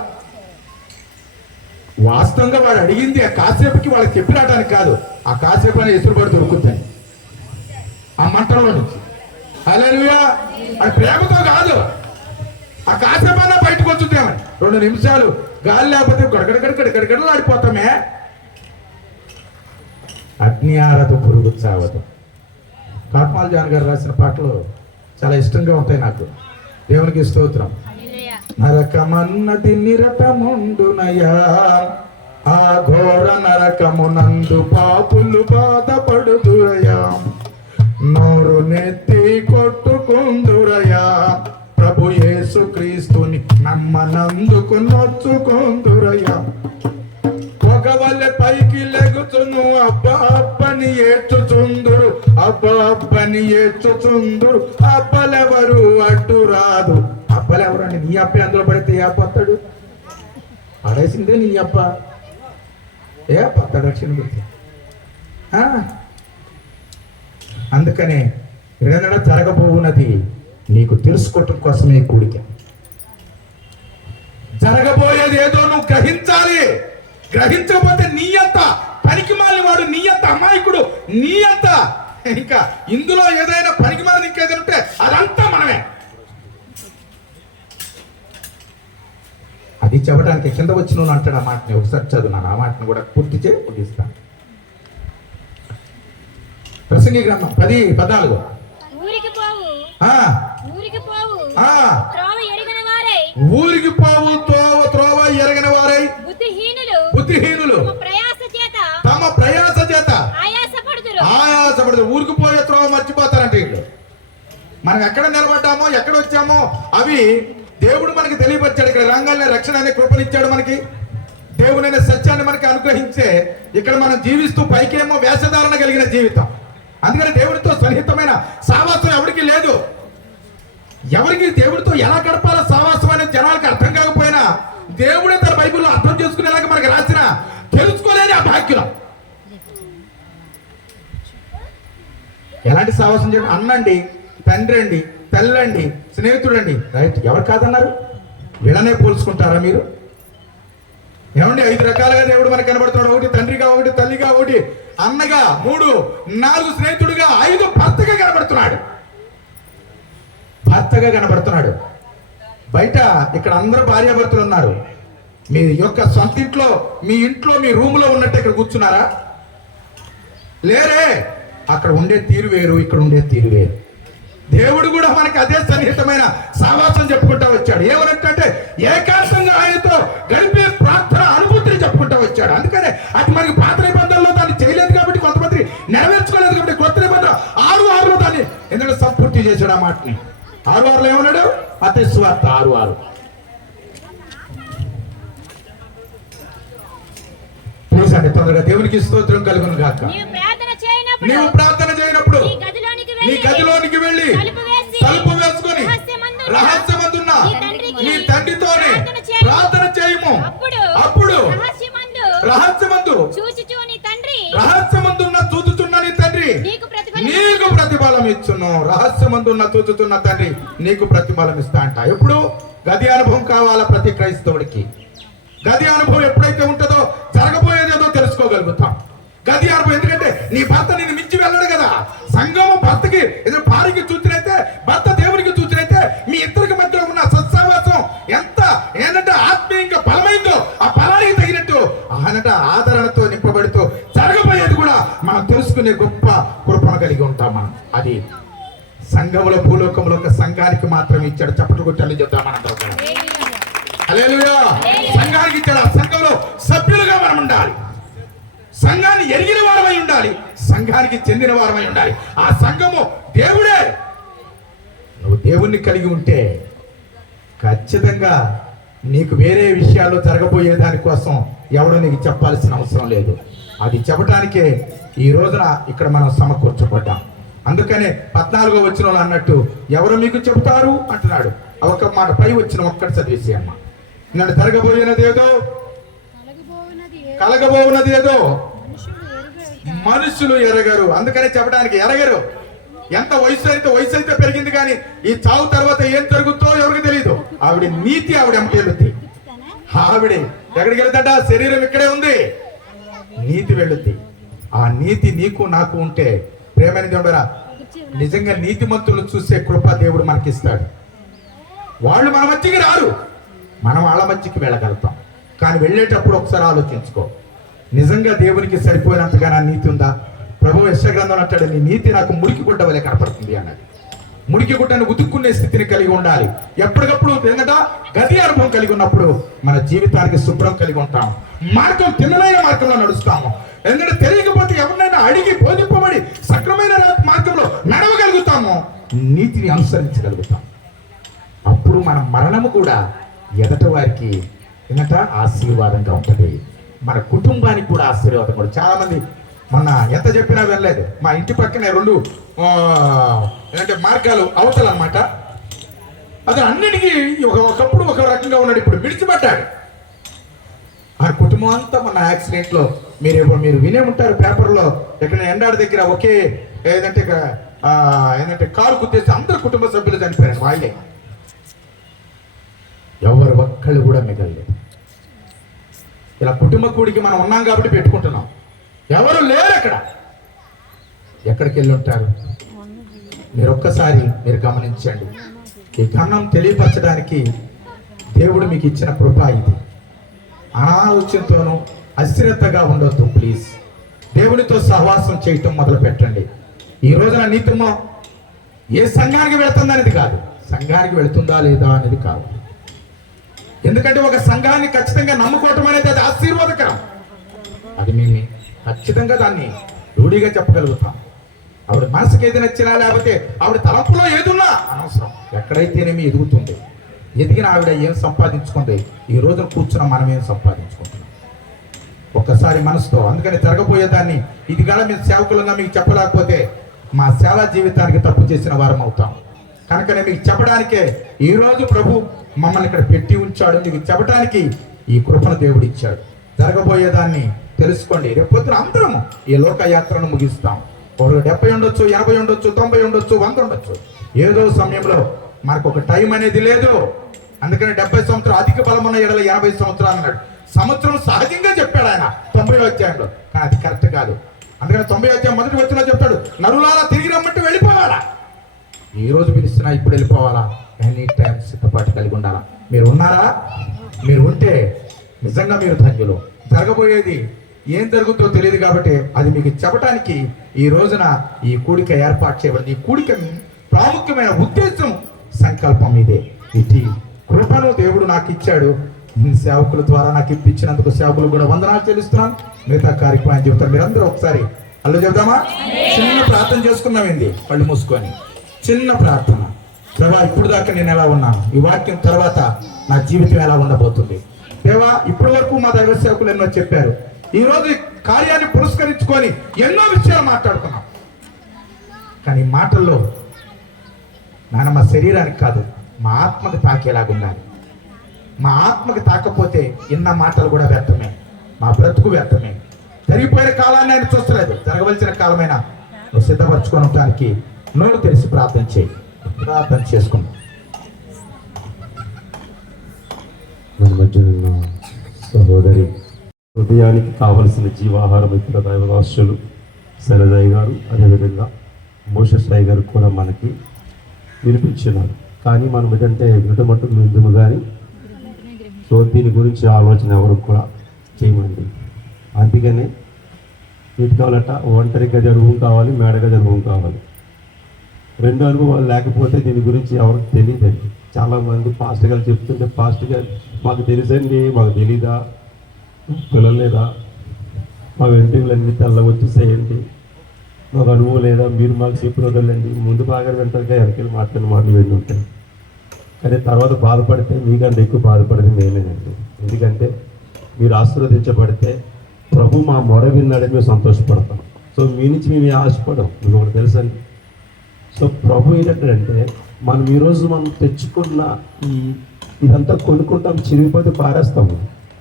వాస్తవంగా వాడు అడిగింది ఆ కాసేపుకి వాళ్ళకి చెప్పి రావడానికి కాదు, ఆ కాసేపు అని ఎసురుబడి దొరుకుతుంది ఆ మంటల్లో నుంచి. హల్లెలూయా. అది ప్రేమతో కాదు, ఆ కాసేపన్నా బయటకు వచ్చుద్దామని. 2 నిమిషాలు గాలి లేకపోతే గడగడగడగడగడలు ఆడిపోతామే. అగ్ని ఆరదు, పురుగు చావదు. కాట్మాల్ జాన్ గారు రాసిన పాటలు చాలా ఇష్టంగా ఉంటాయి నాకు. దేవునికి స్తోత్రం. నరకమన్నది నిరతముండునయా, ఆ ఘోర నరకమునందు పాపులు బాధపడుదురయా, నోరు నెత్తి కొట్టుకుందురయా, ప్రభు యేసు క్రీస్తుని నమ్మనందుకు నొచ్చుకుందురయా. ఒకవల్లె పైకి లెగుచును, అబ్బా అబ్బని ఏడ్చుచుందురు, అబ్బా అబ్బని ఏడ్చుచుందురు, అబ్బలెవరు అడ్డు రాదు. అబ్బలెవరు అండి? నీ అబ్బే అందులో పడితే ఏ అబ్బ వస్తాడు? పడేసిందే నీ అబ్బ, ఏ అబ్బ రక్షణ గురించి. అందుకనే ఏదైనా జరగబోవున్నది నీకు తెలుసుకోవటం కోసమే ఈ కూడిక. జరగబోయేది ఏదో నువ్వు గ్రహించాలి. గ్రహించకపోతే నీ అంత పనికిమాలిన వాడు, నీ అంత అమాయకుడు, నీ అంత ఇంకా ఇందులో ఏదైనా పనికిమాలిన ఇంకేదైనా ఉంటే అదంతా మనమే. అది చెప్పడానికి కింద వచ్చిన అంటాడు ఆ మాటని. ఒకసారి చదువున్నాను, ఆ మాటను కూడా పూర్తి చేసి ముగిస్తాను. ప్రసంగి గ్రంథం 10:14. ఊరికి పోవు ఆ, ఊరికి పోవు ఆ, త్రోవ ఎరిగిన వారై ఊరికి పోవు త్రోవ ఎరగిన వారై బుద్ధిహీనులు తమ ప్రయాస చేత ఆయాసపడుతురు. ఊరికి పోయే త్రోవ మర్చిపోతారంటే వీళ్ళు. మనం ఎక్కడ నిలబడ్డామో ఎక్కడ వచ్చామో అవి దేవుడు మనకి తెలియపరిచాడు. ఇక్కడ రంగాల్లో రక్షణ అనే కృపనిచ్చాడు మనకి. దేవుని అనే సత్యాన్ని మనకి అనుగ్రహించే ఇక్కడ మనం జీవిస్తూ పైకేమో వేషధారణ కలిగిన జీవితం. అందుకని దేవుడితో సన్నిహితమైన సావాసం ఎవరికి లేదు. ఎవరికి దేవుడితో ఎలా గడపాలో సావాసం అనే జనాలకు అర్థం కాకపోయినా దేవుడే తన బైబిల్లో అర్థం చేసుకునేలాగా మనకి రాసిన తెలుసుకోలేని ఆ భాగ్యం. ఎలాంటి సావాసం చేయండి? అన్నండి, తండ్రి అండి, తల్లండి, స్నేహితుడండి. రైట్, ఎవరు కాదన్నారు? వీళ్ళనే పోల్చుకుంటారా మీరు? ఏమండి, 5 రకాలుగా దేవుడు మనకు కనబడుతున్నాడు. ఒకటి తండ్రిగా, ఒకటి తల్లిగా, ఒకటి అన్నగా, 3, 4 స్నేహితుడిగా, 5 భర్తగా కనబడుతున్నాడు. భర్తగా కనబడుతున్నాడు. బయట ఇక్కడ అందరూ భార్యాభర్తలు ఉన్నారు. మీ యొక్క సొంత ఇంట్లో, మీ ఇంట్లో, మీ రూములో ఉన్నట్టు ఇక్కడ కూర్చున్నారా? లేరే. అక్కడ ఉండే తీరు వేరు, ఇక్కడ ఉండే తీరు వేరు. దేవుడు కూడా మనకి అదే సన్నిహితమైన సావాసం చెప్పుకుంటా వచ్చాడు. ఏమనంటే ఏకాంతంగా ఆయనతో గడిపే ప్రార్థన అనుభూతిని చెప్పుకుంటా వచ్చాడు. అందుకనే అది మనకి పాత నిబంధనలో దాన్ని చేయలేదు కాబట్టి, కొంతమంది నెరవేర్చుకోలేదు కాబట్టి, కొత్త నిబంధన 6:6లో దాన్ని ఎందుకంటే సంపూర్తి చేశాడు. ఆ మాటని 6:6లో ఏమన్నాడు? మత్తయి సువార్త 6:6. ప్లీజ్ అండి, తొందరగా దేవునికి స్తోత్రం కలుగును గాక. నీవు ప్రార్థన చేయనప్పుడు నీ గదిలోనికి వెళ్ళి తలుపు వేసుకొని రహస్యమందున్న నీ తండ్రితోనే ప్రార్థన చేయము. అప్పుడు రహస్యమందున్న చూచుచున్న నీ తండ్రి నీకు ప్రతిఫలం ఇచ్చును. రహస్యమందున్న చూచుచున్న తండ్రి నీకు ప్రతిఫలం ఇస్తా అంట. ఎప్పుడు? గది అనుభవం కావాలా ప్రతి క్రైస్తవుడికి. గది అనుభవం ఎప్పుడైతే ఉంటుందో జరగబోయేదేదో తెలుసుకోగలుగుతాం. గది అనుభవం. ఎందుకంటే నీ భర్త నిన్ను మించి వెళ్ళడు కదా. సంఘము భర్తకి భార్యకి చూచినైతే, భర్త దేవునికి చూచినైతే, మీ ఇద్దరికి మధ్యలో ఉన్న సత్సావాసం ఎంత ఏంటంటే ఆత్మీయంగా బలమైందో ఆ బలానికి తగినట్టు ఆయనట ఆదరణతో నింపబడుతూ జరగబోయేది కూడా మనం తెలుసుకునే గొప్ప కృపను కలిగి ఉంటాం మనం. అది సంఘములో, భూలోకంలో ఒక సంఘానికి మాత్రమే ఇచ్చాడు. చప్పట్లు కొట్టి చెప్తాం మనందరం. హల్లెలూయా. సంఘానికి ఇచ్చాడు. ఆ సంఘంలో సభ్యులుగా మనం ఉండాలి. సంఘాన్ని ఎరిగిన వారమై ఉండాలి. సంఘానికి చెందిన వారమై ఉండాలి. ఆ సంఘము దేవుడే. నువ్వు దేవుణ్ణి కలిగి ఉంటే ఖచ్చితంగా నీకు వేరే విషయాల్లో జరగబోయే దానికోసం ఎవడో నీకు చెప్పాల్సిన అవసరం లేదు. అది చెప్పడానికే ఈ రోజున ఇక్కడ మనం సమకూర్చబడ్డాం. అందుకనే 14వ వచనంలో అన్నట్టు ఎవరు మీకు చెబుతారు అంటున్నాడు. ఒక మాట పై వచ్చిన ఒక్కటి చదివేసి అమ్మ. నన్ను జరగబోయినదేదో, కలగబోవున్నదేదో మనుషులు ఎరగరు. అందుకనే చెప్పడానికి ఎరగరు. ఎంత వయసు అయితే పెరిగింది కానీ ఈ చావు తర్వాత ఏం జరుగుతుందో ఎవరికి తెలియదు. ఆవిడ నీతి ఆవిడ వెళ్తుంది. ఆవిడ ఎక్కడికి వెళ్తాడ? శరీరం ఇక్కడే ఉంది, నీతి వెళ్ళుద్ది. ఆ నీతి నీకు నాకు ఉంటే ప్రేమైన దేవుడా, నిజంగా నీతిమంతులను చూసే కృప దేవుడు మనకిస్తాడు. వాళ్ళు మన మధ్యకి రారు, మనం వాళ్ళ మధ్యకి వెళ్ళగలుగుతాం. కానీ వెళ్ళేటప్పుడు ఒకసారి ఆలోచించుకో, నిజంగా దేవునికి సరిపోయినంతగా నా నీతి ఉందా? ప్రభు యెషయా గ్రంథంలో అంటాడు, నీ నీతి నాకు మురికి గుడ్డ వలె కనపడుతుంది అన్నది. మురికి గుడ్డను ఉతుక్కునే స్థితిని కలిగి ఉండాలి. ఎప్పటికప్పుడు ఏంటంటే గది అనుభవం కలిగి ఉన్నప్పుడు మన జీవితానికి శుభ్రం కలిగి ఉంటాం. మార్గం తిన్నమైన మార్గంలో నడుస్తాము. ఎందుకంటే తెలియకపోతే ఎవరినైనా అడిగి బోధింపబడి సక్రమైన మార్గంలో నడవగలుగుతాము, నీతిని అనుసరించగలుగుతాం. అప్పుడు మన మరణము కూడా ఎదటి వారికి ఏంటంటే ఆశీర్వాదంగా ఉంటుంది. మన కుటుంబానికి కూడా ఆశీర్వాదం కూడా. చాలా మంది మొన్న ఎంత చెప్పినా వెళ్ళలేదు. మా ఇంటి పక్కనే 2 ఏంటంటే మార్గాలు అవతల అన్నమాట. అది అన్నిటికీ ఒకప్పుడు ఒక రకంగా ఉన్నాడు, ఇప్పుడు విడిచిపెట్టాడు. ఆ కుటుంబం అంతా మన యాక్సిడెంట్లో మీరు వినే ఉంటారు పేపర్లో. ఎక్కడ ఎండాడి దగ్గర ఒకే ఏదంటే ఏంటంటే కారు గుద్దేసి అందరు కుటుంబ సభ్యులు చనిపోయారు వాళ్ళే, ఎవరు ఒక్కళ్ళు కూడా మిగలలేదు. ఇలా కుటుంబ కూడికి మనం ఉన్నాం కాబట్టి పెట్టుకుంటున్నాం, ఎవరు లేరు అక్కడ. ఎక్కడికి వెళ్ళి ఉంటారు? మీరు ఒక్కసారి మీరు గమనించండి. ఈ కన్నం తెలియపరచడానికి దేవుడు మీకు ఇచ్చిన కృప ఇది. అనాలోచనతోనూ అశ్రద్ధగా ఉండొద్దు ప్లీజ్. దేవునితో సహవాసం చేయటం మొదలు పెట్టండి. ఈ రోజున నీతిమో ఏ సంఘానికి వెళుతుందా అనేది కాదు, సంఘానికి వెళుతుందా లేదా అనేది కాదు. ఎందుకంటే ఒక సంఘాన్ని ఖచ్చితంగా నమ్ముకోవటం అనేది అది ఆశీర్వాదకరం. అది మేము ఖచ్చితంగా దాన్ని రూఢిగా చెప్పగలుగుతాం. ఆవిడ మనసుకి ఏది నచ్చినా లేకపోతే ఆవిడ తలంపులో ఏదున్నా అనవసరం. ఎక్కడైతేనేమి ఎదుగుతుంది. ఎదిగిన ఆవిడ ఏం సంపాదించుకుంది, ఈ రోజున కూర్చున్న మనం ఏం సంపాదించుకుంటున్నాం ఒక్కసారి మనసుతో. అందుకని జరగబోయేదాన్ని ఇది కూడా మీరు సేవకులుగా మీకు చెప్పలేకపోతే మా సేవా జీవితానికి తప్పు చేసిన వారం అవుతాం. కనుకనే మీకు చెప్పడానికే ఈరోజు ప్రభు మమ్మల్ని ఇక్కడ పెట్టి ఉంచాడు. మీకు చెప్పడానికి ఈ కృపను దేవుడు ఇచ్చాడు. జరగబోయేదాన్ని తెలుసుకోండి. రేపు పొద్దున అందరము ఈ లోకయాత్రను ముగిస్తాం. ఒకరు 70 ఉండొచ్చు, 80 ఉండొచ్చు, 90 ఉండొచ్చు, 100 ఉండొచ్చు. ఏదో సమయంలో మనకు ఒక టైం అనేది లేదు. అందుకని 70 సంవత్సరాలు అధిక బలం ఉన్న 80 సంవత్సరాలు అన్నాడు. సంవత్సరం సహజంగా చెప్పాడు ఆయన 90వ అధ్యాయంలో, కానీ అది కరెక్ట్ కాదు. అందుకని 90వ అధ్యాయం మొదటి వచ్చిన చెప్పాడు, నరులారా తిరిగి రమ్మంటే వెళ్ళిపోవాలా. ఈ రోజు పిలిచినా ఇప్పుడు వెళ్ళిపోవాలా. ఎనీ టైం సిద్ధపాటు కలిగి ఉండాలా. మీరు ఉన్నారా? మీరు ఉంటే నిజంగా మీరు ధన్యులు. జరగబోయేది ఏం జరుగుతుందో తెలియదు కాబట్టి అది మీకు చెప్పడానికి ఈ రోజున ఈ కూడిక ఏర్పాటు చేయబడింది. ఈ కూడిక ప్రాముఖ్యమైన ఉద్దేశం, సంకల్పం ఇదే. ఇటు కృపను దేవుడు నాకు ఇచ్చాడు. సేవకుల ద్వారా నాకు ఇప్పించినందుకు సేవకులు కూడా వందనాలు చెల్లిస్తున్నాను. మిగతా కార్యక్రమం చెబుతాను. మీరందరూ ఒకసారి అల్లు చెబుదామా? చిన్న ప్రార్థన చేసుకున్నాం. ఏంది కళ్ళు మూసుకొని చిన్న ప్రార్థన. దేవా, ఇప్పుడు దాకా నేను ఎలా ఉన్నాను, ఈ వాక్యం తర్వాత నా జీవితం ఎలా ఉండబోతుంది. దేవా, ఇప్పటి వరకు మా దైవ సేవకులు ఎన్నో చెప్పారు. ఈ రోజు కార్యాన్ని పురస్కరించుకొని ఎన్నో విషయాలు మాట్లాడుకున్నాం. కానీ మాటల్లో నాన్న మా శరీరానికి కాదు, మా ఆత్మకి తాకేలాగా ఉండాలి. మా ఆత్మకి తాకపోతే ఎన్న మాటలు కూడా వ్యర్థమే, మా బ్రతుకు వ్యర్థమే. జరిగిపోయిన కాలాన్ని ఆయన చూస్తలేదు. జరగవలసిన కాలమైనా నువ్వు సిద్ధపరచుకోవడానికి నోరు తెలిసి ప్రార్థన చేయి. ప్రార్థన చేసుకుంటాం. మన మధ్య ఉన్న సహోదరి హృదయానికి కావలసిన జీవాహారం ఇతర దైవదాసులు శరదయ్య గారు, అదేవిధంగా మోషసాయి గారు కూడా మనకి వినిపించినారు. కానీ మనం ఏంటంటే వినటమట్టు నిజము కానీ సో దీని గురించి ఆలోచన ఎవరు కూడా చేయమండి. అందుకనే వీటి కావాలట ఒంటరి గది అనుభవం కావాలి, మేడ గది అనుభవం కావాలి. రెండు అనుభవాలు లేకపోతే దీని గురించి ఎవరికి తెలియదండి. చాలామంది పాస్టర్ గారు చెప్తుంటే, పాస్టర్ గారు మాకు తెలుసండి, మాకు తెలీదా, పిల్లలు లేదా, మా వెంట్రుకలన్నీ తెల్ల వచ్చేసేయండి, మాకు అనుభవం లేదా, మీరు మాకు చెప్పిన వదలండి. ముందు బాగా వింటారుగా వెనకెళ్ళి మాట్లాడిన మాటలు వెళ్ళి ఉంటాయి. కానీ తర్వాత బాధపడితే మీకంటే ఎక్కువ బాధపడేది మేలేనండి. ఎందుకంటే మీరు ఆశీర్వదించబడితే ప్రభు మా మొర విన్నాడని మేము సంతోషపడతాం. సో మీ నుంచి మేము ఆశపడం, మీకు ఒకటి తెలుసండి. సో ప్రభు ఏంటంటే మనం ఈరోజు మనం తెచ్చుకున్న ఇదంతా కొనుక్కుంటాం, చిరిగిపోతే పారేస్తాము.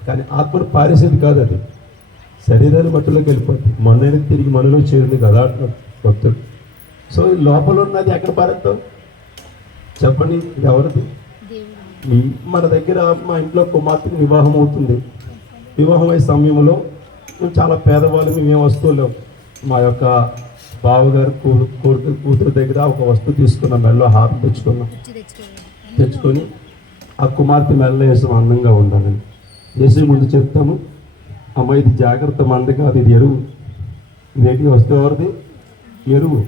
కానీ ఆత్మను పారేసేది కాదు, అది శరీరాన్ని మట్టిలోకి వెళ్ళిపోతుంది. మొన్న తిరిగి మనలో చేరింది కదా భక్తుడు. సో ఈ లోపల ఉన్నది ఎక్కడ పారేస్తాం చెప్పండి? ఇది ఎవరిది? మన దగ్గర మా ఇంట్లో కుమార్తెకి వివాహం అవుతుంది. వివాహం అయ్యే సమయంలో మేము చాలా పేదవాళ్ళు, మేమేం వస్తువులు లేవు. మా యొక్క బావగారు కూతురు దగ్గర ఒక వస్తువు తీసుకున్నాం, మెల్లో హారం తెచ్చుకొని ఆ కుమార్తె మెల్ల వేసాం, అందంగా ఉండాలని వేసే ముందు చెప్తాము, అమ్మ ఇది జాగ్రత్త, మంద కాదు, ఇది ఎరువు. ఇదేంటి వస్తువు ఎవరిది? ఎరువు.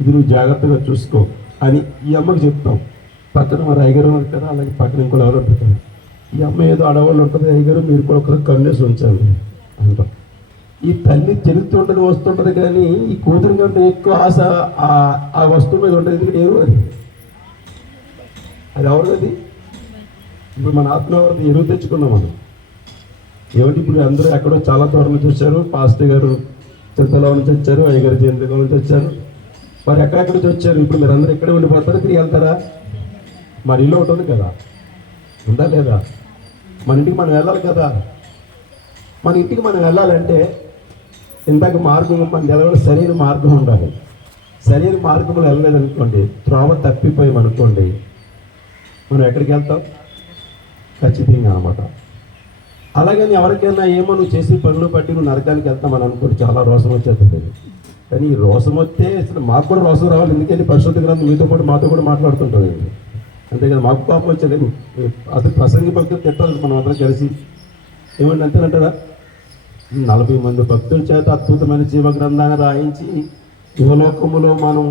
ఇది నువ్వు జాగ్రత్తగా చూసుకో అని ఈ అమ్మకి చెప్తాం. పక్కన మరి అయ్యగారు ఉన్నారు కదా, అలాగే పక్కన ఇంకోళ్ళు ఎవరు ఉంటారు. ఈ అమ్మ ఏదో ఆడవాళ్ళు ఉంటుంది, అయ్యగారు మీరు కూడా ఒకరు కన్నేసి ఉంచండి అంటాం. ఈ తల్లి తిరుగుతుంటుంది, వస్తుంటుంది, కానీ ఈ కూతురు కంటే ఎక్కువ ఆశ ఆ వస్తువు మీద ఉంటుంది. ఎందుకంటే ఎరువు అది ఎవరిది? ఇప్పుడు మన ఆత్మ ఎవరిది? ఎరువు తెచ్చుకున్నాం మనం. ఏమిటి ఇప్పుడు అందరూ ఎక్కడో చాలా దూరం నుంచి వచ్చారు. పాస్టర్ గారు చింతలో నుంచి వచ్చారు, అయ్యగారు జయంతిలో నుంచి వచ్చారు, మరి ఎక్కడెక్కడ నుంచి వచ్చారు. ఇప్పుడు మీరు అందరూ ఇక్కడే ఉండిపోతారు, తిరిగి వెళ్తారా? మరి ఇల్లు ఒకటి ఉంది కదా, ఉందా లేదా? మన ఇంటికి మనం వెళ్ళాలి కదా. మన ఇంటికి మనం వెళ్ళాలంటే ఇందాక మార్గం, మన నిలబడి సరైన మార్గం ఉండాలి. సరైన మార్గంలో వెళ్ళలేదనుకోండి, త్రోవ తప్పిపోయామనుకోండి, మనం ఎక్కడికి వెళ్తాం? ఖచ్చితంగా అనమాట. అలాగని ఎవరికైనా ఏమో నువ్వు చేసే పనులు బట్టి నువ్వు నరకానికి వెళ్తామని అనుకోండి, చాలా రోషం వచ్చేస్తుంది. కానీ ఈ రోషం వస్తే అసలు మాకు కూడా రోషం రావాలి. ఎందుకంటే పరిశుద్ధ గ్రంథం మీతో పాటు మాతో కూడా మాట్లాడుతుంటుంది. అంతేకాదు మాకు కోపం వచ్చేది అసలు ప్రసంగి భక్తులు తిట్టాలి మనం అందరం కలిసి. ఏమంటే అంతేనంటారా? 40 మంది భక్తుల చేత అద్భుతమైన జీవ గ్రంథాన్ని రాయించి యువలోకములో మనం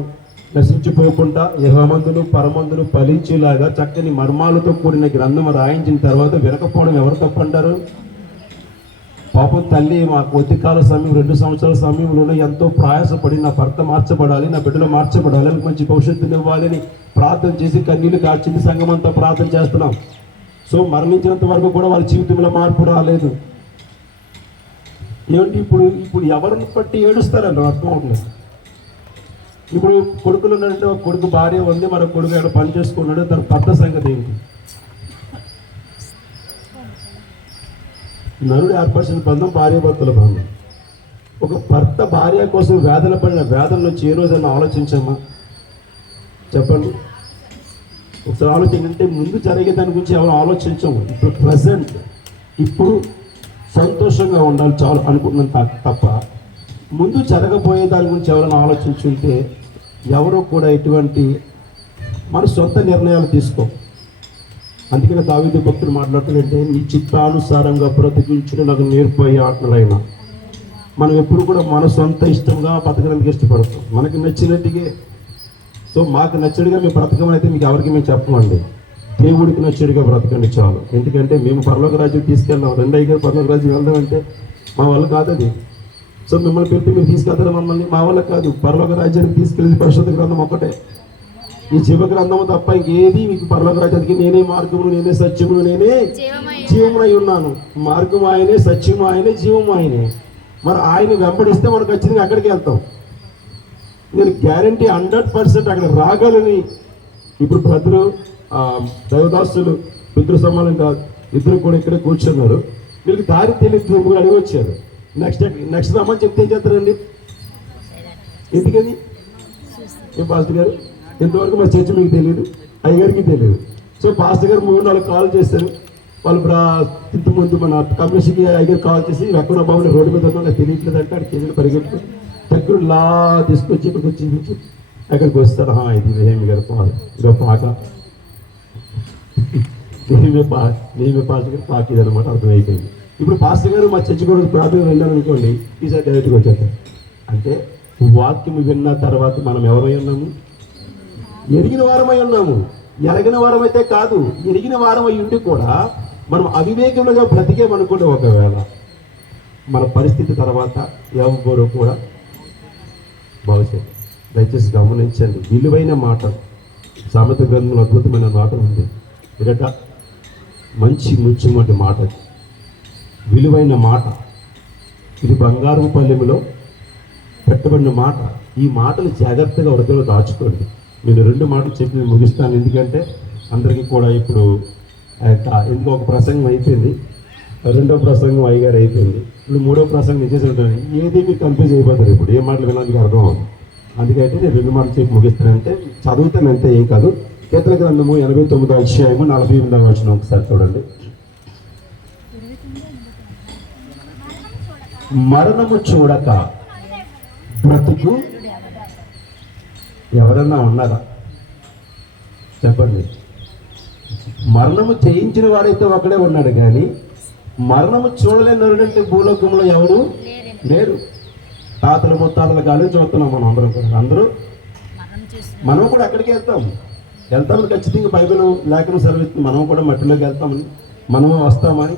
నశించిపోకుండా యెహోమందులు పరమందులు ఫలించేలాగా చక్కని మర్మాలతో కూడిన గ్రంథం రాయించిన తర్వాత వినకపోవడం ఎవరు తప్పంటారు? పాపం తల్లి మా కొద్ది కాల సమయం 2 సంవత్సరాల సమయంలోనే ఎంతో ప్రయాసపడి నా భర్త మార్చబడాలి, నా బిడ్డలు మార్చబడాలి, మంచి భవిష్యత్తుని ఇవ్వాలని ప్రార్థన చేసి కన్నీళ్లు కార్చింది. సంఘం అంతా ప్రార్థన చేస్తున్నాం. సో మరణించినంత వరకు కూడా వాళ్ళ జీవితంలో మార్పు రాలేదు. ఏమంటే ఇప్పుడు ఎవరిని బట్టి ఏడుస్తారని అర్థం అవుతుంది. ఇప్పుడు కొడుకులు ఉన్నాడంటే ఒక కొడుకు భార్య ఉంది, మరొక కొడుకు ఎక్కడ పని చేసుకున్నాడు, తన భర్త సంగతి ఏంటి? నరుడు ఏర్పరిచిన బంధం భార్య భర్తల బంధం. ఒక భర్త భార్య కోసం వేదన పడిన వేదన నుంచి ఏ రోజైనా ఆలోచించామా? చెప్పండి ఒకసారి. ఆలోచించంటే ముందు జరిగే దాని గురించి ఎవరు ఆలోచించము. ఇప్పుడు ప్రజెంట్ ఇప్పుడు సంతోషంగా ఉండాలి చాలు అనుకుంటున్నాం తప్ప ముందు జరగబోయే దాని గురించి ఎవరైనా ఆలోచించుంటే ఎవరో కూడా ఎటువంటి మన సొంత నిర్ణయాలు తీసుకో. అందుకనే దావీదు భక్తుడు మాట్లాడుతుందంటే నీ చిత్తానుసారంగా బ్రతికించుని నాకు నేర్పోయే ఆత్మలైనా. మనం ఎప్పుడు కూడా మన సొంత ఇష్టంగా బతకడానికి ఇష్టపడతాం, మనకి నచ్చినట్టుగా. సో మాకు నచ్చడుగా మేము బ్రతకమని అయితే మీకు ఎవరికి మేము చెప్పమండి. దేవుడికి నచ్చడుగా బ్రతకండి చాలు. ఎందుకంటే మేము పరలోక రాజ్యం తీసుకెళ్దాం, 2 అయ్యారు పరలోక రాజ్యం వెళ్దాం అంటే మా వల్ల కాదు అది. సో మిమ్మల్ని పెడితే మీరు తీసుకెళ్తారు మమ్మల్ని, మా వల్ల కాదు. పరలోక రాజ్యానికి తీసుకెళ్ళి పరిశుద్ధ గ్రంథం ఒకటే, ఈ జీవ గ్రంథము తప్ప ఇంకేది మీకు పరలోక రాజ్యానికి నేనే మార్గమును, నేనే సత్యమును, నేనే జీవమునై ఉన్నాను. మార్గం ఆయనే, సత్యము ఆయనే, జీవము ఆయనే. మరి ఆయన వెంబడిస్తే మనం ఖచ్చితంగా అక్కడికి వెళ్తాం. నేను గ్యారంటీ 100% అక్కడ రాగలని. ఇప్పుడు బ్రదరు దైవదాసులు పితృ సమానం కాదు, ఇద్దరు కూడా ఇక్కడే కూర్చున్నారు. వీళ్ళకి దారి తెలియదు, ముగ్గురు అడిగి వచ్చారు. నెక్స్ట్ రమ్మని చెప్తే ఏం చేస్తారండి? ఎందుకని? ఏం పాస్టర్ గారు ఇంతవరకు మా చర్చ మీకు తెలియదు, అయ్యగారికి తెలియదు. సో పాస్టర్ గారు 3-4 కాల్ చేశారు. వాళ్ళు ఇంతకుముందు మన కమిషన్కి అయ్యగారు కాల్ చేసి ఎక్కడ బాబు రోడ్డు మీద ఉన్నా నాకు తెలియట్లేదు అంటే అక్కడికి వెళ్ళి పరిగెత్తు దగ్గర లా తీసుకొచ్చి ఇక్కడికి వచ్చి అక్కడికి వస్తారు. ఇది నేమి గారు ఇదో పాక నేమే పాస్టర్ గారు పాక ఇది అనమాట అర్థమైపోయింది. ఇప్పుడు పాస్టర్ గారు మా చర్చి కూడా ప్రార్థన వెళ్ళాను అనుకోండి, ఈసారి డైరెక్ట్గా వచ్చేస్తారు. అంటే వాక్యం విన్న తర్వాత మనం ఎవరై ఉన్నాము? ఎరిగిన వారమై ఉన్నాము. ఎరగిన వారమైతే కాదు, ఎరిగిన వారమై ఉండి కూడా మనం అవివేకంగా బ్రతికేమనుకుంటే ఒకవేళ మన పరిస్థితి తర్వాత ఎవరు కూడా భవిష్యత్తు. దయచేసి గమనించండి. విలువైన మాట సామెత గ్రంథంలో అద్భుతమైన మాట ఉంది. ఇదట మంచి ముచ్చుమటి మాట, విలువైన మాట. ఇది బంగారు పల్లెములో పెట్టబడిన మాట. ఈ మాటలు జాగ్రత్తగా హృదయంలో దాచుకోండి. నేను 2 మాటలు చెప్పి నేను ముగిస్తాను. ఎందుకంటే అందరికీ కూడా ఇప్పుడు ఎందుకో ఒక ప్రసంగం అయిపోయింది, 2వ ప్రసంగం అయ్యగారు అయిపోయింది. ఇప్పుడు 3వ ప్రసంగం చేసేటండి. ఏది మీరు కన్ఫ్యూజ్ అయిపోతారు. ఇప్పుడు ఏ మాటలు వినడానికి అర్థం అవుతుంది. అందుకైతే నేను 2 మాటలు చెప్పి ముగిస్తానంటే చదువుతానంతే, ఏం కాదు. కీర్తన గ్రంథము 89వ అధ్యాయము 48వ వచనం ఒకసారి చూడండి. మరణము చూడక బ్రతుకు ఎవరన్నా ఉన్నారా? చెప్పండి. మరణము చేయించిన వాడైతే ఒకడే ఉన్నాడు, కానీ మరణము చూడలేనరుడంటే భూలోకంలో ఎవరు లేరు. తాతలు ముత్తాతల గాలి చూస్తున్నాం మనం అందరం కూడా. అందరూ మనం కూడా అక్కడికి వెళ్తామని ఖచ్చితంగా బైబిల్ లేఖనం సెలవిస్తుంది. మనం కూడా మట్టిలోకి వెళ్తామని, మనము వస్తామని,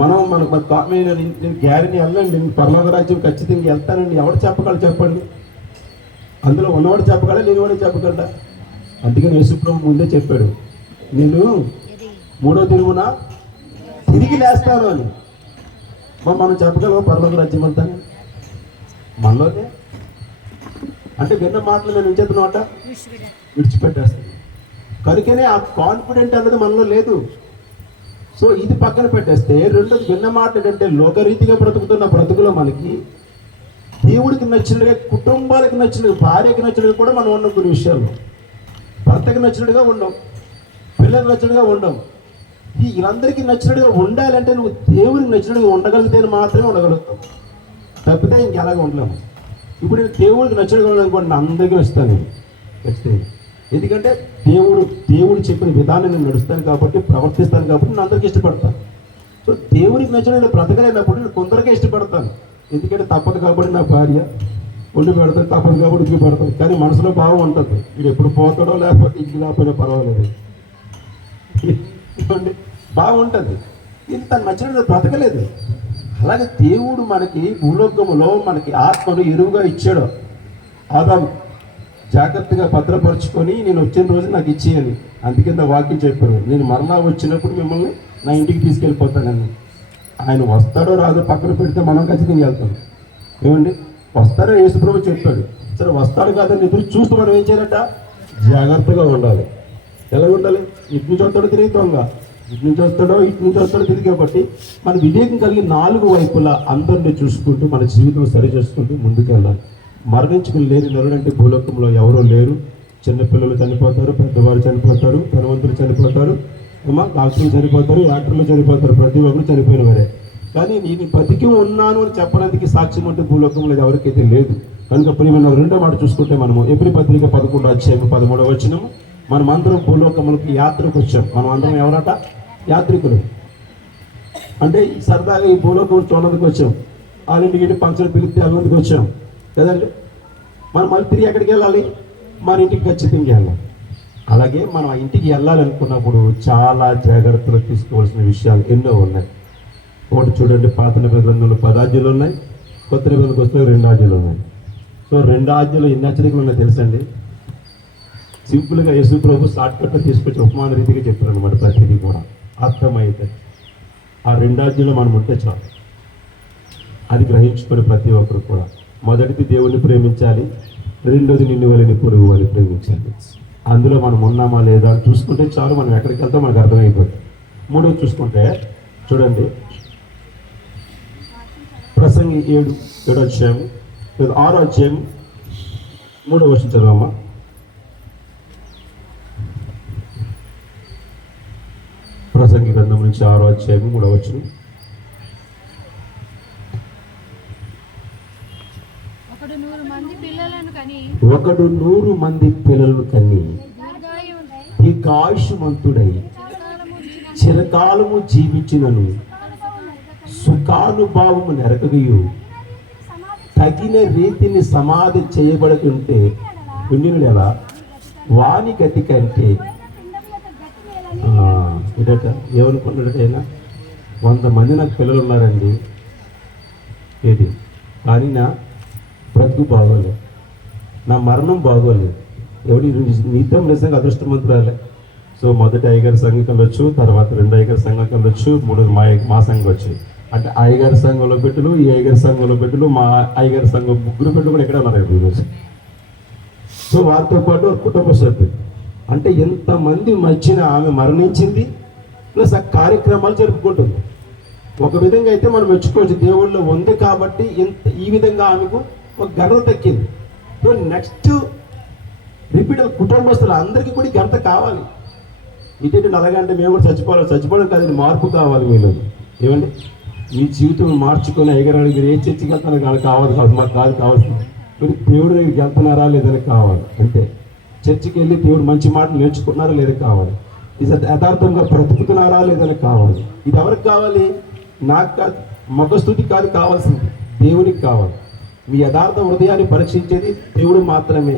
మనకు నేను గ్యారెంటీ వెళ్ళండి, నేను పరలోక రాజ్యం ఖచ్చితంగా వెళ్తానండి. ఎవరు చెప్పగలరు చెప్పండి? అందులో ఉన్నవాడు చెప్పగలడా, లేనివాడు చెప్పగలడా? అందుకని యేసుప్రభు ముందే చెప్పాడు, నేను 3వ దినమున తిరిగి లేస్తాను అని. మనం చెప్పగలమా పరలోక రాజ్యం అంతా? మనలోనే అంటే విన్న మాటలు నేను ఉంచేతున్నమాట విడిచిపెట్టేస్తాను. కనుకనే ఆ కాన్ఫిడెంట్ అనేది మనలో లేదు. సో ఇది పక్కన పెట్టేస్తే, రెండోది విన్న మాట ఏంటంటే లోకరీతిగా బ్రతుకుతున్న బ్రతుకులో మనకి దేవుడికి నచ్చినట్టుగా, కుటుంబాలకు నచ్చినట్టుగా, భార్యకి నచ్చినట్టుగా కూడా మనం ఉన్నాం. కొన్ని విషయాల్లో భర్తకి నచ్చినట్టుగా ఉండం, పిల్లలకు నచ్చినట్టుగా ఉండం. వీళ్ళందరికీ నచ్చినట్టుగా ఉండాలంటే నువ్వు దేవుడికి నచ్చినట్టుగా ఉండగలిగితే మాత్రమే ఉండగలుగుతావు, తప్పితే ఇంకెలాగ ఉండలేము. ఇప్పుడు నేను దేవుడికి నచ్చినట్టుగా ఉండాలనుకోండి, నా అందరికీ నచ్చుతాను నేను ఖచ్చితంగా. ఎందుకంటే దేవుడు చెప్పిన విధానం నేను నడుస్తాను కాబట్టి, ప్రవర్తిస్తాను కాబట్టి నేను అందరికీ ఇష్టపడతాను. సో దేవుడికి నచ్చినట్టు బ్రతకలేనప్పుడు నేను కొందరికే ఇష్టపడతాను, ఎందుకంటే తప్పదు కాబట్టి నా భార్య వండి పెడతాను, తప్పదు కాబట్టి ఇంటికి పెడతాను. కానీ మనసులో భావం ఉంటుంది, వీడు ఎప్పుడు పోతాడో లేకపోతే ఇంటికి లేకపోయినా పర్వాలేదు, బాగుంటుంది. ఇది తను నచ్చినట్టు బ్రతకలేదు. అలాగే దేవుడు మనకి భూలోకములో మనకి ఆత్మను ఎరువుగా ఇచ్చాడు. ఆదాము జాగ్రత్తగా భద్రపరుచుకొని నేను వచ్చిన రోజు నాకు ఇచ్చేయని, అందుకే వాక్యం చెప్పారు, నేను మరలా వచ్చినప్పుడు మిమ్మల్ని నా ఇంటికి తీసుకెళ్ళిపోతానని. ఆయన వస్తాడో రాదో పక్కన పెడితే మనం ఖచ్చితంగా వెళ్తాం. ఏమండి, వస్తాడో యేసుప్రభు చెప్పాడు. సరే వస్తాడు కాదని ఎదురు చూస్తూ మనం ఏం చేయాలట, జాగ్రత్తగా ఉండాలి. ఎలా ఉండాలి, ఇటు నుంచి వస్తాడో తిరుగుతాంగా, ఇటు నుంచి వస్తాడో ఇటు నుంచి వస్తాడో తిరిగి. కాబట్టి మన వివేకం కలిగి 4 వైపులా అందరినీ చూసుకుంటూ మన జీవితం సరి చేసుకుంటూ ముందుకు వెళ్ళాలి. మరణించుకుని లేని నరుడంటే భూలోకంలో ఎవరో లేరు. చిన్నపిల్లలు చనిపోతారు, పెద్దవారు చనిపోతారు, ధనవంతులు చనిపోతారు, డాక్టర్లు చనిపోతారు, యాక్టర్లు చనిపోతారు, ప్రతి ఒక్కరు చనిపోయిన వారే. కానీ నేను బతికి ఉన్నాను అని చెప్పడానికి సాక్ష్యం అంటే భూలోకంలో ఎవరికైతే లేదు. కనుక ప్రియమైన 2వ మాట చూసుకుంటే మనము ఎబ్రీ పత్రిక 11వ అధ్యాయం 13వ వచనము, మనం అందరం భూలోకములకి యాత్రకు వచ్చాం. మనం అందరం ఎవరట, యాత్రికులు. అంటే సరదాగా ఈ భూలోకం చూడడానికి వచ్చాం, వాళ్ళింటికి ఫంక్షన్ పిలిస్తే అల్లందుకు వచ్చాం కదండి. మనం మళ్ళీ తిరిగి ఎక్కడికి వెళ్ళాలి, మన ఇంటికి ఖచ్చితంగా వెళ్ళాలి. అలాగే మనం ఆ ఇంటికి వెళ్ళాలనుకున్నప్పుడు చాలా జాగ్రత్తలు తీసుకోవాల్సిన విషయాలు ఎన్నో ఉన్నాయి. ఒకటి చూడండి, పాత నిబంధన గ్రంథంలో 10 ఆజ్ఞలు ఉన్నాయి, కొత్త నిబంధనకు వస్తే 2 ఆజ్ఞలు ఉన్నాయి. సో 2 ఆజ్ఞలు ఎన్ని హెచ్చరికలు ఉన్నాయో తెలుసండి. సింపుల్గా యేసు ప్రభు షార్ట్ కట్లో తీసుకొచ్చి ఉపమాన రీతిగా చెప్పారు అనమాట. ప్రతిదీ కూడా అర్థమైతే ఆ 2 ఆజ్ఞలు మనం ఉంటే చాలు. అది గ్రహించుకొని ప్రతి ఒక్కరు కూడా, మొదటిది దేవుణ్ణి ప్రేమించాలి, 2వది నిన్ను వలని పొరుగు వలని ప్రేమించాలి. అందులో మనం ఉన్నామా లేదా చూసుకుంటే చాలు, మనం ఎక్కడికి వెళ్తాం మనకు అర్థమైపోతుంది. 3వది చూసుకుంటే చూడండి, ప్రసంగి 7వ అధ్యాయం 6వ అధ్యాయం 3వ వచనం చదవమ్మా. ప్రసంగి గ్రంథం నుంచి 6వ అధ్యాయం 3వ వచనం. ఒకడు 100 మంది పిల్లలను కని దీర్ఘాయుష్మంతుడై చిరకాలము జీవించినను సుఖానుభావము నెరకగయు తగిన రీతిని సమాధి చేయబడుతుంటే పుణ్యుడు ఎలా వాని గతి కంటే ఇదట ఏమనుకున్నాడట ఆయన, 100 మంది నాకు పిల్లలు ఉన్నారండి, ఏది కానీ నా బ్రతుకు బాగోలేదు, నా మరణం బాగోలేదు. ఎవడి నిత్యం నిజంగా అదృష్టవంతురాలే. సో మొదటి అయ్యగారి సంఘం వెళ్ళొచ్చు, తర్వాత 2 అయ్యగారి సంఘం వెళ్ళొచ్చు, 3 మా సంఘం వచ్చి, అంటే అయ్యగారి సంఘంలో బిడ్డలు, ఈ అయ్యగారి సంఘంలో బిడ్డలు, మా అయ్యగారి సంఘం 3 బిడ్డలు కూడా ఎక్కడ ఉన్నారు ఈరోజు. సో వారితో పాటు కుటుంబ సభ్యులు, అంటే ఎంతమంది మధ్యన ఆమె మరణించింది, ప్లస్ ఆ కార్యక్రమాలు జరుపుకుంటుంది. ఒక విధంగా అయితే మనం మెచ్చుకోవచ్చు, దేవుళ్ళు ఉంది కాబట్టి ఈ విధంగా ఆమెకు ఒక ఘనత దక్కింది. సో నెక్స్ట్ రిపీట్ కుటుంబస్తులు అందరికీ కూడా ఘనత కావాలి. ఇటువంటి అలాగంటే మేము కూడా చచ్చిపోవడం కాదు, మార్పు కావాలి మీలో. ఏమండి, మీ జీవితం మార్చుకొని అయ్యగారు మీరు ఏ చర్చికి వెళ్తానో కావాలి, మాకు కావాల్సింది మీరు దేవుడి దగ్గరికి వెళ్తున్నారా లేదని కావాలి. అంటే చర్చికి వెళ్ళి దేవుడు మంచి మాటలు నేర్చుకున్నారా లేదా కావాలి, ఇది యథార్థంగా బ్రతుకుతున్నారా లేదని కావాలి. ఇది ఎవరికి కావాలి, నాకు కాదు, మగస్తుతి కాదు కావాల్సింది, దేవుడికి కావాలి. మీ యథార్థ హృదయాన్ని పరీక్షించేది దేవుడు మాత్రమే.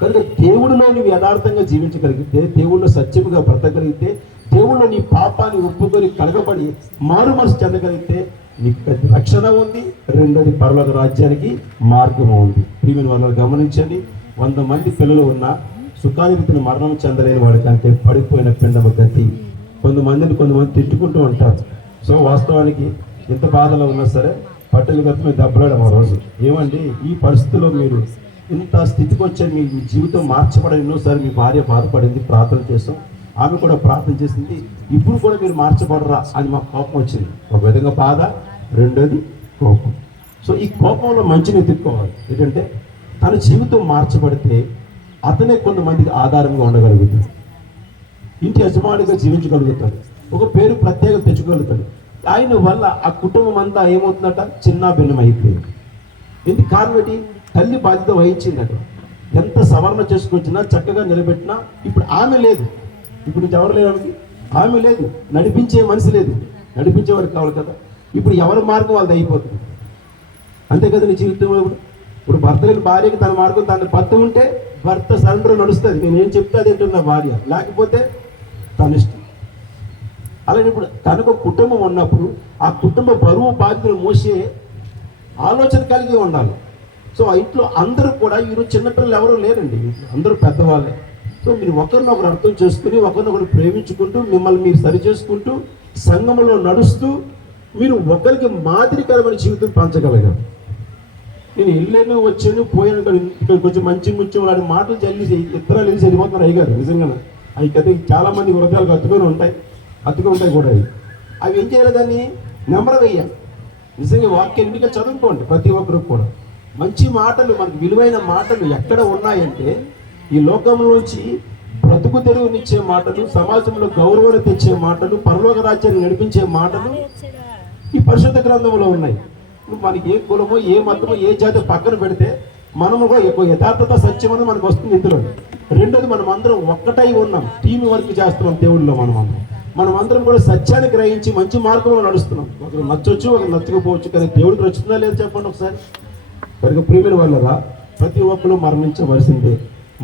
కనుక దేవుడిలో నువ్వు యథార్థంగా జీవించగలిగితే, దేవుడిలో సత్యముగా బ్రతకగలిగితే, దేవుడిలో నీ పాపాన్ని ఒప్పుకొని కలగబడి మారు మనసు చెందగలిగితే నీకు రక్షణ ఉంది, 2వది పరలోక రాజ్యానికి మార్గం ఉంది. ప్రియమైన వాళ్ళు గమనించండి, 100 మంది పిల్లలు ఉన్న సుఖానితిని మరణం చెందలేని వాడికంటే పడిపోయిన పిండమ గతి. కొంతమంది తిట్టుకుంటూ ఉంటారు. సో వాస్తవానికి ఎంత బాధలో ఉన్నా సరే పట్టెలు కట్టి మీరు దెబ్బలాడము ఆ రోజు. ఏమండి, ఈ పరిస్థితుల్లో మీరు ఇంత స్థితికి వచ్చే మీ జీవితం మార్చబడని ఎన్నోసారి మీ భార్య బాధపడింది, ప్రార్థన చేస్తాం, ఆమె కూడా ప్రార్థన చేసింది, ఇప్పుడు కూడా మీరు మార్చబడరా అని మాకు కోపం వచ్చింది. ఒక విధంగా బాధ, 2వది కోపం. సో ఈ కోపంలో మంచిని ఎత్తుక్కోవాలి. ఏంటంటే తన జీవితం మార్చబడితే అతనే కొంతమందికి ఆధారంగా ఉండగలుగుతాడు, ఇంటి యజమానిగా జీవించగలుగుతాడు, ఒక పేరు ప్రత్యేకత తెచ్చుకోగలుగుతాడు. ఆయన వల్ల ఆ కుటుంబం అంతా ఏమవుతుందట, చిన్న భిన్నం అయిపోయింది. ఎందుకు కారణం ఏంటి? తల్లి బాధ్యత వహించిందట. ఎంత సవరణ చేసుకొచ్చినా చక్కగా నిలబెట్టినా ఇప్పుడు ఆమె లేదు. ఇప్పుడు ఎవరు లేడానికి ఆమె లేదు, నడిపించే మనిషి లేదు, నడిపించేవారికి కావాలి కదా. ఇప్పుడు ఎవరి మార్గం వాళ్ళది అయిపోతుంది. అంతే కదా నీ జీవితంలో. ఇప్పుడు భర్త లేని భార్యకి తన మార్గం తన భర్త ఉంటే భర్త సరెండర్ నడుస్తుంది, నేను ఏం చెప్తే అది ఏంటో నా భార్య, లేకపోతే తన ఇష్టం. అలాగే ఇప్పుడు తనకు కుటుంబం ఉన్నప్పుడు ఆ కుటుంబ బరువు బాధ్యతలు మోసే ఆలోచన కలిగి ఉండాలి. సో ఆ ఇంట్లో అందరూ కూడా ఈరోజు చిన్నపిల్లలు ఎవరూ లేరండి, అందరూ పెద్దవాళ్ళే. సో మీరు ఒకరినొకరు అర్థం చేసుకుని ఒకరినొకరు ప్రేమించుకుంటూ మిమ్మల్ని మీరు సరి చేసుకుంటూ సంఘంలో నడుస్తూ మీరు ఒకరికి మాదిరికరమైన జీవితం పంచగలగాలి. నేను వెళ్ళాను వచ్చాను పోయాను ఇక్కడ కొంచెం మంచి ముత్యం లాంటి మాటలు చల్లి ఇతరాలు వెళ్ళి చదిపోతున్నారు అయ్యగారు. నిజంగా అవి కథ చాలా మంది హృదయాలకు అతుకొని ఉంటాయి కూడా. అవి ఏం చేయాలి, దాన్ని నెంబర్ వేయాలి. నిజంగా వాక్యం ఇంటికి చదువుకోండి ప్రతి ఒక్కరు కూడా. మంచి మాటలు, మనకు విలువైన మాటలు ఎక్కడ ఉన్నాయంటే ఈ లోకంలోంచి బ్రతుకు తెరువునిచ్చే మాటలు, సమాజంలో గౌరవాన్ని తెచ్చే మాటలు, పరలోక రాజ్యాన్ని నడిపించే మాటలు ఈ పరిశుద్ధ గ్రంథంలో ఉన్నాయి. మనకి ఏ కులమో ఏ మతమో ఏ జాతి పక్కన పెడితే మనము కూడా ఎక్కువ యథార్థత సత్యం అనేది మనకు వస్తుంది ఇందులో. రెండోది, మనం అందరం ఒక్కటై ఉన్నాం, టీం వర్క్ చేస్తున్నాం దేవుళ్ళలో. మనం అందరం కూడా సత్యాన్ని గ్రహించి మంచి మార్గంలో నడుస్తున్నాం. ఒకరు నచ్చొచ్చు, ఒకరు నచ్చకపోవచ్చు, కానీ దేవుడికి నచ్చుతుందా లేదు చెప్పండి ఒకసారి. కనుక ప్రియమైన వాళ్ళరా, ప్రతి ఒక్కరు మరణించవలసిందే.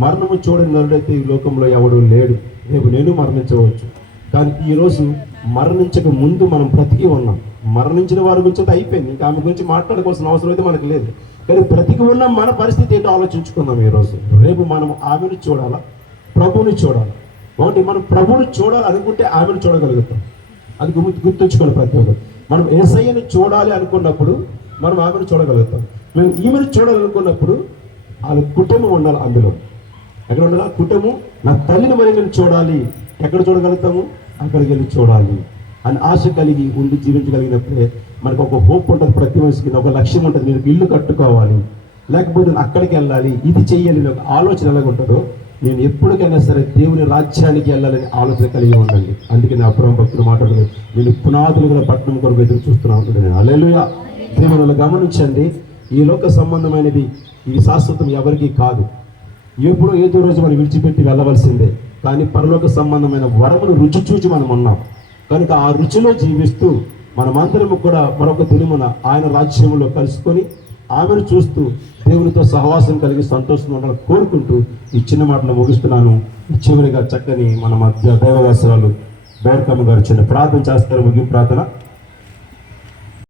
మరణము చూడని నరుడైతే ఈ లోకంలో ఎవడు లేడు. రేపు నేను మరణించవచ్చు, కానీ ఈరోజు మరణించక ముందు మనం బ్రతికి ఉన్నాం. మరణించిన వారి గురించి అయితే అయిపోయింది, ఇంకా ఆమె గురించి మాట్లాడుకోవాల్సిన అవసరం అయితే మనకు లేదు. కానీ బ్రతికి ఉన్న మన పరిస్థితి ఏంటో ఆలోచించుకుందాం. ఈరోజు రేపు మనం ఆమెను చూడాలా, ప్రభువుని చూడాలి. ఒకటి, మనం ప్రభువుని చూడాలనుకుంటే ఆమెను చూడగలుగుతాం. అది గుర్తుంచుకోవాలి ప్రతి ఒక్కరు. మనం యేసయ్యను చూడాలి అనుకున్నప్పుడు మనం ఆమెను చూడగలుగుతాం. మేము ఈమెను చూడాలనుకున్నప్పుడు వాళ్ళ కుటుంబం ఉండాలి. అందులో ఎక్కడ ఉండాలి? కుటుంబం. నా తల్లిని మరి నేను చూడాలి, ఎక్కడ చూడగలుగుతాము? అక్కడికి వెళ్ళి చూడాలి అని ఆశ కలిగి ఉండి జీవించగలిగినప్పుడే మనకు ఒక హోప్ ఉంటుంది. ప్రతి మనిషికి ఒక లక్ష్యం ఉంటుంది. నేను ఇల్లు కట్టుకోవాలి, లేకపోతే అక్కడికి వెళ్ళాలి, ఇది చెయ్యాలి, ఒక ఆలోచన ఎలాగ ఉంటుందో నేను ఎప్పటికైనా సరే దేవుని రాజ్యానికి వెళ్ళాలని ఆలోచన కలిగి ఉండండి. అందుకే నా అపురం భక్తులు మాట్లాడుతుంది, నేను పునాదులు గల పట్టణం కొరకు ఎదురు చూస్తున్నాను. నేను హల్లెలూయా. దేవుని గమనించండి, ఈ లోక సంబంధమైనది ఇది శాశ్వతం ఎవరికీ కాదు. ఎప్పుడో ఏదో రోజు మనం విడిచిపెట్టి వెళ్ళవలసిందే. కానీ పరలోక సంబంధమైన వరమును రుచి చూచి మనం ఉన్నాం కనుక ఆ రుచిలో జీవిస్తూ మనమందరము కూడా మరొక దినమున ఆయన రాజ్యంలో కలుసుకొని ఆమెను చూస్తూ దేవునితో సహవాసం కలిగి సంతోషంగా ఉండాలని కోరుకుంటూ ఈ చిన్న మాటలు ముగిస్తున్నాను. చివరిగా చక్కని మన మధ్య దైవదాసరాలు బేర్కమ్మ గారు చిన్న ప్రార్థన చేస్తారు. ముగింపు ప్రార్థన.